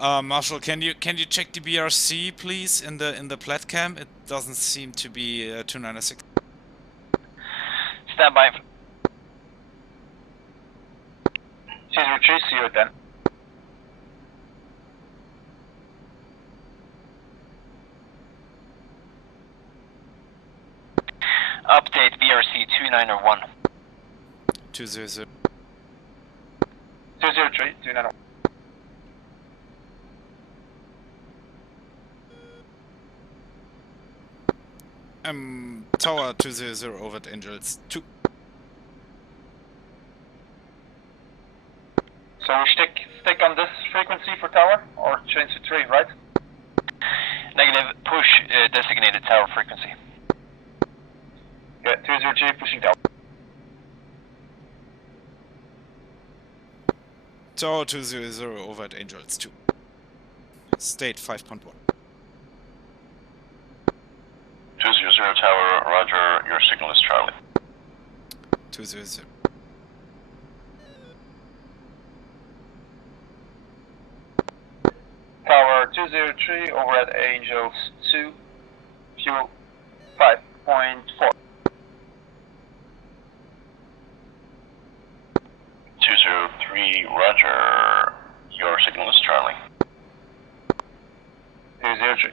Marshall, can you check the BRC please in the platcam? It doesn't seem to be 296. Stand by. Caesar 3, see you at 10. Update BRC 291. 200. 203, 291. Tower 200 over at Angels 2. So we stick on this frequency for tower, or change to 3, right? Negative. Push designated tower frequency. Okay, 203, pushing tower. Tower 200 over at Angels 2. State 5.1. 200 tower, roger, your signal is Charlie. 200. Tower 203 over at Angels 2, fuel 5.4. 203, roger, your signal is Charlie. 203.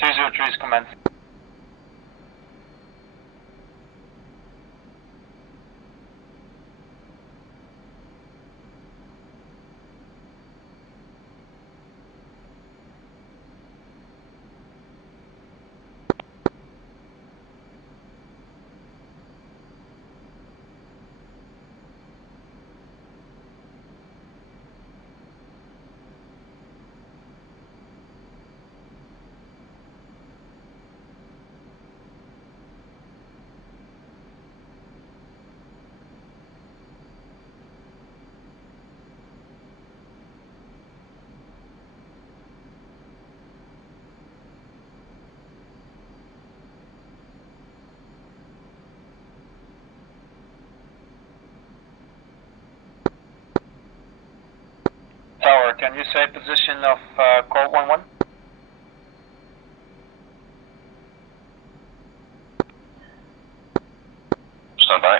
Caesar 3 is commencing. Tower, can you say position of call 11? Stand by.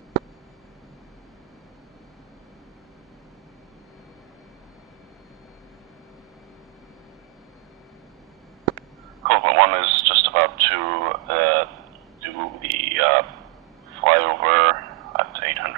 Call 1 is just about to do the flyover at 800.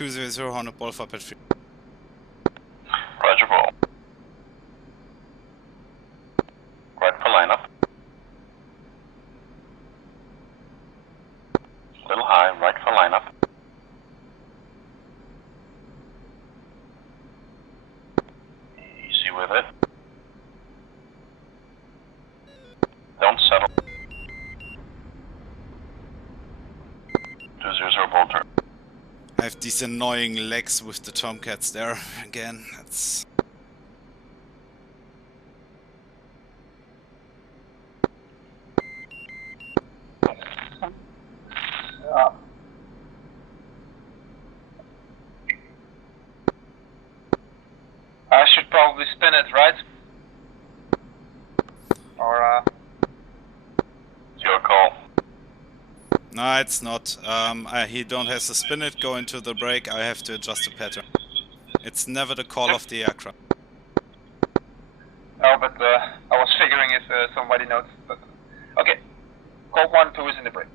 200 Hornet Ball for Petri. Roger, roll. Right for lineup. Little high, right for lineup. Easy with it. Don't settle. 200 bolter. I have these annoying legs with the Tomcats there again. That's I should probably spin it, right? Or It's your call. no, it's not. He don't have to spin it, go into the brake. I have to adjust the pattern. It's never the call of the aircraft. no, but I was figuring if somebody noticed. But okay, call 1, 2 is in the brake.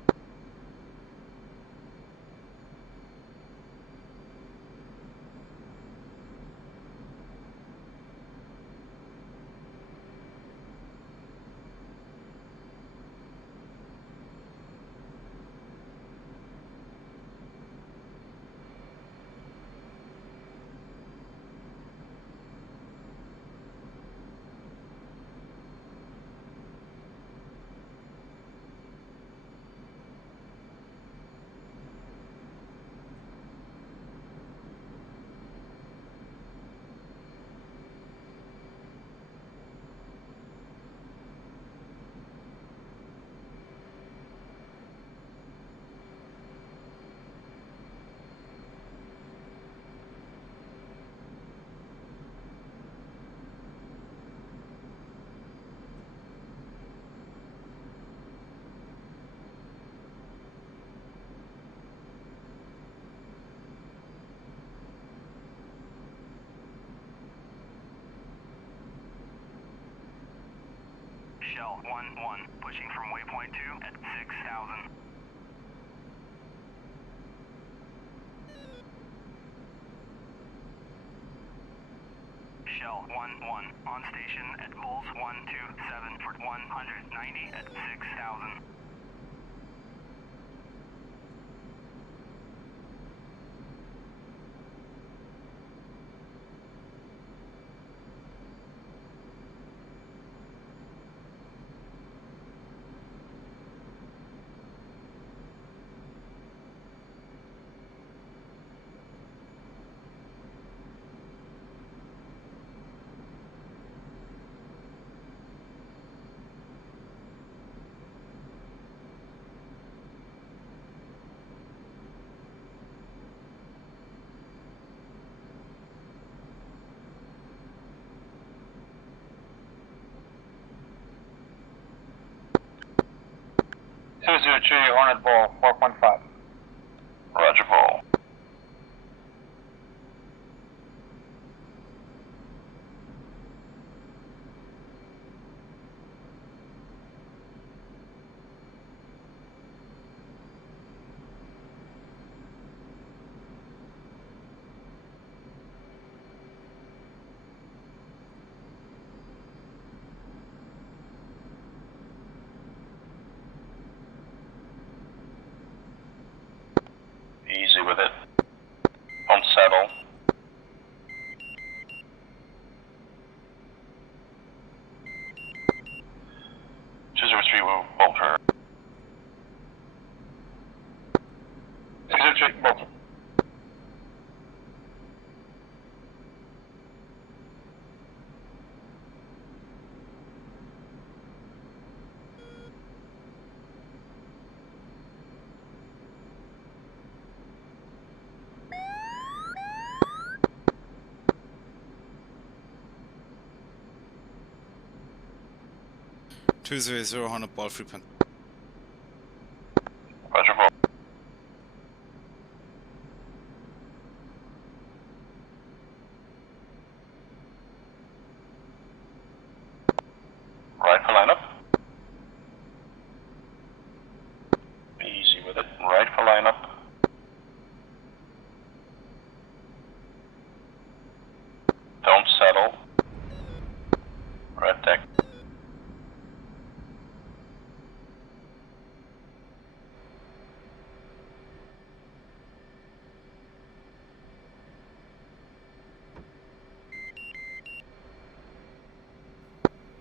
Shell 1-1, pushing from waypoint 2 at 6,000. Shell 1-1, on station at Bulls 127 for 190 at 6,000. Hornet Ball 4.5. Roger, roll. Easy with it. Don't settle. Three will bolter. 203 bolter. Two zero Hornet Ball 3. Roger, roll. Right for lineup. Easy with it. Right for lineup.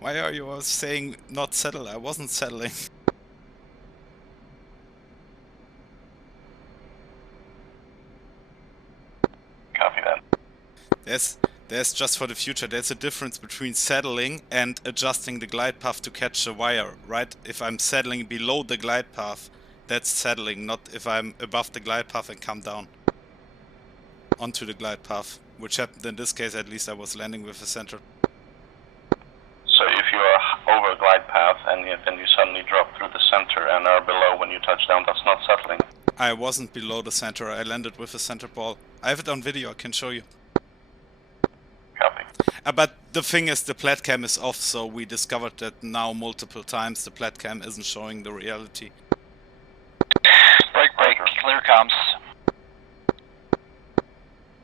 Why are you all saying not settle? I wasn't settling. Copy that. There's just for the future, there's a difference between settling and adjusting the glide path to catch the wire, right? If I'm settling below the glide path, that's settling, not if I'm above the glide path and come down onto the glide path, which happened in this case. At least I was landing with the center. So if you are over a glide path and then you suddenly drop through the center and are below when you touch down, that's not settling. I wasn't below the center. I landed with the center ball. I have it on video. I can show you. Copy. But the thing is, the plat cam is off, so we discovered that now multiple times. The plat cam isn't showing the reality. Break, clear comms.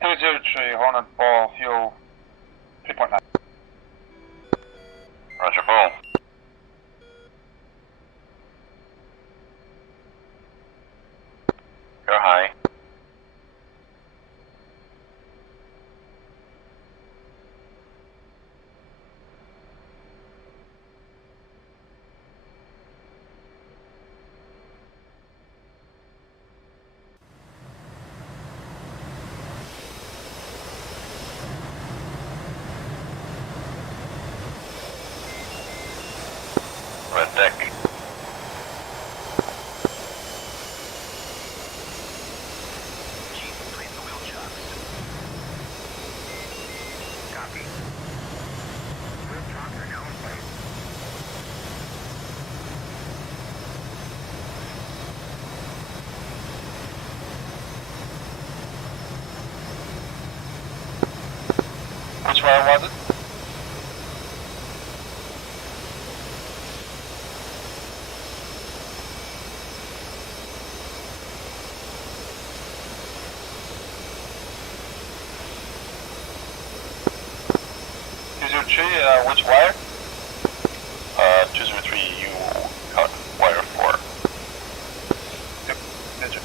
203 Hornet ball, fuel 3.9. Roger, ball. You're high. Red deck. Copy. Wheel chocker now in place. Which wire was it? Which wire? 203, you cut wire 4. Yep, digit.